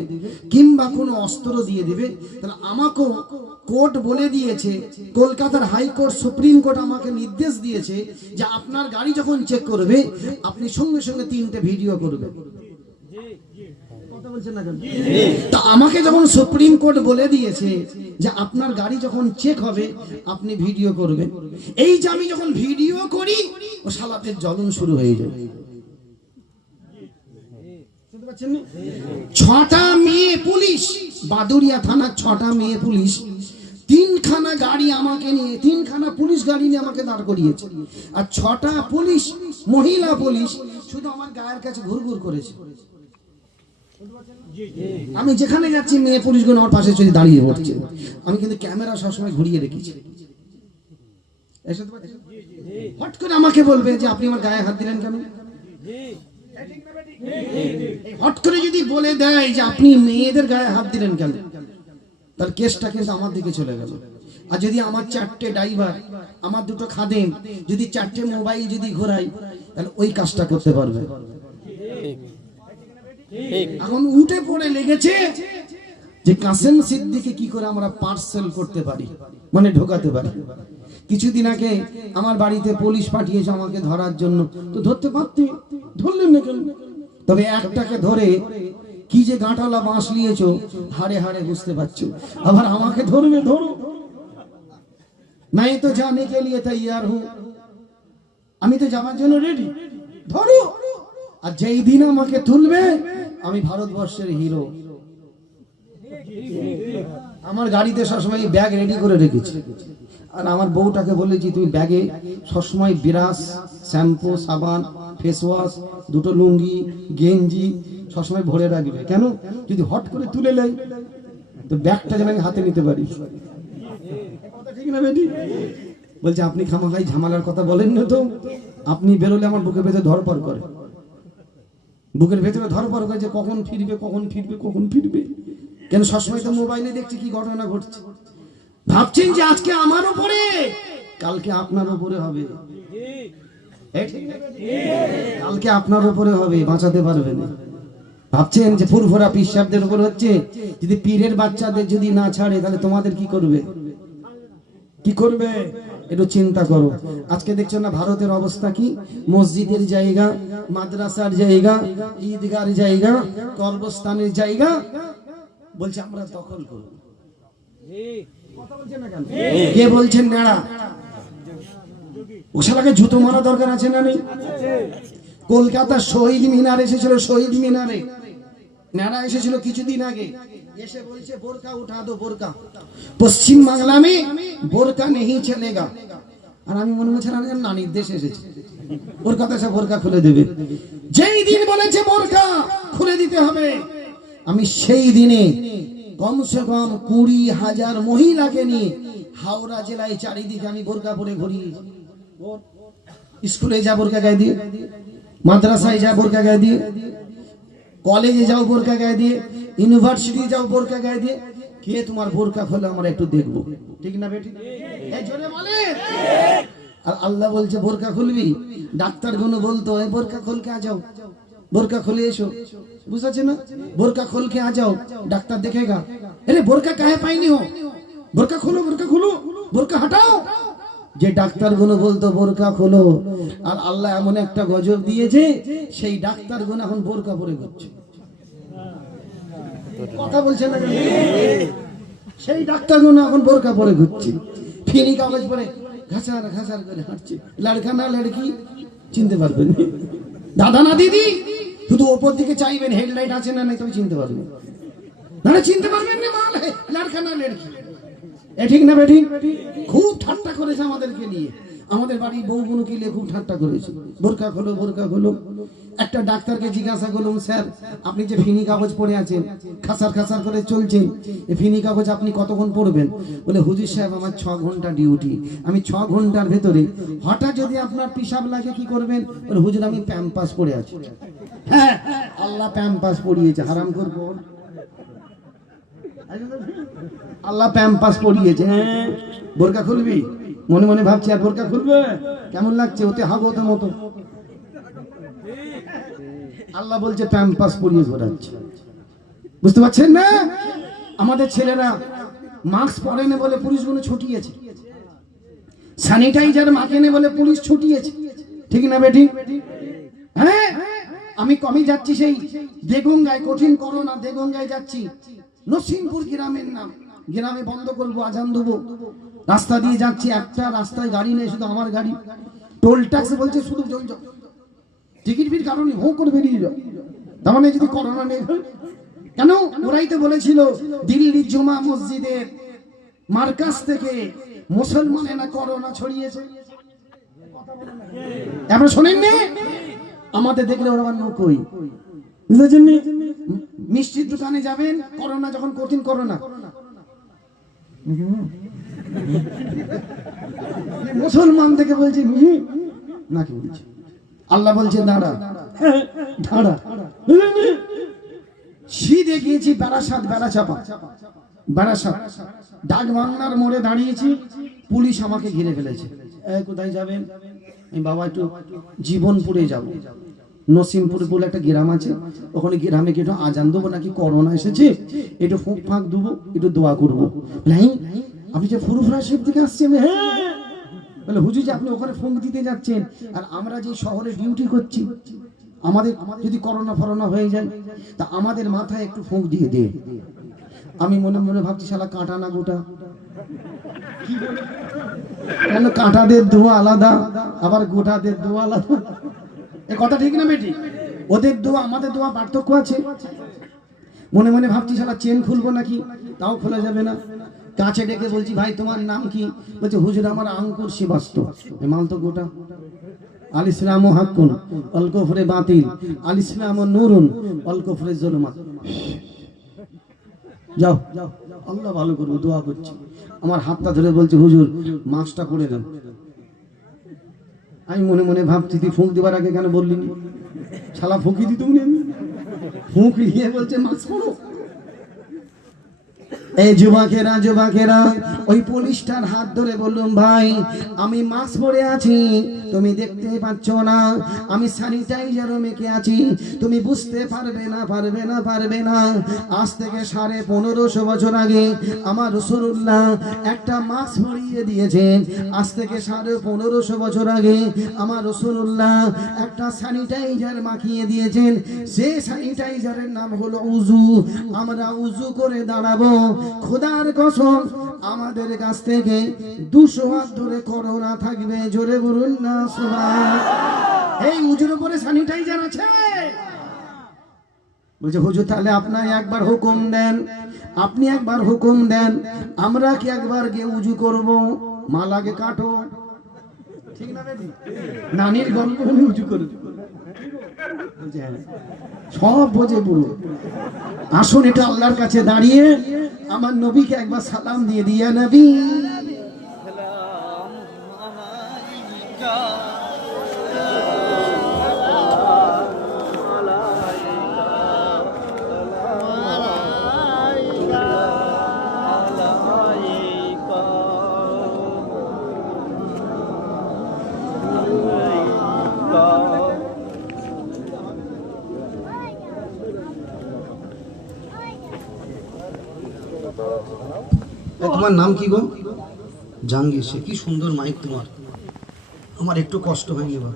কিংবা কোনো অস্ত্র দিয়ে দিবে। তাহলে আমাকেও কোর্ট বলে দিয়েছে, কলকাতার হাইকোর্ট, সুপ্রিম কোর্ট আমাকে নির্দেশ দিয়েছে যে আপনার গাড়ি যখন চেক করবে আপনি সঙ্গে সঙ্গে 3টে ভিডিও করবে। তা আমাকে যখন সুপ্রিম কোর্ট বলে দিয়েছে যে আপনার গাড়ি যখন চেক হবে আপনি ভিডিও করবেন, এই যে আমি যখন ভিডিও করি ও শালাতের জ্বলন শুরু হয়ে যায়। 6টা মেয়ে পুলিশ, বাদুড়িয়া থানার 6টা মেয়ে পুলিশ 3খানা গাড়ি আমাকে নিয়ে, 3খানা পুলিশ গাড়ি নিয়ে আমাকে দাঁড় করিয়েছে। আর 6টা পুলিশ, মহিলা পুলিশ, শুধু আমার গায়ের কাছে ঘুরঘুর করেছে। আমি যেখানে যাচ্ছি মেয়ে পুলিশগুলো আমার পাশে চলে দাঁড়িয়ে পড়ছে। আমি কিন্তু ক্যামেরা সবসময় ঘুরিয়ে রেখেছি। হট করে আমাকে বলবে যে আপনি আমার গায়ে হাত দিলেন কেন। হট করে যদি বলে দেয় যে আপনি মেয়েদের গায়ে হাত দিলেন কেন, তার কেসটা কিন্তু আমার দিকে চলে গেল। আর যদি আমার 4টে ড্রাইভার, আমার 2টো খাদেম যদি 4টে মোবাইল যদি ঘোরাই, তাহলে ওই কাজটা করতে পারবে। এখন উঠে পড়ে লেগেছে যে কাসেম সিদ্দিককে কি করে আমরা পার্সেল করতে পারি, মানে ঢোকাতে পারি। কিছুদিন আগে আমার বাড়িতে পুলিশ পাঠিয়েছে আমাকে ধরার জন্য, তো ধরতে পারতে, ধরলেন না কেন? তবে একটাকে ধরে কি যে গাঁটালা বাঁশ নিয়েছো হাড়ে হাড়ে বুঝতে পারছো। আবার আমাকে ধরবে, ধরো, मैं तो जाने के लिए तैयार हूं, আমি তো যাওয়ার জন্য রেডি, ধরো। আর যেই দিন আমাকে তুলবে আমি ভারতবর্ষের হিরো। আমার গাড়িতে সবসময় ব্যাগ রেডি করে রেখেছি। আর আমার বউটাকে বলেছি তুমি ব্যাগে সবসময় বিরাস, শ্যাম্পু, সাবান, ফেস ওয়াশ, 2টো লুঙ্গি, গেঞ্জি সবসময় ভরে রাখবে। কেন? যদি হট করে তুলে নেয় তো ব্যাগটা যেন আমি হাতে নিতে পারি। ঠিক না বেটি? বলছে আপনি খামাখাই ঝামেলার কথা বলেন না তো, আপনি বেরোলে আমার বুকের ভেতরে ধরপড় করে, বুকের ভেতরে ধরপড় করে যে কখন ফিরবে, কখন ফিরবে, কখন ফিরবে। কেন? সবসময় তো মোবাইলে দেখছি কি ঘটনা ঘটছে। ভাবছেন যে আজকে আমার উপরে, কালকে আপনার উপরে হবে, কালকে আপনার উপরে হবে, বাঁচাতে পারবে না। ভাবছেন যে ফুরফুরা পীর সাহেবদের উপর হচ্ছে, যদি পীরের বাচ্চাদের যদি না ছাড়ে তাহলে তোমাদের কি করবে, কি করবে? একটু চিন্তা করো। আজকে দেখছো না ভারতের অবস্থা কি? মসজিদের জায়গা, মাদ্রাসার জায়গা, ঈদগার জায়গা, কবরস্থানের জায়গা বলছে আমরা দখল করব। কথা বলছেন না কেন? কে বলছেন নেড়া? ও শালাকে জুতো মারা দরকার আছে না নেই? কলকাতা শহীদ মিনার এসেছিল, শহীদ মিনারে নেড়া এসেছিল কিছুদিন আগে, এসে বলছে বোরকা উঠা দো বোরকা, পশ্চিম বাংলা মে বোরকা নেই চলেগা। আর আমি মনে হচ্ছে নানির দেশ এসেছে, ওর কথা সে বোরকা খুলে দেবে। যেই দিন বলেছে বোরকা খুলে দিতে হবে, আমি সেই দিনে কমসে কম 20,000 মহিলাকে নিয়ে হাওড়া জেলায় চারিদিকে আমি বোরকা পরে ঘুরিয়েছি। স্কুলে যা বোরকা গায়ে দিয়ে, মাদ্রাসায় যা বোরকা গায়ে দিয়ে, কলেজে যাও বোরকা গায়ে দিয়ে, ইউনিভার্সিটি যাও বোরকা গায়ে দিয়ে। কে তোমার বোরকা খোলে আমরা একটু দেখবো, ঠিক না বেটি? এই জোরে বলে। আর আল্লাহ বলছে বোরকা খুলবি, ডাক্তার গুলো বলতো এই বোরকা খোলকে আ যাও, বোরকা খুলে এসো, বুঝাচ্ছে না? বোরকা খোলকে আ যাও, ডাক্তার দেখেগা। আরে বোরকা কাহে পাইনি হো, বোরকা খোলো, বোরকা খুলো, বোরকা হটাও। যে ডাক্তার গুলো বলতো বোরকা খোলো, আর আল্লাহ এমন একটা গজব দিয়েছে, সেই ডাক্তার গুলো এখন বোরকা পরে ঘুরছে। কথা বলছেন না? সেই ডাক্তার গুলো এখন বোরকা পরে ঘুরছে, ফিনি কাগজ পরে ঘাসার ঘাসার করে হাঁটছে। লড়কা না লড়কি চিনতে পারবেন, দাদা না দিদি, শুধু ওপর দিকে চাইবেন হেডলাইট আছে না নাই, তবে চিনতে পারবেন। না চিনতে পারবেন না, মাল লড়কা না লড়কি। এ ঠিক না বেঠিক? খুব ঠাট্টা করেছে আমাদেরকে নিয়ে, আমাদের বাড়ির বউগুলোকে নিয়ে খুব ঠাট্টা করেছে। বোরকা খোলো, বোরকা খোলো। একটা ডাক্তারকে জিজ্ঞাসা করলাম, স্যার আপনি যে ফিনি কাগজ পরে আছেন, খাসার খাসার করে চলছেন, এই ফিনি কাগজ আপনি কতক্ষণ পড়বেন? বলে হুজুর সাহেব আমার 6 ঘন্টা ডিউটি, আমি 6 ঘন্টার ভেতরে হঠাৎ যদি আপনার পিসাব লাগে কি করবেন? বলে হুজুর আমি প্যাম্পাস পরে আছি। হ্যাঁ, আল্লাহ প্যাম্পাস পরিয়েছে, হারাম করব। আল্লাহ প্যাম্পাস পরিয়েছে। হ্যাঁ, বোরকা খুলবি? মনে মনে ভাবছি আর বোরকা খুলবে? কেমন লাগছে? ওতে হাগতের মতো। আল্লাহ বলছে প্যাম্পাস পরিয়ে ঘোরাচ্ছে, বুঝতে পারছেন না? আমাদের ছেলেরা মাস্ক পরেনি বলে পুলিশগুলো ছুটিয়েছে, স্যানিটাইজার মাখেনি বলে পুলিশ ছুটিয়েছে, ঠিক না বেটি? হ্যাঁ, আমি যাচ্ছি সেই দেগঙ্গায়, কঠিন করোনা দেগঙ্গায় যাচ্ছি। নসিমপুর গ্রামের নাম, গ্রামে বন্ধ করবো, আজান দেবো। রাস্তা দিয়ে যাচ্ছি, একটা রাস্তায় গাড়ি নেই, শুধু আমার গাড়ি। টোল ট্যাক্স বলছে শুধু চল যাও, টিকিট ফির কারণ হো করে বেরিয়ে যাও। তার মানে যদি করোনা নেই, কেন? ওরাই তো বলেছিল দিল্লির জুমা মসজিদের মার্কাজ থেকে মুসলমানেরা করোনা ছড়িয়েছে। আমরা শোনেননি? আমাদের দেখলে ওরা আমার নকই, বুঝেছেন? মিষ্টির দোকানে যাবেন, করোনা যখন কঠিন করোনা, মুসলমান থেকে বলছে নাকি বলছে, আল্লাহ বলছে দাঁড়া দাঁড়া। শীতে গিয়েছি বারাসাত, বেড়াচাপা বারাসাত, ডাক বাংলার মোড়ে দাঁড়িয়েছি, পুলিশ আমাকে ঘিরে ফেলেছে। কোথায় যাবেন? বাবা একটু জীবনপুরে যাব, নসিমপুরে বলে একটা গ্রাম আছে, ওখানে গ্রামে কি একটু আজান দেবো, নাকি করোনা এসেছে, একটু ফুঁক ফাঁক দেবো, একটু দোয়া করবো। আপনি যে ফুরফুরা শিব থেকে আসছেন? হ্যাঁ। বলে হুজুর যে আপনি ওখানে ফুঁক দিতে যাচ্ছেন, আর আমরা যে শহরে ডিউটি করছি, আমাদের যদি করোনা ফরোনা হয়ে যায়, তা আমাদের মাথায় একটু ফুঁক দিয়ে দে। আমি মনে মনে ভাবছি শালা কাঁটা না গোটা, কেন কাঁটাদের ধোয়া আলাদা, আবার গোটাদের ধোয়া আলাদা। এ কথা ঠিক না বেটি? ওদের দোয়া আমাদের দোয়া পার্থক্য আছে। মনে মনে ভাবছি শালা চেন খুলবো নাকি, তাও খোলা যাবে না। কাছে ডেকে বলছি ভাই তোমার নাম কি? বলছে হুজুর আমার আঙ্কুর শ্রীবাস্তব। মাল তো গোটা। আল ইসলাম হাক্কুন আল কুফরে বাতিল, আল ইসলাম নূরুন আল কুফরে জুলমাত। যাও আল্লাহ ভালো করবো, দোয়া করছি। আমার হাতটা ধরে বলছে হুজুর মাস্কটা করে দেন। আমি মনে মনে ভাবছি তুই ফুঁক দেবার আগে কেন বললি? শালা ফুঁকি দিতুম, ফুঁক নিয়ে বলছে মাস্ক পরো। এই যুবকেরা ওই পুলিশটার হাত ধরে বললাম, ভাই আমি মাস্ক পরে আছি, তুমি দেখতে পাচ্ছ না, আমি স্যানিটাইজারও মেখে আছি, তুমি বুঝতে পারবে না। আজ থেকে 1550 বছর আগে আমার রাসূলুল্লাহ একটা মাস্ক পরিয়ে দিয়েছেন। আজ থেকে 1550 বছর আগে আমার রাসূলুল্লাহ একটা স্যানিটাইজার মাখিয়ে দিয়েছেন। সেই স্যানিটাইজারের নাম হলো উযু। আমরা উযু করে দাঁড়াবো, খোদার কসম আমাদের কাছ থেকে 200 হাত ধরে করোনা থাকবে। জোরে বলুন না সুবহানাল্লাহ। এই উযুর উপরে স্যানিটাইজার আছে। বলছে হুজুর তাহলে আপনি একবার হুকুম দেন, আমরা কি একবার গিয়ে উযু করব? মা লাগে কাটো, ঠিক না বেটি? নানির গল্প আমি উযু করব, সব বোঝে পুরো। আসুন এটা আল্লাহর কাছে দাঁড়িয়ে আমার নবীকে একবার সালাম দিয়ে দিয়া নবী তোমার নাম কি গো? জাহাঙ্গীর। সে কি সুন্দর মাইক তোমার, আমার একটু কষ্ট হয়নি বা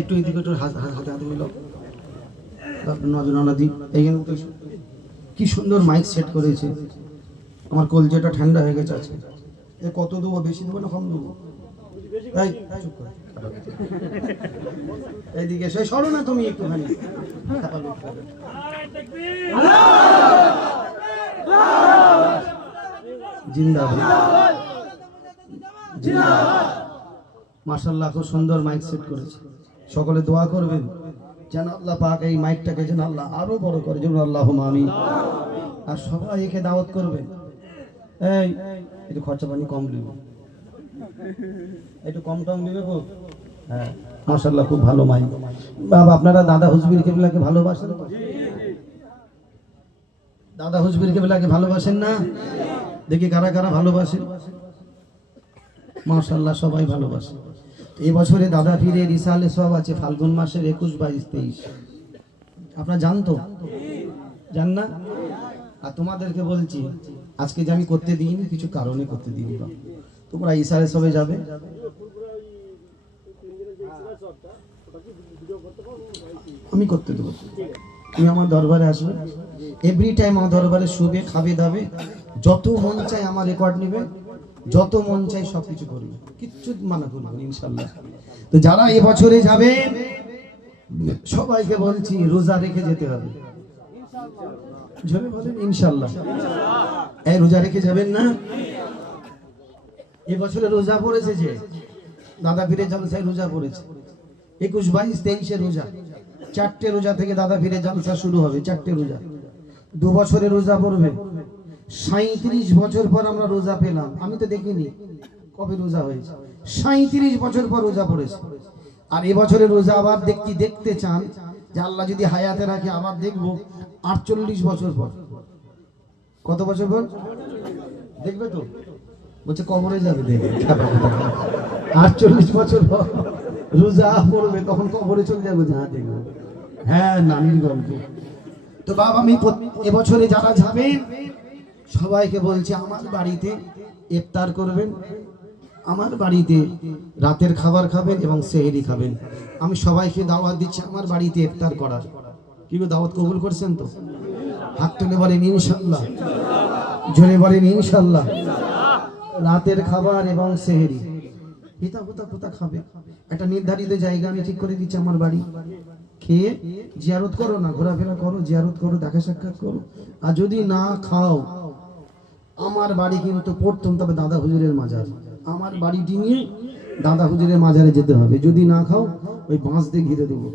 একটু এদিকে একটু হাতে মিলো নজরানা দি। এইখানে কি সুন্দর মাইক সেট করেছে, আমার কলজেটা ঠান্ডা হয়ে গেছে আজকে। এ কত দেবো, বেশি দেবো না কম দেবো? এই চুপ কর, এইদিকে সে সরো না তুমি একটুখানি। জিন্দাবাদ, মাশাআল্লাহ, খুব সুন্দর মাইক সেট করেছে। সকলে দোয়া করবেন যেন আল্লাহ পাক এই মাইকটাকে যেন আল্লাহ আরো বড় করে, যেন আল্লাহুম্মা আমিন। আর সবাই একে দাওয়াত করবেন। এই একটু খরচা পানি কম দিবে, একটু কম দিবে গো। হ্যাঁ মাশাআল্লাহ, খুব ভালো মাইক। বাবা আপনারা দাদা হুজবির কেবলাকে ভালোবাসেন? দাদা হুজবির কেবলাকে ভালোবাসেন না? দেখি কারা কারা ভালোবাসেন। মাশাআল্লাহ, সবাই ভালোবাসে। এই বছরে দাদা পীরে রিসালে সব আছে ফাল্গুন মাসের 21, 22, 23। আপনারা জানতো? জান না? আর তোমাদেরকে বলছি আজকে যে আমি করতে দিইনি, কিছু কারণে করতে দিইনি। তোমরা ইসালে সবে যাবে, আমি করতে দেবো। তুমি আমার দরবারে আসবে, এভরি টাইম আমার দরবারে শুবে, খাবে দাবে, যত মন চাই আমার রেকর্ড নেবে, যত মন চাই সবকিছু করবে, কিচ্ছু মানা করবে না ইনশাআল্লাহ। তো যারা এই বছরে যাবে সবাইকে বলছি রোজা রেখে যেতে হবে। জোরে বলেন ইনশাআল্লাহ। এই রোজা রেখে যাবেন না? এই বছরে রোজা পড়েছে যে দাদা পীরে জলসায় রোজা পড়েছে 21, 22, 23 রোজা। 4টে রোজা থেকে দাদা পীরে জলসা শুরু হবে, 4টে রোজা। 2 বছরে রোজা পড়বে। 37 বছর পর আমরা রোজা পেলাম। আমি তো দেখিনি কবে রোজা হয়েছে, 37 বছর পর রোজা পড়েছে। আর এবছরে রোজা আবার দেখতে চান যে আল্লাহ যদি হায়াতে রাখে আবার দেখবো 48 বছর পর। কত বছর পর দেখবে? তো বলছে কবরে যাবে দেখবে। 48 বছর পর রোজা পড়বে, তখন কবরে চলে যাবে। হ্যাঁ দেখবো, হ্যাঁ নানির গল্প। তো বাবা আমি এবছরে যারা যাবেন সবাইকে বলছি আমার বাড়িতে ইফতার করবেন, আমার বাড়িতে রাতের খাবার খাবেন এবং সেহরি খাবেন। আমি সবাইকে দাওয়াত দিচ্ছি আমার বাড়িতে ইফতার করার। কি দাওয়াত কবুল করছেন তো? হাত তুলে বলেন ইনশাআল্লাহ, জোরে বলেন ইনশাআল্লাহ। রাতের খাবার এবং সেহরি পিতা পুতা খাবে। একটা নির্ধারিত জায়গা আমি ঠিক করে দিচ্ছি আমার বাড়ি। খেয়ে জিয়ারত করো না, ঘোরাফেরা করো, জিয়ারত করো, দেখা সাক্ষাৎ করো। আর যদি না খাও, আমার বাড়ি কিন্তু প্রথম তবে দাদা হুজুরের মাজার, আমার বাড়িটি নিয়ে দাদা হুজুরের মাজারে যেতে হবে। যদি না খাও ওই বাঁশ দিয়ে ঘিরে দেবো।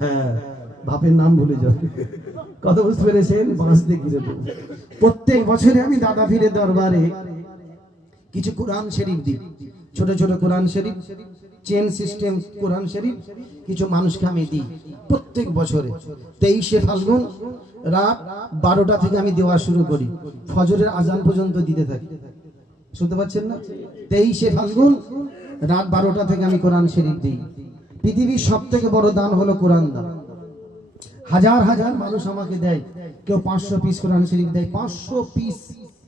হ্যাঁ বাপের নাম ভুলে যাও, কত বুঝতে পেরেছেন? বাঁশ দিয়ে ঘিরে দেবো। প্রত্যেক বছরে আমি দাদা পীরের দরবারে কিছু কোরআন শরীফ দিই, ছোট ছোট কোরআন শরীফ, চেন সিস্টেম কোরআন শরীফ কিছু মানুষকে আমি দিই প্রত্যেক বছরে। 23শে ফাল্গুন রাত 12টা থেকে আমি দেওয়া শুরু করি, ফজরের আজান পর্যন্ত দিতে থাকি। শুনতে পাচ্ছেন না? 23শে ফাল্গুন রাত 12টা থেকে আমি কোরআন শরীফ দিই। পৃথিবীর সব থেকে বড় দান হলো কোরআন দান। হাজার হাজার মানুষ আমাকে দেয়, কেউ 500 পিস কোরআন শরীফ দেয়, 500 পিস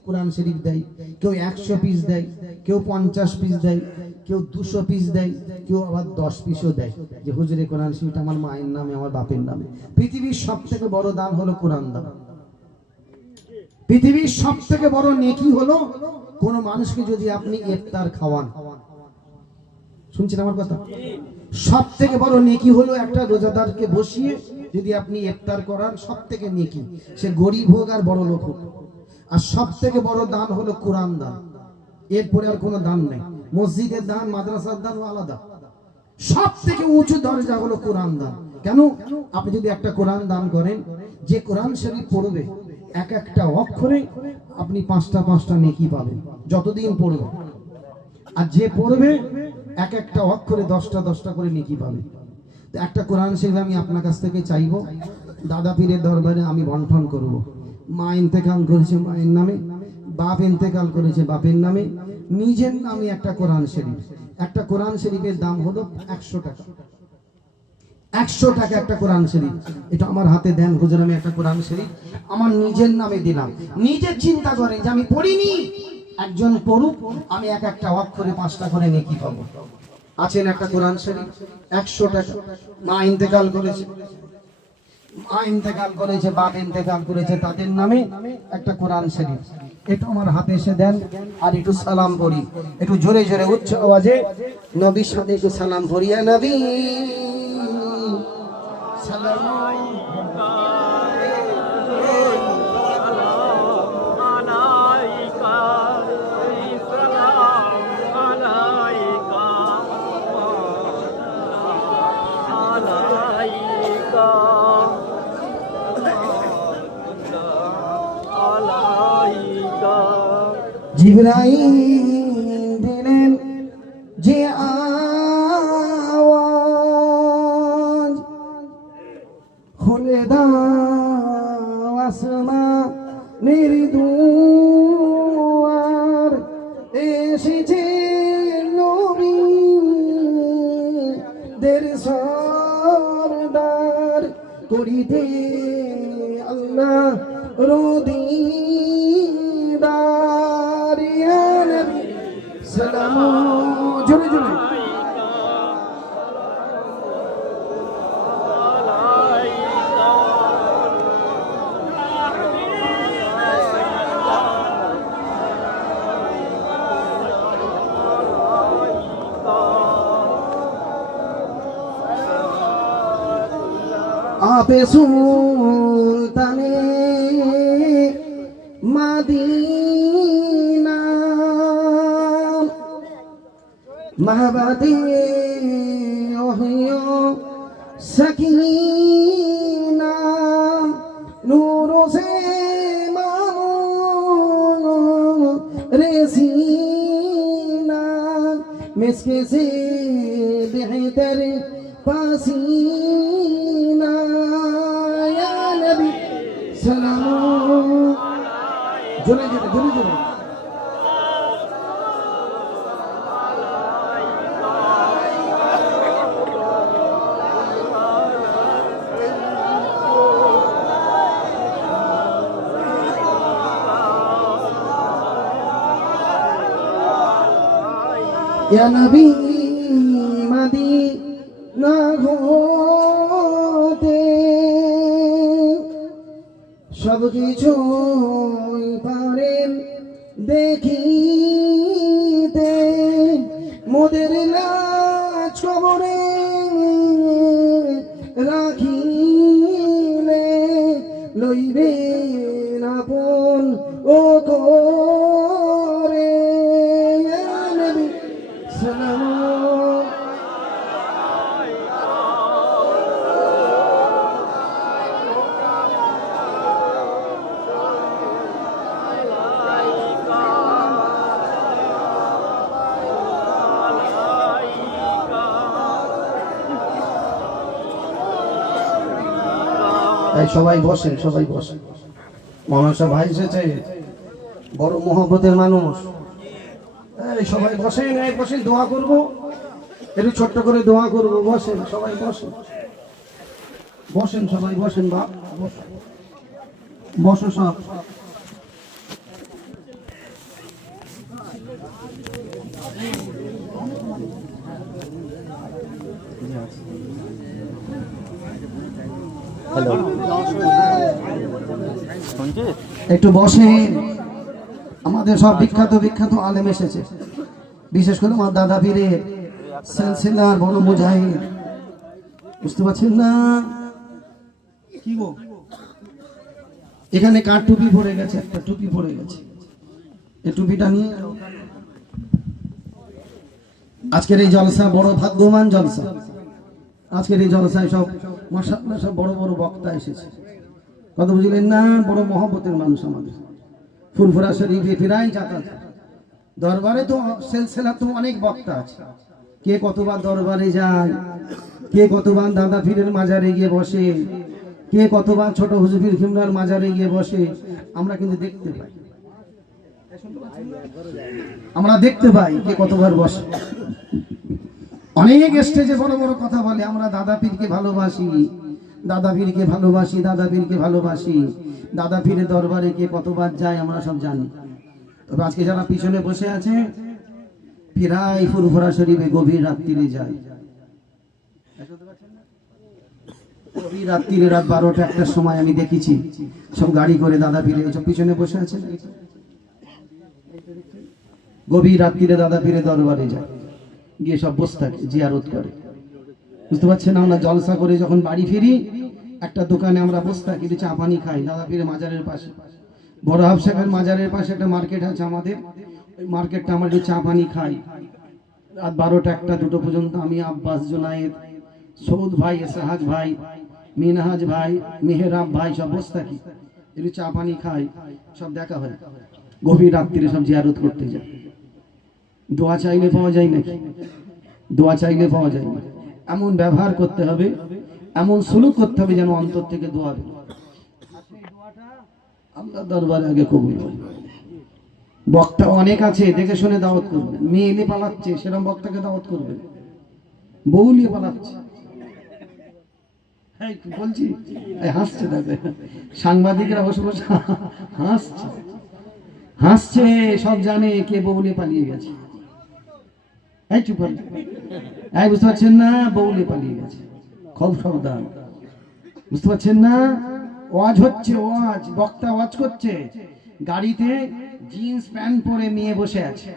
কোরআন শরীফ দেয়, কেউ 100 পিস দেয়, কেউ 50 পিস দেয়, কেউ 200 পিস দেয়, কেউ আবার 10 পিসও দেয়, যে হুজুরে কোরআন শরীফটা আমার মায়ের নামে, আমার বাপের নামে। পৃথিবীর সব থেকে বড় দান হলো কোরআন দান। পৃথিবীর সব থেকে বড় নেকি হলো কোন মানুষকে যদি আপনি ইফতার খাওয়ান। শুনছেন আমার কথা? সব থেকে বড় নেকি হলো একটা রোজাদারকে বসিয়ে যদি আপনি ইফতার করান, সব থেকে নেকি, সে গরিব হোক আর বড় লোক হোক। আর সব থেকে বড় দান হলো কোরআন দান, এরপরে আর কোনো দান নেই। মসজিদের দান, মাদ্রাসার দান আলাদা, সব থেকে উঁচু দরজা হলো কোরআন দান। কেন? আপনি যদি একটা কোরআন দান করেন, যে কোরআন শরীফ পড়বে এক একটা অক্ষরে আপনি 5টা নেকি পাবেন যতদিন পড়বে, আর যে পড়বে এক একটা অক্ষরে 10টা করে নেকি পাবে। তো একটা কোরআন শরীফ আমি আপনার কাছ থেকে চাইবো, দাদা পীরের দরবারে আমি বন্টন করব। মা ইন্তেকাল করেছে মায়ের নামে, বাপ ইন্তেকাল করেছে বাপের নামে, নিজের নামে একটা কোরআন শরীফ। একটা কোরআন শরীফের দাম হলো 100 টাকা। 100 টাকা একটা কোরআন শরীফ। এটা আমার হাতে দেন হুজুর, আমি একটা কোরআন শরীফ আমার নিজের নামে দিলাম। নিজে চিন্তা করেন যে আমি পড়িনি, একজন পড়ুক, আমি এক একটা অক্ষরে 5টা করে নেকি পাবো। আছেন একটা কোরআন শরীফ 100 টাকা। মা ইন্তেকাল করেছে, বাপ ইন্তেকাল করেছে, তাদের নামে একটা কোরআন শরীফ। এটা আমার হাতে এসে দেন, আর একটু সালাম পড়ি, একটু জোরে জোরে উচ্চ আওয়াজে নবীর সাথে একটু সালাম পড়ি। ইয়া নবী সালাম জিবরাইল দিলেন যে আওয়াজ, খুলে দাও আসমানের দুয়ার, এসেছে নবীদের সরদার, করিতে আল্লাহ রদিদার। ইয়া নবী সালাম, জোরে জোরে আপে সুলতানে মাদিনা, মাহবাদে ওহিও সকিনা, নূর সে মামুন রেসিনা, মিসকে সে বেহতর পাসিনা। ইয়া নবী সালাম, জোরে জোরে জোরে জোরে ইয়া নবী মদিনা হতে সব কিছুই পারেন দেখিতে, মোদের লাজ কবরে রাখিলে, লইবে আপন ও করে। ইয়া নবী সালাম, সবাই বসেন, সবাই বসেন। মনসা ভাই এসেছে, বড় মহব্বতের মানুষ। এই সবাই বসেন, এই বসেন, দোয়া করব, একটু ছোট্ট করে দোয়া করব। বসেন সবাই, বসেন বসেন সবাই, বসেন বাপ, বসো সব। হ্যালো শুনছিস? একটু বসেন। আমাদের সব বিখ্যাত বিখ্যাত আলেম এসেছে, বিশেষ করে আমার দাদা পীরের সিলসিলার বড় মুজাহিদ। বুঝতে পারছেন না কি গো? এখানে কার টুপি পড়ে গেছে? একটা টুপি পড়ে গেছে, এই টুপিটা নিয়ে যাও। আজকের এই জলসা বড় ভাগ্যবান জলসা। আজকের এই জলসায় সব মাশাআল্লাহ সব বড় বড় বক্তা এসেছে। কত বুঝলেন না? বড় মহব্বতের মানুষ আমাদের। ফুরফুরা শরীফে ফিরাই যাতায়াত দরবারে তো সিলসিলা তো অনেক বক্তা আছে। কে কতবার দরবারে যায়, কে কতবার দাদা পীরের মাজারে গিয়ে বসে, কে কতবার ছোট হুজুর খিমরার মাজারে গিয়ে বসে, আমরা কিন্তু দেখতে পাই। আমরা দেখতে পাই কে কতবার বসে। অনেক স্টেজে বড় বড় কথা বলে, আমরা দাদা পীরকে ভালোবাসি, দাদা পীরকে ভালোবাসি, দাদা পীরকে ভালোবাসি। দাদা পীরের দরবারে কে কতবার যায় আমরা সব জানি। তবে আজকে যারা পিছনে বসে আছে, প্রায় ফুরফুরা শরীফে গভীর রাত্রিরে যায়। গভীর রাত্রিরে রাত 12টা 1টার সময় আমি দেখেছি সব গাড়ি করে দাদা পীরে সব পিছনে বসে আছে। গভীর রাত্রিরে দাদা পীরে দরবারে যায়, গিয়ে সব বসে থাকে, জিয়ারত করে। বুঝতে পারছেন? আমরা জলসা করে যখন বাড়ি ফিরি, একটা দোকানে আমরা বসে থাকি, একটু চা পানি খাই দাদা পীরের মাজারের পাশে। বড় হাফসাহেবের মাজারের পাশে একটা মার্কেট আছে আমাদের, ওই মার্কেটটা আমরা একটু চা পানি খাই। রাত 12টা 1টা 2টো পর্যন্ত আমি, আব্বাস, জুনায়েদ, সৌদ ভাই, এসাহাজ ভাই, মিনহাজ ভাই, মেহরাব ভাই সব বসে থাকি, একটু চা পানি খাই, সব দেখা হয়। গভীর রাত্রিরে সব জিয়ারত করতে যায়। দোয়া চাইলে পাওয়া যায় নাকি? দোয়া চাইলে পাওয়া যায় না। এমন ব্যবহার করতে হবে, এমন সুলুক করতে হবে যেন অন্তর থেকে দোয়া বের হয়। আল্লাহ দরবারে আগে কবুল হয়। বক্তা অনেক আছে, দেখে শুনে দাওয়াত করবেন। মেয়ে এলে পালাচ্ছে, সেরকম বক্তাকে দাওয়াত করবেন। বউ নিয়ে পালাচ্ছে, এই কি বলছি, এই হাসছে, দেখবে সাংবাদিকরা বসে বসে হাসছে, হাসছে, সব জানে কে বউ নিয়ে পালিয়ে গেছে। এই চুপ করে, এই বুঝতে পারছেন না? বউ নিয়ে পালিয়ে গেছে, খুব সাবধান। বুঝতে পারছেন না? ওয়াজ হচ্ছে, ওয়াজ, বক্তা ওয়াজ করছে, গাড়িতে জিন্স প্যান্ট পরে মেয়ে বসে আছে।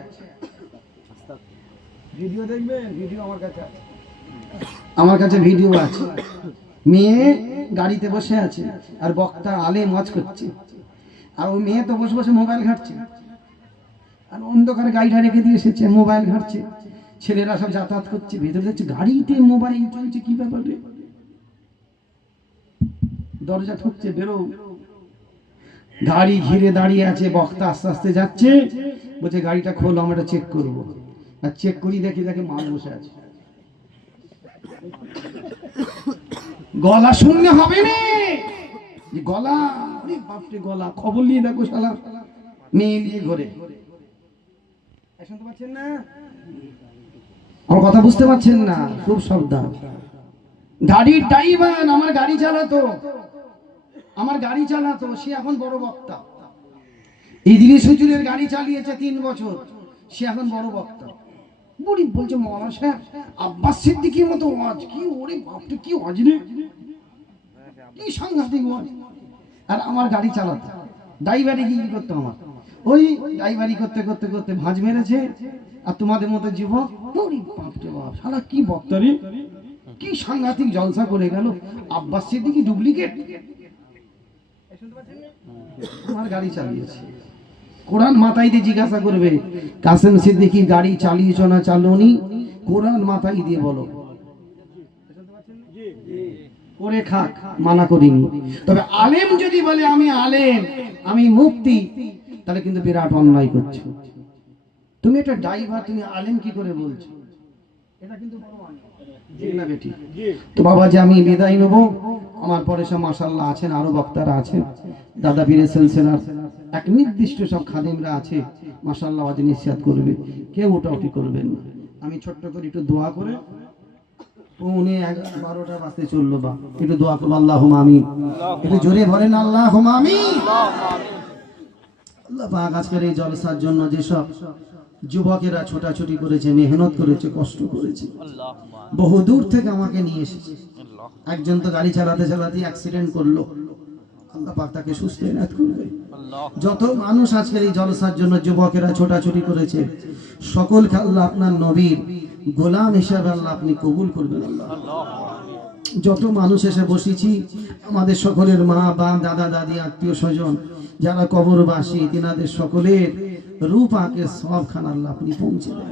ভিডিও দেখবেন, ভিডিও আমার কাছে আছে, আমার কাছে ভিডিও আছে। মেয়ে গাড়িতে বসে আছে আর বক্তা আলেম ওয়াজ করছে, আর ওই মেয়ে তো বসে বসে মোবাইল ঘাঁটছে, আর অন্ধকারে গাড়িটা রেখে দিয়ে এসেছে, মোবাইল ঘাঁটছে। ছেলেরা সব যাতায়াত করছে, ভেতরে দেখছে গাড়িতে মোবাইল চলছে, কি ব্যাপার রে? দরজা ঠুকছে, বেরো। গাড়ি ঘিরে দাঁড়িয়ে আছে, বক্তা আস্তে আস্তে যাচ্ছে, বলছে গাড়িটা খোলো, আমরা চেক করবো। আর চেক করি দেখি দেখে মাল বসে আছে। গলা শুনলে হবে না, গলা, বাপরে গলা, খবর নিয়ে দেখো শালা মেয়ে নিয়ে ঘরে। শুনতে পাচ্ছেন না? আমার কথা বুঝতে পারছেন না? খুব সাবধান। গাড়ির ড্রাইভার আমার গাড়ি চালাতো, আমার গাড়ি চালাতো, সে এখন বড় বক্তা। ইদ্রিস হুজুরের গাড়ি চালিয়েছে 3 বছর, সে এখন বড় বক্তা। বুড়ি বলছে, মৌলানা সাহেব আব্বাস সিদ্দিকীর মতো ওয়াজ, কি ওরে বাপরে, কি ওয়াজ রে, কি সাংঘাতিক ওয়াজ। আর আমার গাড়ি চালাতো, ড্রাইভারি কি করতো আমার, ওই ড্রাইভারি করতে করতে করতে ভাঁজ মেরেছে। আর তোমাদের মতো যুবক, ওরে বাপরে বাপ, শালা কি বক্তা রে, কি সাংঘাতিক জলসা করে গেল। আব্বাস সিদ্দিকী ডুপ্লিকেট। আমার গাড়ি চালিয়েছে। কোরআন মাথায় দিয়ে জিজ্ঞাসা করবে, কাসেম সিদ্দিকী গাড়ি চালিয়েছ না চালনি? কোরআন মাথায় দিয়ে বলো। করে খাক, মানা করিনি। তবে আলেম যদি বলে আমি আলেম, আমি মুফতি, তাহলে কিন্তু বিরাট অন্যায় করছো। তুমি একটা ড্রাইভার, তুমি আলেম কি করে বলছো? এটা কিন্তু বড় অন্যায়। ঠিক না বেটি? তো বাবা যে আমি বিদায় নেব, আমার পরে সব মাশাআল্লাহ আছেন, আরো বক্তারা আছেন, দাদা পীরের সিলসিলার এক নির্দিষ্ট সব খাদিমরা আছে, মাশাআল্লাহ ওয়াজ নিশ্চিত করবে, কেউ ওটাউটি করবেন না। আমি ছোট্ট করে একটু দোয়া করে পৌনে 11-12টা বাজতে চললো, বা একটু দোয়া করবো, আল্লাহুম্মা আমিন। একটু জোরে বলেন আল্লাহুম্মা আমিন। আল্লাহ পাক আজকের এই জলসার জন্য যেসব যুবকেরা ছোটাছুটি করেছে, মেহনত করেছে, কষ্ট করেছে, বহু দূর থেকে আমাকে নিয়ে এসেছে। একজন তো গাড়ি চালাতে চালাতে অ্যাক্সিডেন্ট করলো, আল্লাহ পাক তাকে সুস্থ ইনায়াত করবে। যত মানুষ আজকের এই জলসার জন্য যুবকেরা ছোটাছুটি করেছে, সকলকে আল্লাহ আপনার নবীর গোলাম হিসাবে আল্লাহ আপনি কবুল করবেন আল্লাহ। যত মানুষ এসে বসেছি, আমাদের সকলের মা বাপ দাদা দাদি আত্মীয় স্বজন যারা কবরবাসী, তিনাদের সকলের রূপ আঁকে সবখান আল্লাহ আপনি পৌঁছে দেন।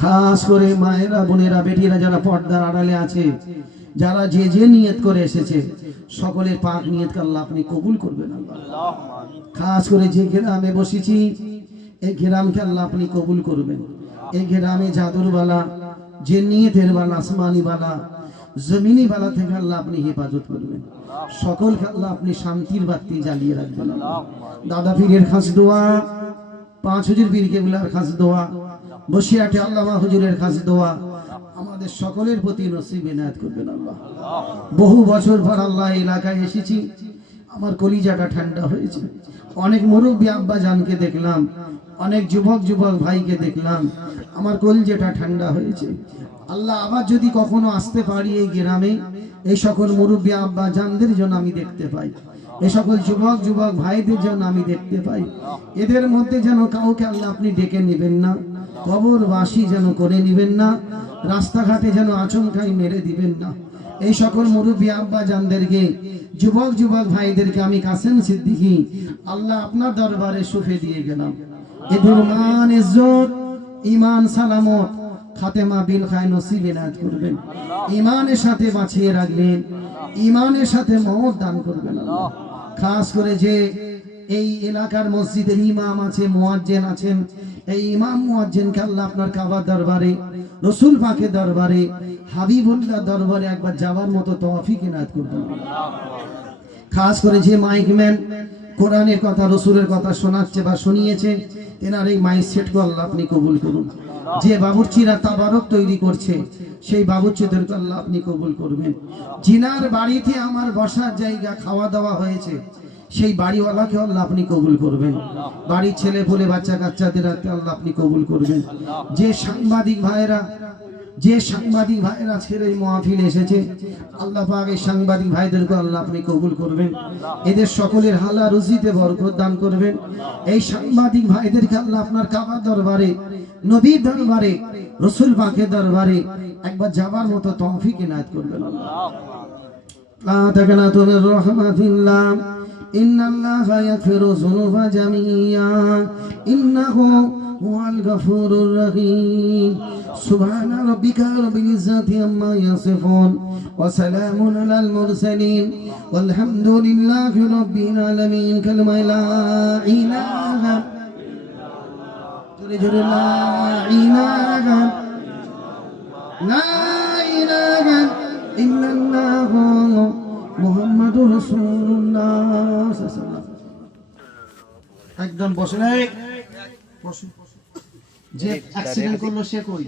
খাস করে মায়েরা, বোনেরা, বেটিরা যারা পর্দার আড়ালে আছে, যারা যে যে নিয়ত করে এসেছে, সকলের পাক নিয়তকে আল্লাহ আপনি কবুল করবেন আল্লাহ। খাস করে যে গ্রামে বসেছি, এই গ্রামকে আল্লাহ আপনি কবুল করবেন। এই গ্রামে জাদুর বালা, যে নিয়তের বালা, আসমানি বালা, জমিনি বালা থেকে আল্লাহ আপনি হেফাজত করবেন। সকলকে আল্লাহ আপনি শান্তির বাতি জ্বালিয়ে রাখবেন। দাদা পীরের খাস দোয়া, 5 হুজুর পীর কেবলার খাস দোয়া, বসিয়াটে আল্লামা হুজুরের খাস দোয়া আমাদের সকলের প্রতি নসিব ইনায়াত করবেন আল্লাহ। বহু বছর পর আল্লাহ এলাকায় এসেছি, আমার কলিজাটা ঠান্ডা হয়েছে। অনেক মুরব্বী আব্বা জানকে দেখলাম, অনেক যুবক ভাইকে দেখলাম, আমার কলিজাটা ঠান্ডা হয়েছে। আল্লাহ আবার যদি কখনো আসতে পারি এই গ্রামে, এই সকল মুরব্বী আব্বা জানদের জন্য আমি দেখতে পাই, এই সকল যুবক ভাইদের জন্য আমি দেখতে পাই। এদের মধ্যে যেন কাউকে আল্লাহ আপনি ডেকে নেবেন না, কবরবাসী যেন করে নেবেন না, রাস্তাঘাটে যেন আচমকাই মেরে দিবেন না। এই সকল মুরব্বী আব্বা জানদেরকে, যুবক ভাইদেরকে আমি কাসেম সিদ্দিকী আল্লাহ আপনার দরবারে সুফে দিয়ে গেলাম। এদের মান ইজ্জত, ঈমান সালামত, খাতেমা বিল খায় নসিব ইনায়াত করবেন। ঈমানের সাথে বাঁচিয়ে রাখবেন, ঈমানের সাথে মওত দান করবেন আল্লাহ। খাস করে যে এই এলাকার মসজিদের ইমাম আছে, মুয়াজ্জিন আছেন, এই ইমাম মুয়াজ্জিনকে আল্লাহ আপনার কাবার দরবারে, রাসূল পাকের দরবারে, হাবিবুল্লাহ দরবারে একবার যাওয়ার মতো তৌফিক ইনায়াত করবেন। খাস করে যে মাইকম্যান কোরআনের কথা, রাসূলের কথা শোনাচ্ছে বা শুনিয়েছে, এনার এই মাইক সেটকে আল্লাহ আপনি কবুল করুন। যে বাবুর্চিরা তাবারক তৈরি করছে, সেই বাবুর্চিদেরকে আল্লাহ আপনি কবুল করবেন। জিনার বাড়িতে আমার বসার জায়গা, খাওয়া দাওয়া হয়েছে, সেই বাড়িওয়ালাকে আল্লাহ আপনি কবুল করবেন। বাড়ির ছেলে পুলে বাচ্চা কাচ্চাদের আল্লাহ আপনি কবুল করবেন। যে সাংবাদিক ভাইরা ছেড়ে এই মাহফিলে এসেছে, আল্লাহ পাক এই সাংবাদিক ভাইদেরকে আল্লাহ আপনি কবুল করবেন। এদের সকলের হালাল রুজিতে বরকত দান করবেন। এই সাংবাদিক ভাইদেরকে আল্লাহ আপনার কাবার দরবারে, নবীর দরবারে, রাসূল পাকের দরবারে একবার যাবার মতো তৌফিক ইনায়াত করবেন আল্লাহ। লা তাকনাতু মির রাহমাতিল্লাহ, ইন্নাল্লাহা ইয়াগফিরু যুনুবা জামিয়া, ইন্নাহু হুয়াল গফুরুর রহিম। সুবহানা রাব্বিকা রাব্বিল ইজ্জাতি আম্মা ইয়াসিফুন, ওয়া সালামুন আলাল মুরসালিন, ওয়াল হামদুলিল্লাহি রাব্বিল আলামিন। কালিমা লা ইলাহা লা ইলাহা ইল্লাল্লাহ মুহাম্মাদুর রাসূলুল্লাহ। একদম বসে নাই, বসে। যে অ্যাক্সিডেন্ট করলো সে কই?